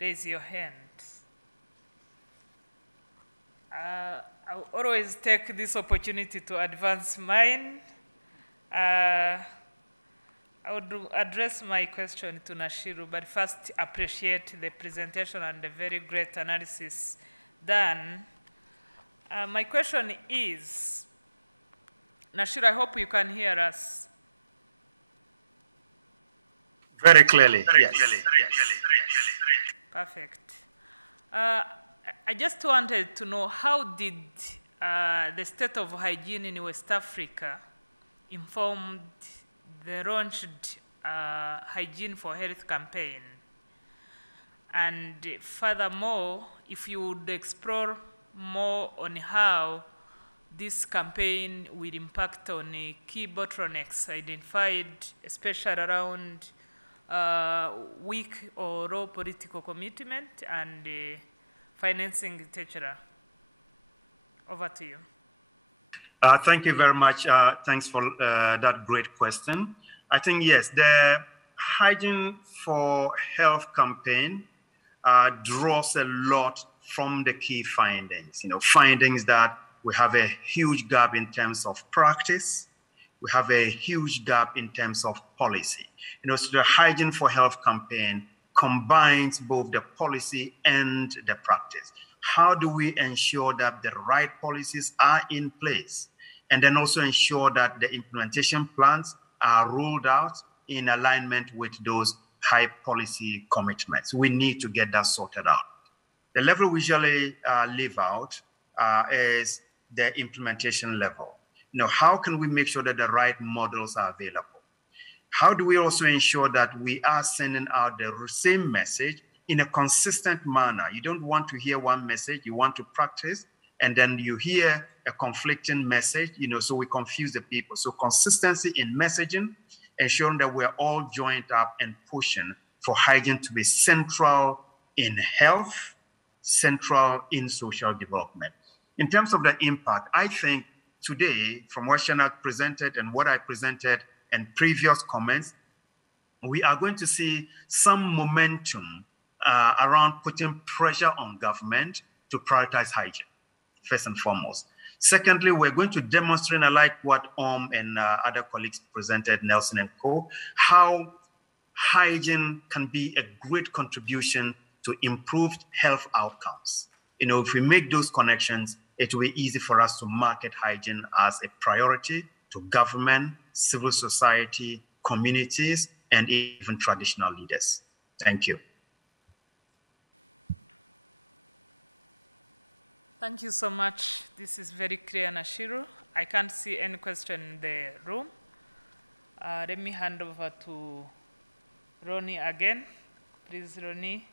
raise your hand. I always take this opportunity to advance mine. I would address my question to Nashiru, but first appreciate the presentation and the very great analysis done. My question is, Nashiru, I hope you can hear us. Very clearly, yes. Perfect. I just wanted to know, how did the state of hygiene in West Africa informed the launched Hygiene for Health campaign? And furthermore, if you would explore more on how this campaign will impact on key bottlenecks identified, especially around weak or low political commitment and financing, etc. Over to you. Thank you very much. Thanks for that great question. I think, yes, the Hygiene for Health campaign draws a lot from the key findings. You know, findings that we have a huge gap in terms of practice. We have a huge gap in terms of policy. You know, so the Hygiene for Health campaign combines both the policy and the practice. How do we ensure that the right policies are in place? And then also ensure that the implementation plans are rolled out in alignment with those high policy commitments. We need to get that sorted out. The level we usually leave out is the implementation level. You know, how can we make sure that the right models are available? How do we also ensure that we are sending out the same message in a consistent manner? You don't want to hear one message, you want to practice, and then you hear a conflicting message, you know, so we confuse the people. So consistency in messaging, ensuring that we're all joined up and pushing for hygiene to be central in health, central in social development. In terms of the impact, I think today, from what Shanak presented and what I presented and previous comments, we are going to see some momentum around putting pressure on government to prioritize hygiene, first and foremost. Secondly, we're going to demonstrate, like what and other colleagues presented, Nelson and co, how hygiene can be a great contribution to improved health outcomes. You know, if we make those connections, it will be easy for us to market hygiene as a priority to government, civil society, communities, and even traditional leaders. Thank you. Thank you so much. This is very clear, Nashiru. I can't see any question in the room. Let me hand over to Ronnie again. Please, Ronnie,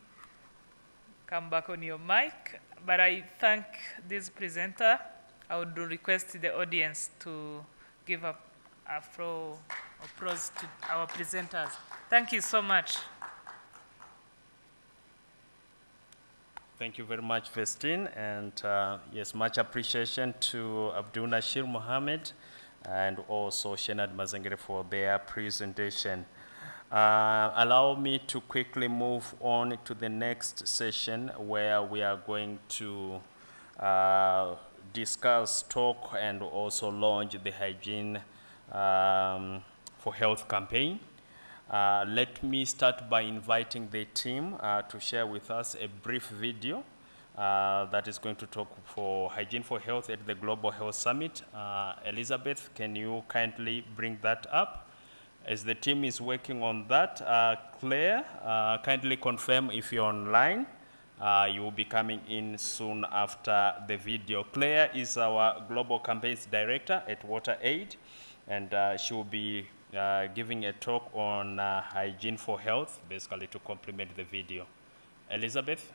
come back on your mic. But I thank this presenter. I would request the audience to give a applause to our presenters. Thank you so much. Thank you very much, Vestine, and yes, much appreciation to Abdul Nashir Mohammed and also Shenad Mazengere for their presentation. Allow me to quickly move on to the next session where we are going to discuss, talk, and also launch the Hygiene for Health campaign. Let me start by inviting the team to share with us a brief video that is going to talk for Hygiene for Health at the Global Health Summit. Elizabeth, can you kindly bring that up? As the team is working on that, Claire, kindly confirm if you're online. You will be coming in soon after the video. Claire is our Global Campaigns Director at WaterAid, and she will be giving a talk on Hygiene for Health, basically to complement the video. Elizabeth?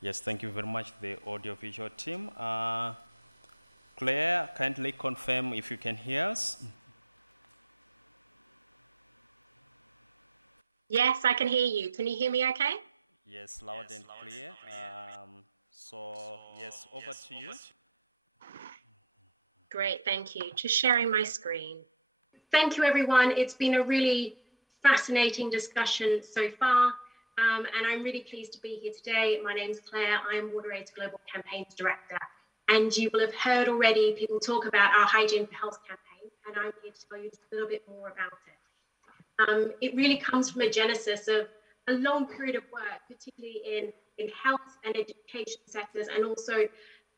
Yes, thank you very much, the audiovisual team. Claire, kindly confirm if you can hear us. Yes, I can hear you. Can you hear me okay? Yes, loud and clear. So, yes, over to you. Great, thank you. Just sharing my screen. Thank you, everyone. It's been a really fascinating discussion so far. And I'm really pleased to be here today. My name's Claire. I'm WaterAid's Global Campaigns Director. And you will have heard already people talk about our Hygiene for Health campaign, and I'm here to tell you just a little bit more about it. It really comes from a genesis of a long period of work, particularly in health and education sectors, and also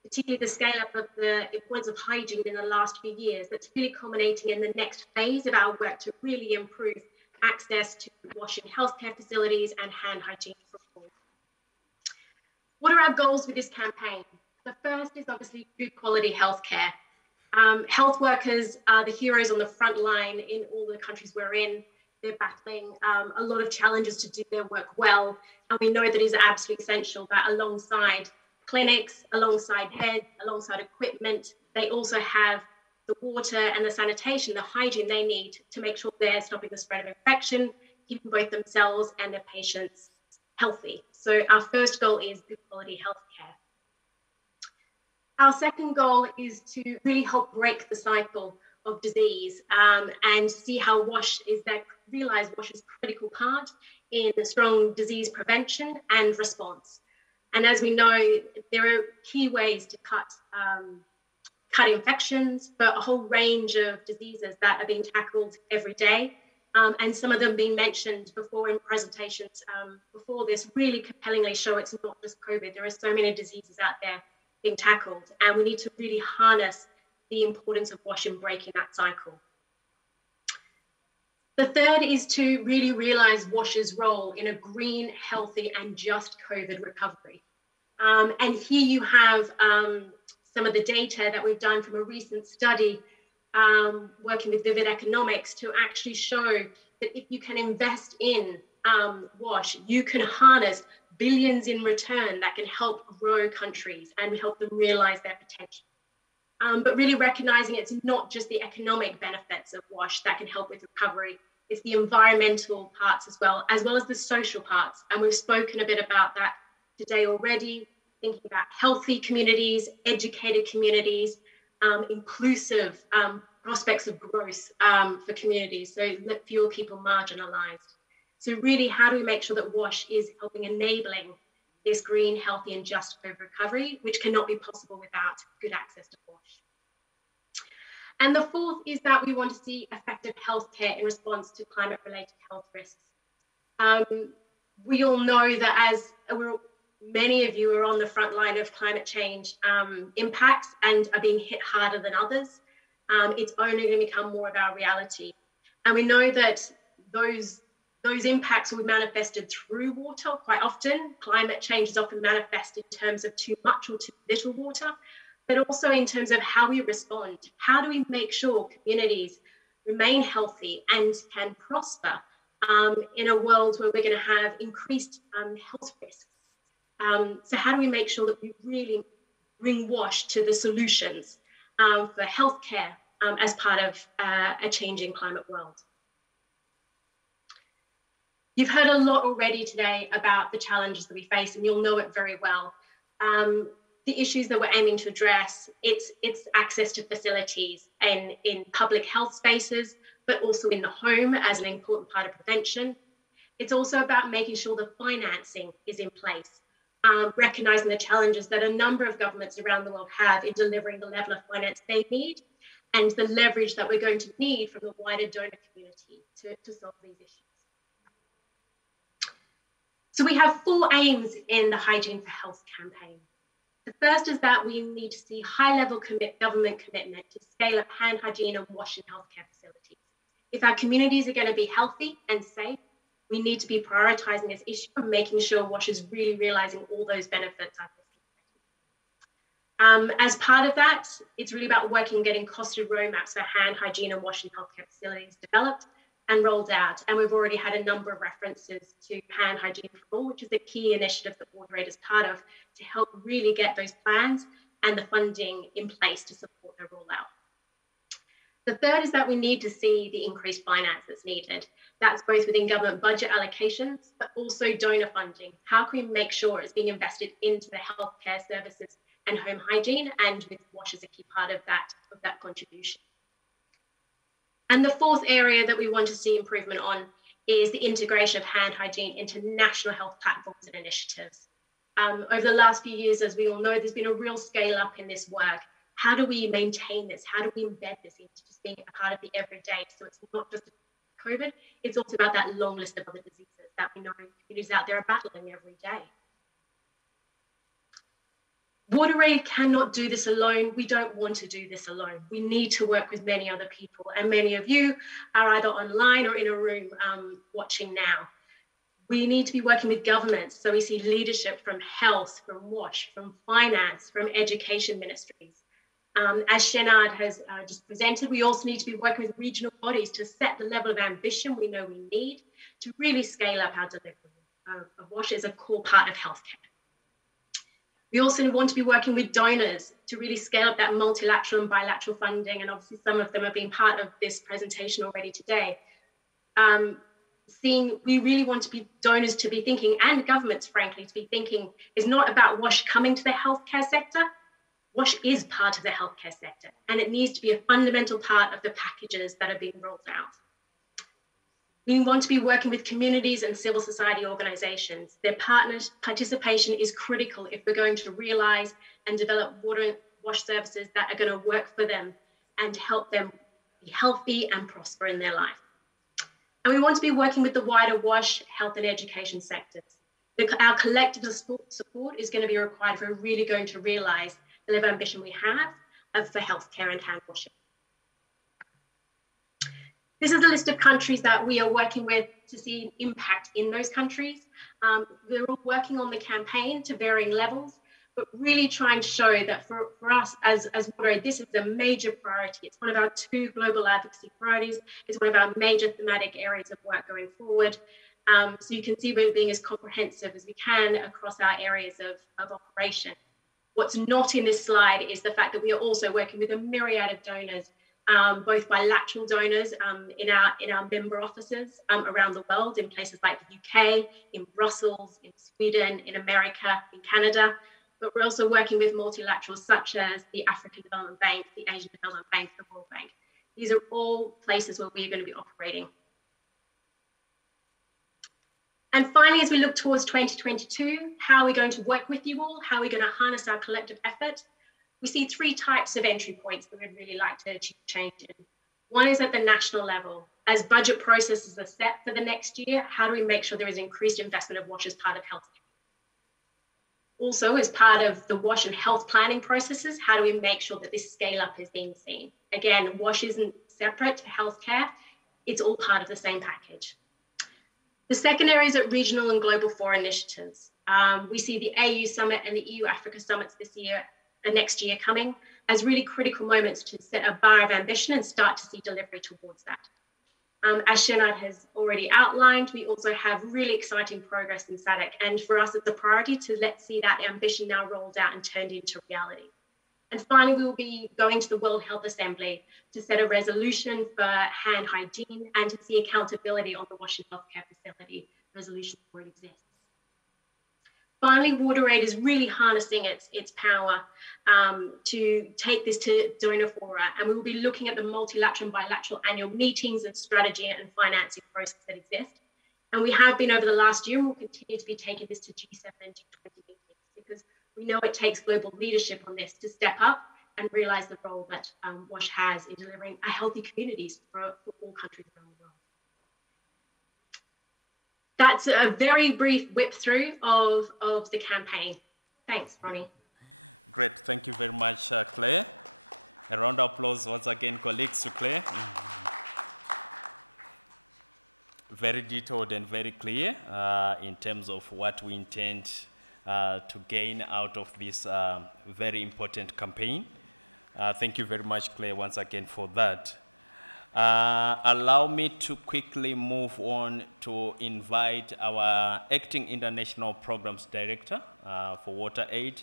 particularly the scale up of the importance of hygiene in the last few years. That's really culminating in the next phase of our work to really improve access to washing healthcare facilities and hand hygiene for all. What are our goals with this campaign? The first is obviously good quality healthcare. Health workers are the heroes on the front line in all the countries we're in. They're battling a lot of challenges to do their work well. And we know that it is absolutely essential that alongside clinics, alongside beds, alongside equipment, they also have the water and the sanitation, the hygiene they need to make sure they're stopping the spread of infection, keeping both themselves and their patients healthy. So our first goal is good quality healthcare. Our second goal is to really help break the cycle of disease and see how WASH is that, realize WASH is a critical part in strong disease prevention and response. And as we know, there are key ways to cut infections, but a whole range of diseases that are being tackled every day. And some of them being mentioned before in presentations before this really compellingly show it's not just COVID. There are so many diseases out there being tackled, and we need to really harness the importance of WASH in breaking that cycle. The third is to really realize WASH's role in a green, healthy, and just COVID recovery. And here you have some of the data that we've done from a recent study working with Vivid Economics to actually show that if you can invest in WASH, you can harness billions in return that can help grow countries and help them realize their potential. But really recognizing it's not just the economic benefits of WASH that can help with recovery, it's the environmental parts as well as the social parts. And we've spoken a bit about that today already, thinking about healthy communities, educated communities, inclusive prospects of growth for communities, so let fewer people marginalized. So really, how do we make sure that WASH is helping enabling this green, healthy, and just COVID recovery, which cannot be possible without good access to WASH. And the fourth is that we want to see effective healthcare in response to climate-related health risks. We all know that as many of you are on the front line of climate change impacts and are being hit harder than others, it's only going to become more of our reality. And we know that those impacts will be manifested through water quite often. Climate change is often manifested in terms of too much or too little water, but also in terms of how we respond. How do we make sure communities remain healthy and can prosper in a world where we're going to have increased health risks? So how do we make sure that we really bring WASH to the solutions for healthcare as part of a changing climate world? You've heard a lot already today about the challenges that we face, and you'll know it very well. The issues that we're aiming to address, it's access to facilities and in public health spaces, but also in the home as an important part of prevention. It's also about making sure the financing is in place, recognizing the challenges that a number of governments around the world have in delivering the level of finance they need and the leverage that we're going to need from the wider donor community to solve these issues. So we have 4 aims in the Hygiene for Health campaign. The first is that we need to see high-level government commitment to scale up hand hygiene and WASH in healthcare facilities. If our communities are going to be healthy and safe, we need to be prioritizing this issue and making sure WASH is really realizing all those benefits I've listed. As part of that, it's really about working and getting costed roadmaps for hand hygiene and WASH in healthcare facilities developed and rolled out. And we've already had a number of references to Hand Hygiene for All, which is a key initiative that WaterAid is part of to help really get those plans and the funding in place to support their rollout. The third is that we need to see the increased finance that's needed. That's both within government budget allocations, but also donor funding. How can we make sure it's being invested into the healthcare services and home hygiene, and with WASH as a key part of that contribution? And the fourth area that we want to see improvement on is the integration of hand hygiene into national health platforms and initiatives. Over the last few years, as we all know, there's been a real scale up in this work. How do we maintain this? How do we embed this into just being a part of the everyday? So it's not just COVID, it's also about that long list of other diseases that we know communities out there are battling every day. WaterAid cannot do this alone. We don't want to do this alone. We need to work with many other people, and many of you are either online or in a room watching now. We need to be working with governments, so we see leadership from health, from WASH, from finance, from education ministries. As Shenard has just presented, we also need to be working with regional bodies to set the level of ambition we know we need to really scale up our delivery of WASH as a core part of healthcare. We also want to be working with donors to really scale up that multilateral and bilateral funding, and obviously some of them have been part of this presentation already today. we really want donors to be thinking, and governments, frankly, to be thinking, is not about WASH coming to the healthcare sector. WASH is part of the healthcare sector, and it needs to be a fundamental part of the packages that are being rolled out. We want to be working with communities and civil society organizations. Their participation is critical if we're going to realize and develop WASH services that are going to work for them and help them be healthy and prosper in their life. And we want to be working with the wider WASH, health and education sectors. Our collective support is going to be required if we're really going to realize the level of ambition we have for healthcare and hand washing. This is a list of countries that we are working with to see impact in those countries. We're all working on the campaign to varying levels, but really trying to show that for us as WaterAid, this is a major priority. It's one of our 2 global advocacy priorities. It's one of our major thematic areas of work going forward. So you can see we're being as comprehensive as we can across our areas of operation. What's not in this slide is the fact that we are also working with a myriad of donors, both bilateral donors in our member offices around the world, in places like the UK, in Brussels, in Sweden, in America, in Canada. But we're also working with multilaterals such as the African Development Bank, the Asian Development Bank, the World Bank. These are all places where we're going to be operating. And finally, as we look towards 2022, how are we going to work with you all? How are we going to harness our collective effort? We see 3 types of entry points that we'd really like to achieve change in. One is at the national level. As budget processes are set for the next year, how do we make sure there is increased investment of WASH as part of healthcare? Also, as part of the WASH and health planning processes, how do we make sure that this scale up is being seen? Again, WASH isn't separate to healthcare. It's all part of the same package. The second area is at regional and global 4 initiatives. We see the AU Summit and the EU Africa Summits next year coming as really critical moments to set a bar of ambition and start to see delivery towards that. As Shenad has already outlined, we also have really exciting progress in SADC, and for us it's a priority to let's see that ambition now rolled out and turned into reality. And finally, we will be going to the World Health Assembly to set a resolution for hand hygiene and to see accountability on the WASH and healthcare facility resolution where it exists. Finally, WaterAid is really harnessing its power to take this to donor fora, and we will be looking at the multilateral and bilateral annual meetings and strategy and financing process that exist. And we have been over the last year and will continue to be taking this to G7 and G20 meetings because we know it takes global leadership on this to step up and realize the role that WASH has in delivering a healthy communities for all countries around the world. That's a very brief whip through of the campaign. Thanks, Ronnie. Great, thank you very much, Claire. A round of applause once again, colleagues, to Claire. Very detailed and very clear in terms of what we intend to gain out of this very important campaign. Thank you very much, Claire, once again for that. Allow me to quickly move on to invite our Acting International Programs Director for WaterAid,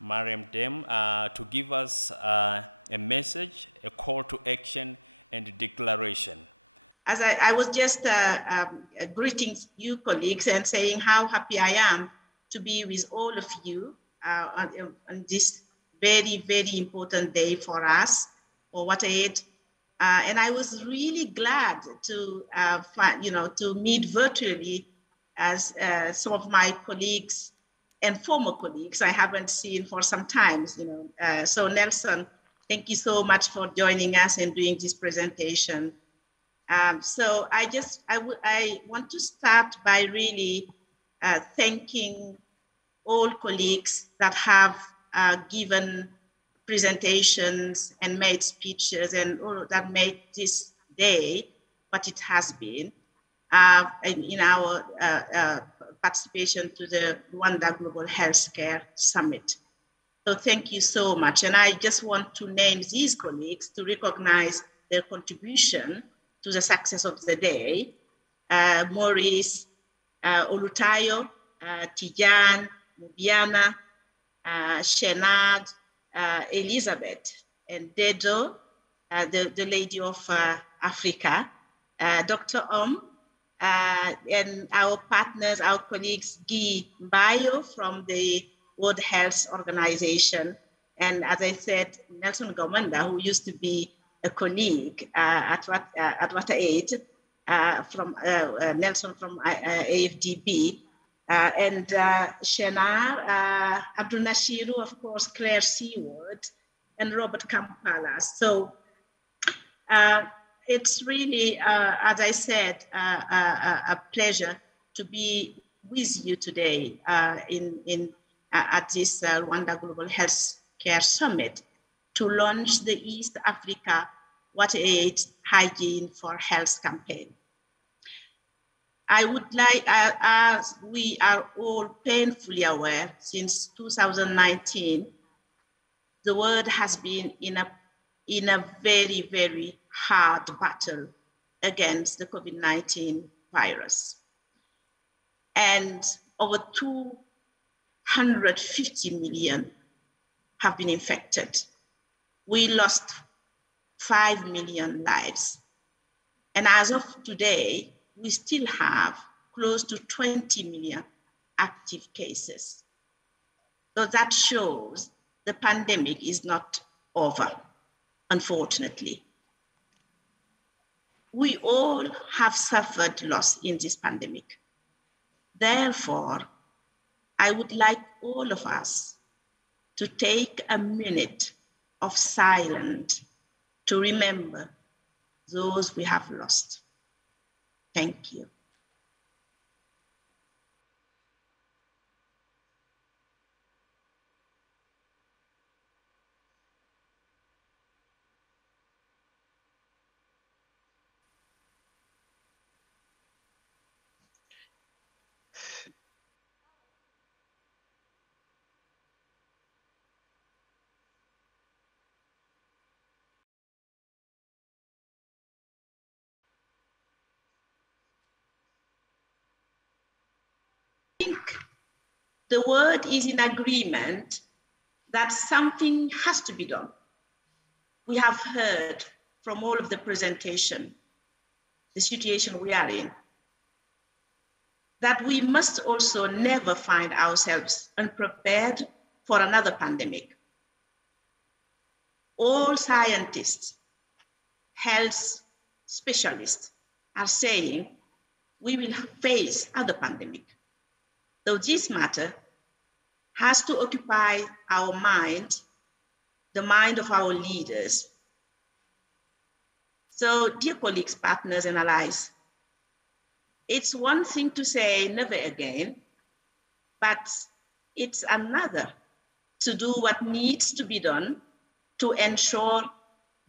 Mariam Dem, to give us a message, a call to action, and a declaration. As I was just greeting you colleagues and saying how happy I am to be with all of you on this very, very important day for us, for WaterAid. And I was really glad to, to meet virtually as some of my colleagues and former colleagues I haven't seen for some time. So Nelson, thank you so much for joining us and doing this presentation. So I want to start by really thanking all colleagues that have given presentations and made speeches and all that made this day what it has been in our participation to the Rwanda Global Healthcare Summit. So thank you so much. And I just want to name these colleagues to recognize their contribution to the success of the day. Maurice, Olutayo, Tijan, Mubiana, Shenad, Elizabeth, and Dedo, the lady of Africa, Dr. and our partners, our colleagues, Guy Mbayo from the World Health Organization, and as I said, Nelson Gomanda, who used to be a colleague at WaterAid, Nelson from AFDB, and Shenar, Abdul Nashiru, of course, Claire Seward, and Robert Kampala. So it's really, as I said, a pleasure to be with you today at this Rwanda Global Health Care Summit to launch the East Africa WaterAid Hygiene for Health campaign. I would like, as we are all painfully aware, since 2019, the world has been in a very, very hard battle against the COVID-19 virus. And over 250 million have been infected. We lost 5 million lives. And as of today, we still have close to 20 million active cases. So that shows the pandemic is not over, unfortunately. We all have suffered loss in this pandemic. Therefore, I would like all of us to take a minute of silence to remember those we have lost. Thank you. The world is in agreement that something has to be done. We have heard from all of the presentation, the situation we are in, that we must also never find ourselves unprepared for another pandemic. All scientists, health specialists are saying we will face other pandemics. So this matter has to occupy our mind, the mind of our leaders. So dear colleagues, partners, and allies, it's one thing to say never again, but it's another to do what needs to be done to ensure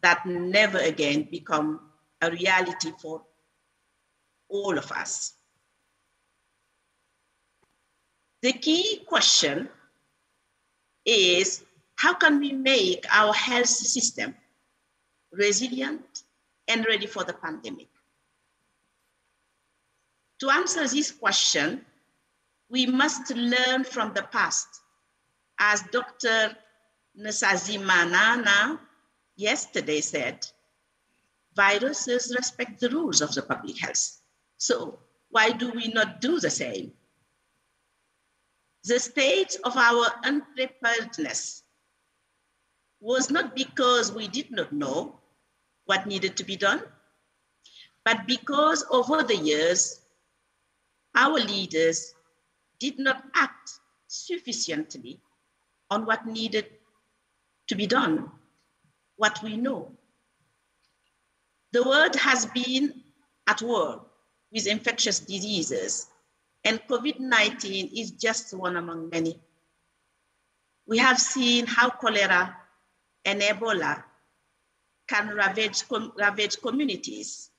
that never again become a reality for all of us. The key question is, how can we make our health system resilient and ready for the pandemic? To answer this question, we must learn from the past. As Dr. Nsazimanana yesterday said, viruses respect the rules of the public health. So why do we not do the same? The state of our unpreparedness was not because we did not know what needed to be done, but because over the years, our leaders did not act sufficiently on what needed to be done, what we know. The world has been at war with infectious diseases, and COVID-19 is just one among many. We have seen how cholera and Ebola can ravage communities.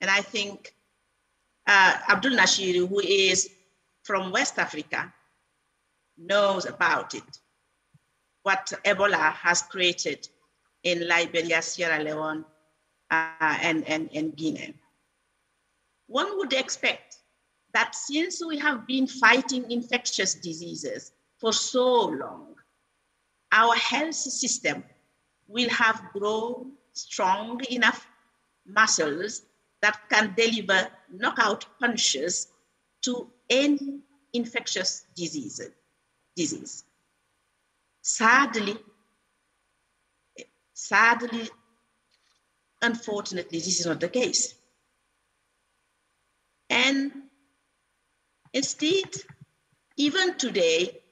And I think Abdul Nashiru, who is from West Africa, knows about it, what Ebola has created in Liberia, Sierra Leone, and Guinea. One would expect that since we have been fighting infectious diseases for so long, our health system will have grown strong enough muscles that can deliver knockout punches to any infectious disease. Sadly, unfortunately, this is not the case. And instead, even today,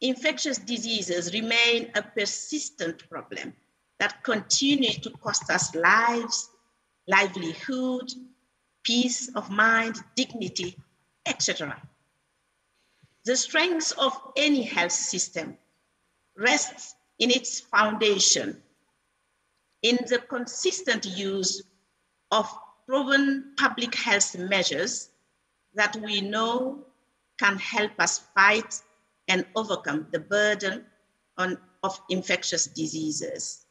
infectious diseases remain a persistent problem that continue to cost us lives, livelihood, peace of mind, dignity, etc. The strength of any health system rests in its foundation, in the consistent use of proven public health measures that we know can help us fight and overcome the burden of infectious diseases.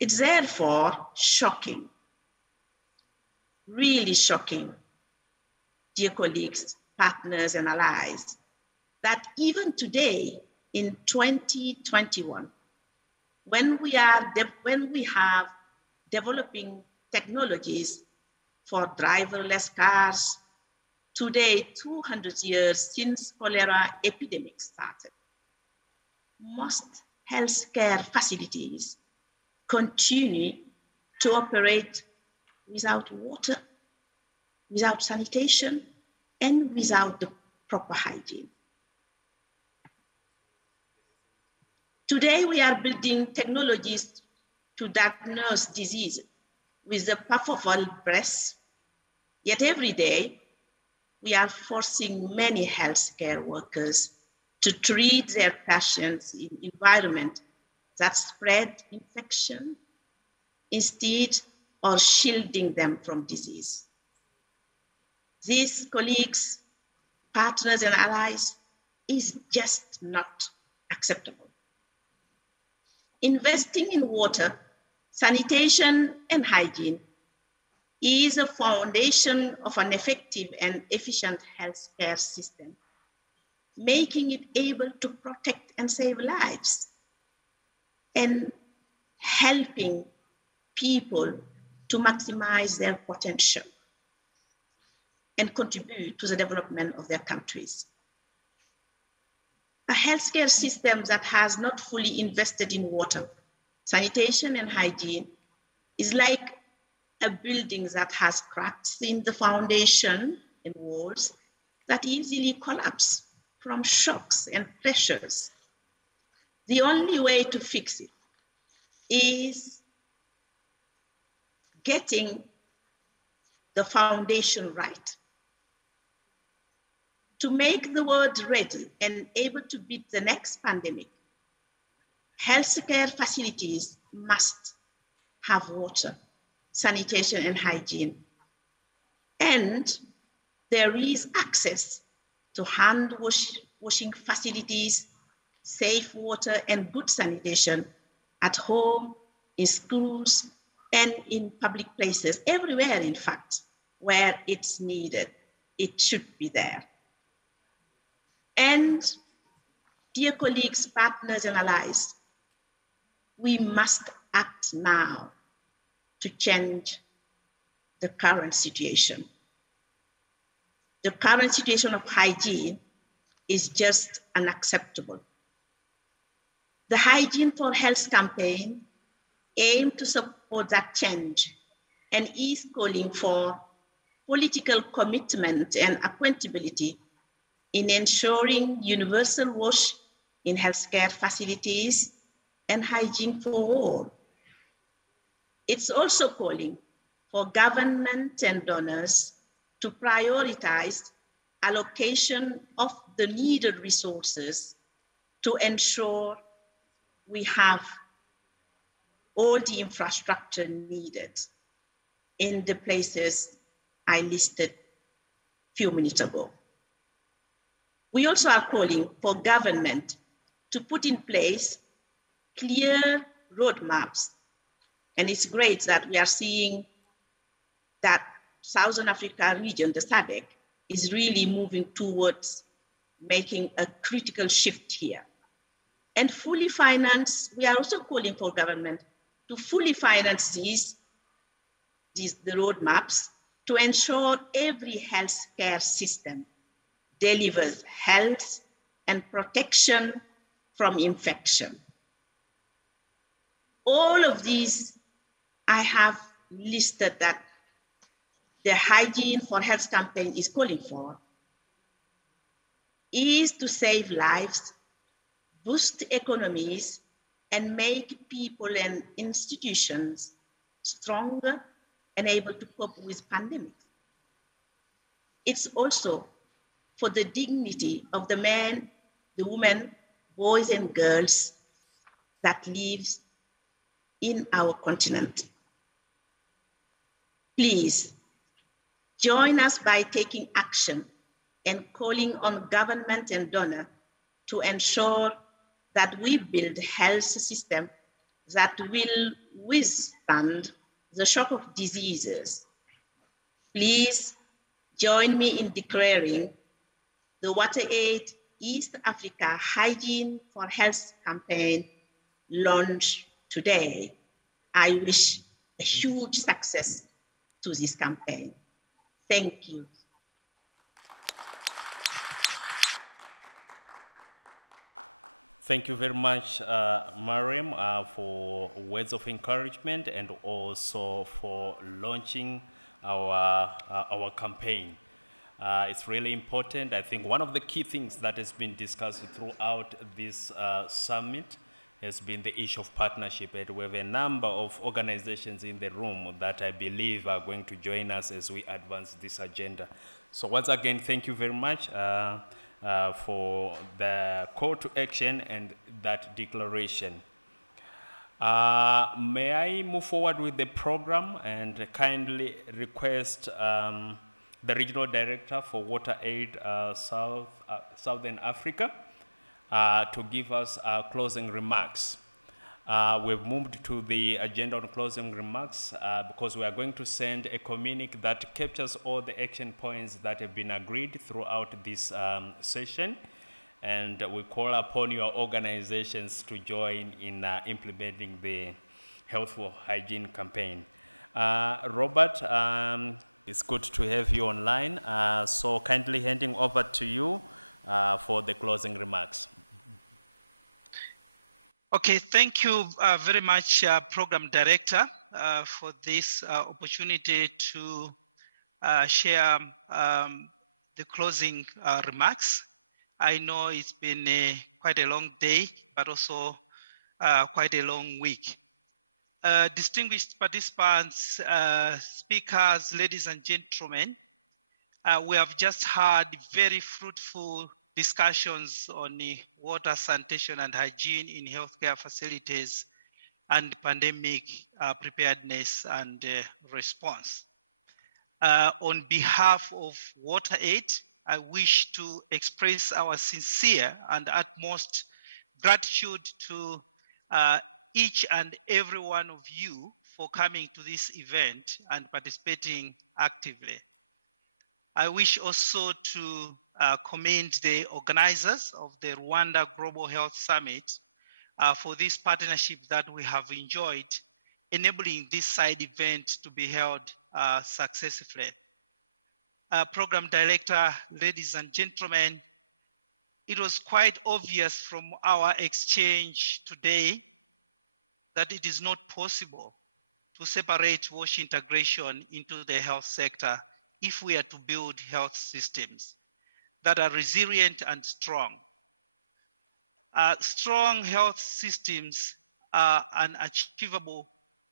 It's therefore shocking, really shocking, dear colleagues, partners, and allies, that even today in 2021, when we have developing technologies for driverless cars, today, 200 years since cholera epidemic started, most healthcare facilities continue to operate without water, without sanitation, and without the proper hygiene. Today, we are building technologies to diagnose disease with the powerful breath, yet every day, we are forcing many healthcare workers to treat their patients in environments that spread infection instead of shielding them from disease. These colleagues, partners, and allies is just not acceptable. Investing in water, sanitation, and hygiene is a foundation of an effective and efficient healthcare system, making it able to protect and save lives and helping people to maximize their potential and contribute to the development of their countries. A healthcare system that has not fully invested in water, sanitation, and hygiene is like a building that has cracks in the foundation and walls that easily collapse from shocks and pressures. The only way to fix it is getting the foundation right. To make the world ready and able to beat the next pandemic, healthcare facilities must have water, sanitation, and hygiene. And there is access to hand washing facilities, safe water, and good sanitation at home, in schools, and in public places, everywhere, in fact, where it's needed. It should be there. And dear colleagues, partners, and allies, we must act now to change the current situation. The current situation of hygiene is just unacceptable. The Hygiene for Health campaign aims to support that change and is calling for political commitment and accountability in ensuring universal wash in healthcare facilities and hygiene for all. It's also calling for government and donors to prioritize allocation of the needed resources to ensure we have all the infrastructure needed in the places I listed a few minutes ago. We also are calling for government to put in place clear roadmaps. And it's great that we are seeing that Southern Africa region, the SADC, is really moving towards making a critical shift here. And fully finance, we are also calling for government to fully finance these the roadmaps to ensure every healthcare system delivers health and protection from infection. All of these I have listed that the Hygiene for Health campaign is calling for is to save lives, boost economies, and make people and institutions stronger and able to cope with pandemics. It's also for the dignity of the men, the women, boys and girls that lives in our continent. Please join us by taking action and calling on government and donor to ensure that we build a health system that will withstand the shock of diseases. Please join me in declaring the WaterAid East Africa Hygiene for Health campaign launched today. I wish a huge success to this campaign. Thank you. Thank you very much, Mariam, for words of encouragement and also for launching our campaign. It's really important. I think one of the key things that has been discussed throughout this summit has been the issue of partnership. And we have a number of organizations in the room that I believe are going to join us as we advance this agenda. So once again, thank you very much for the call to action and that declaration. May I move forward with the program and kindly request the Regional Director for WaterAid Southern Africa to give us closing remarks. We've moved to the agenda on closing remarks because we are going to send a communique that captures all the action points that have been agreed throughout this session. And we call upon your organizations to join in implementing the Health for Hygiene campaign. Robert, it's good to have you online. So kindly handing over to you for the closing remarks. Okay, thank you very much, Program Director, for this opportunity to share the closing remarks. I know it's been quite a long day, but also quite a long week. Distinguished participants, speakers, ladies and gentlemen, we have just had very fruitful discussions on the water, sanitation, and hygiene in healthcare facilities and pandemic preparedness and response. On behalf of WaterAid, I wish to express our sincere and utmost gratitude to each and every one of you for coming to this event and participating actively. I wish also to commend the organizers of the Rwanda Global Health Summit for this partnership that we have enjoyed, enabling this side event to be held successfully. Program Director, ladies and gentlemen, it was quite obvious from our exchange today that it is not possible to separate WASH integration into the health sector if we are to build health systems that are resilient and strong. Strong health systems are unachievable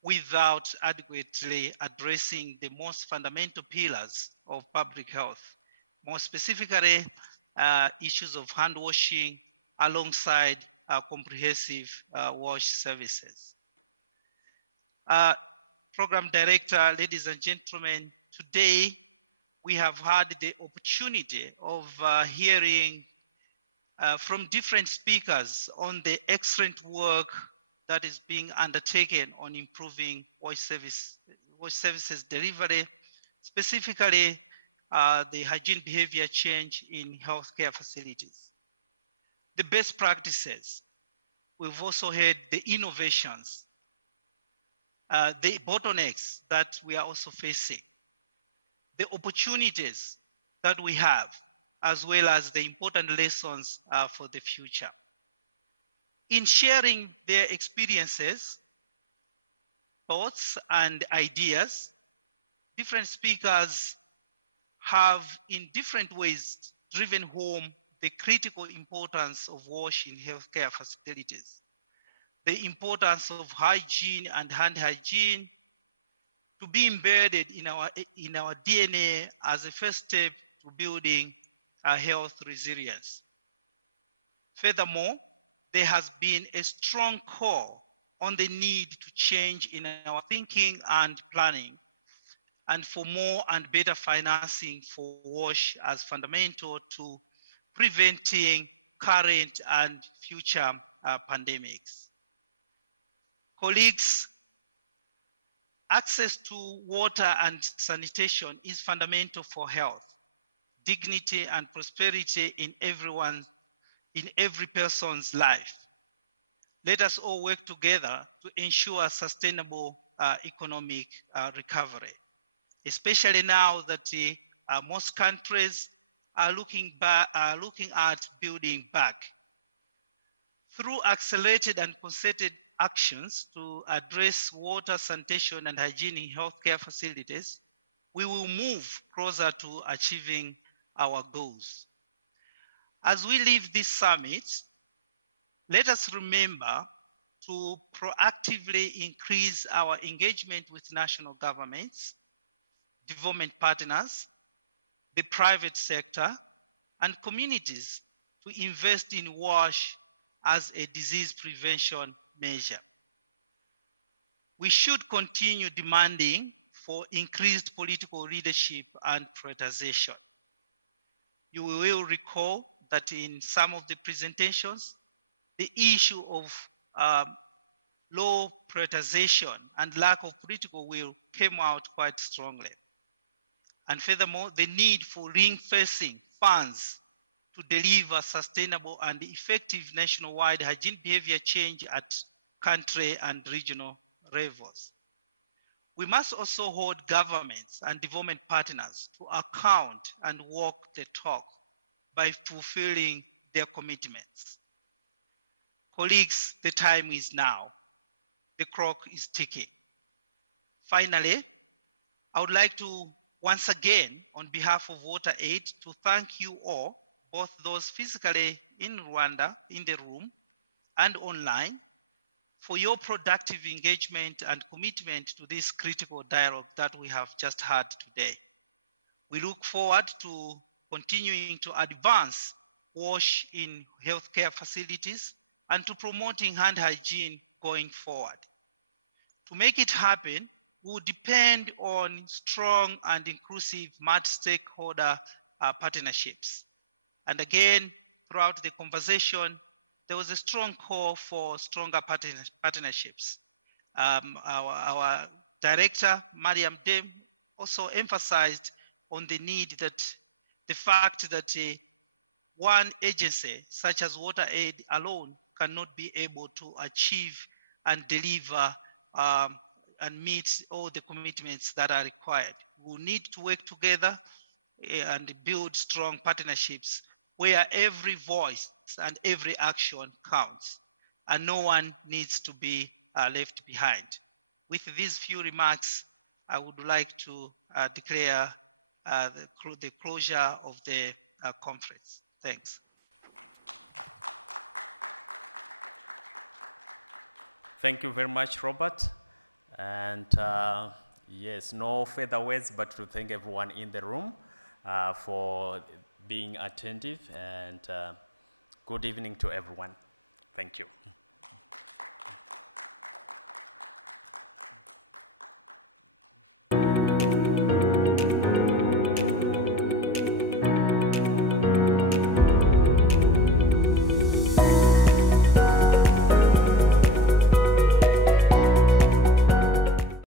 without adequately addressing the most fundamental pillars of public health, more specifically issues of hand washing alongside comprehensive wash services. Program Director, ladies and gentlemen, today we have had the opportunity of hearing from different speakers on the excellent work that is being undertaken on improving wash services delivery, specifically the hygiene behavior change in healthcare facilities. The best practices. We've also heard the innovations. the bottlenecks that we are also facing, the opportunities that we have, as well as the important lessons for the future. In sharing their experiences, thoughts, and ideas, different speakers have in different ways driven home the critical importance of WASH in healthcare facilities, the importance of hygiene and hand hygiene to be embedded in our DNA as a first step to building a health resilience. Furthermore, there has been a strong call on the need to change in our thinking and planning, and for more and better financing for WASH as fundamental to preventing current and future pandemics. Colleagues, access to water and sanitation is fundamental for health, dignity, and prosperity in every person's life. Let us all work together to ensure sustainable economic recovery, especially now that most countries are looking at building back. Through accelerated and concerted actions to address water, sanitation, and hygiene in healthcare facilities, we will move closer to achieving our goals. As we leave this summit, let us remember to proactively increase our engagement with national governments, development partners, the private sector, and communities to invest in WASH as a disease prevention measure. We should continue demanding for increased political leadership and prioritization. You will recall that in some of the presentations, the issue of low prioritization and lack of political will came out quite strongly. And furthermore, the need for ring-fencing funds to deliver sustainable and effective nationwide hygiene behavior change at country and regional levels. We must also hold governments and development partners to account and walk the talk by fulfilling their commitments. Colleagues, the time is now. The clock is ticking. Finally, I would like to once again, on behalf of WaterAid, to thank you all, both those physically in Rwanda, in the room, and online, for your productive engagement and commitment to this critical dialogue that we have just had today. We look forward to continuing to advance WASH in healthcare facilities and to promoting hand hygiene going forward. To make it happen, will depend on strong and inclusive multi-stakeholder partnerships. And again, throughout the conversation, there was a strong call for stronger partnerships. Our director, Mariam Dem, also emphasized on the need that the fact that one agency, such as WaterAid alone, cannot be able to achieve and deliver and meet all the commitments that are required. We need to work together and build strong partnerships where every voice and every action counts, and no one needs to be left behind. With these few remarks, I would like to declare the closure of the conference. Thanks. Thank you very much, Robert. And yes, no further words but to thank everyone in the room for being attentive, and good evening to everyone. Thank you.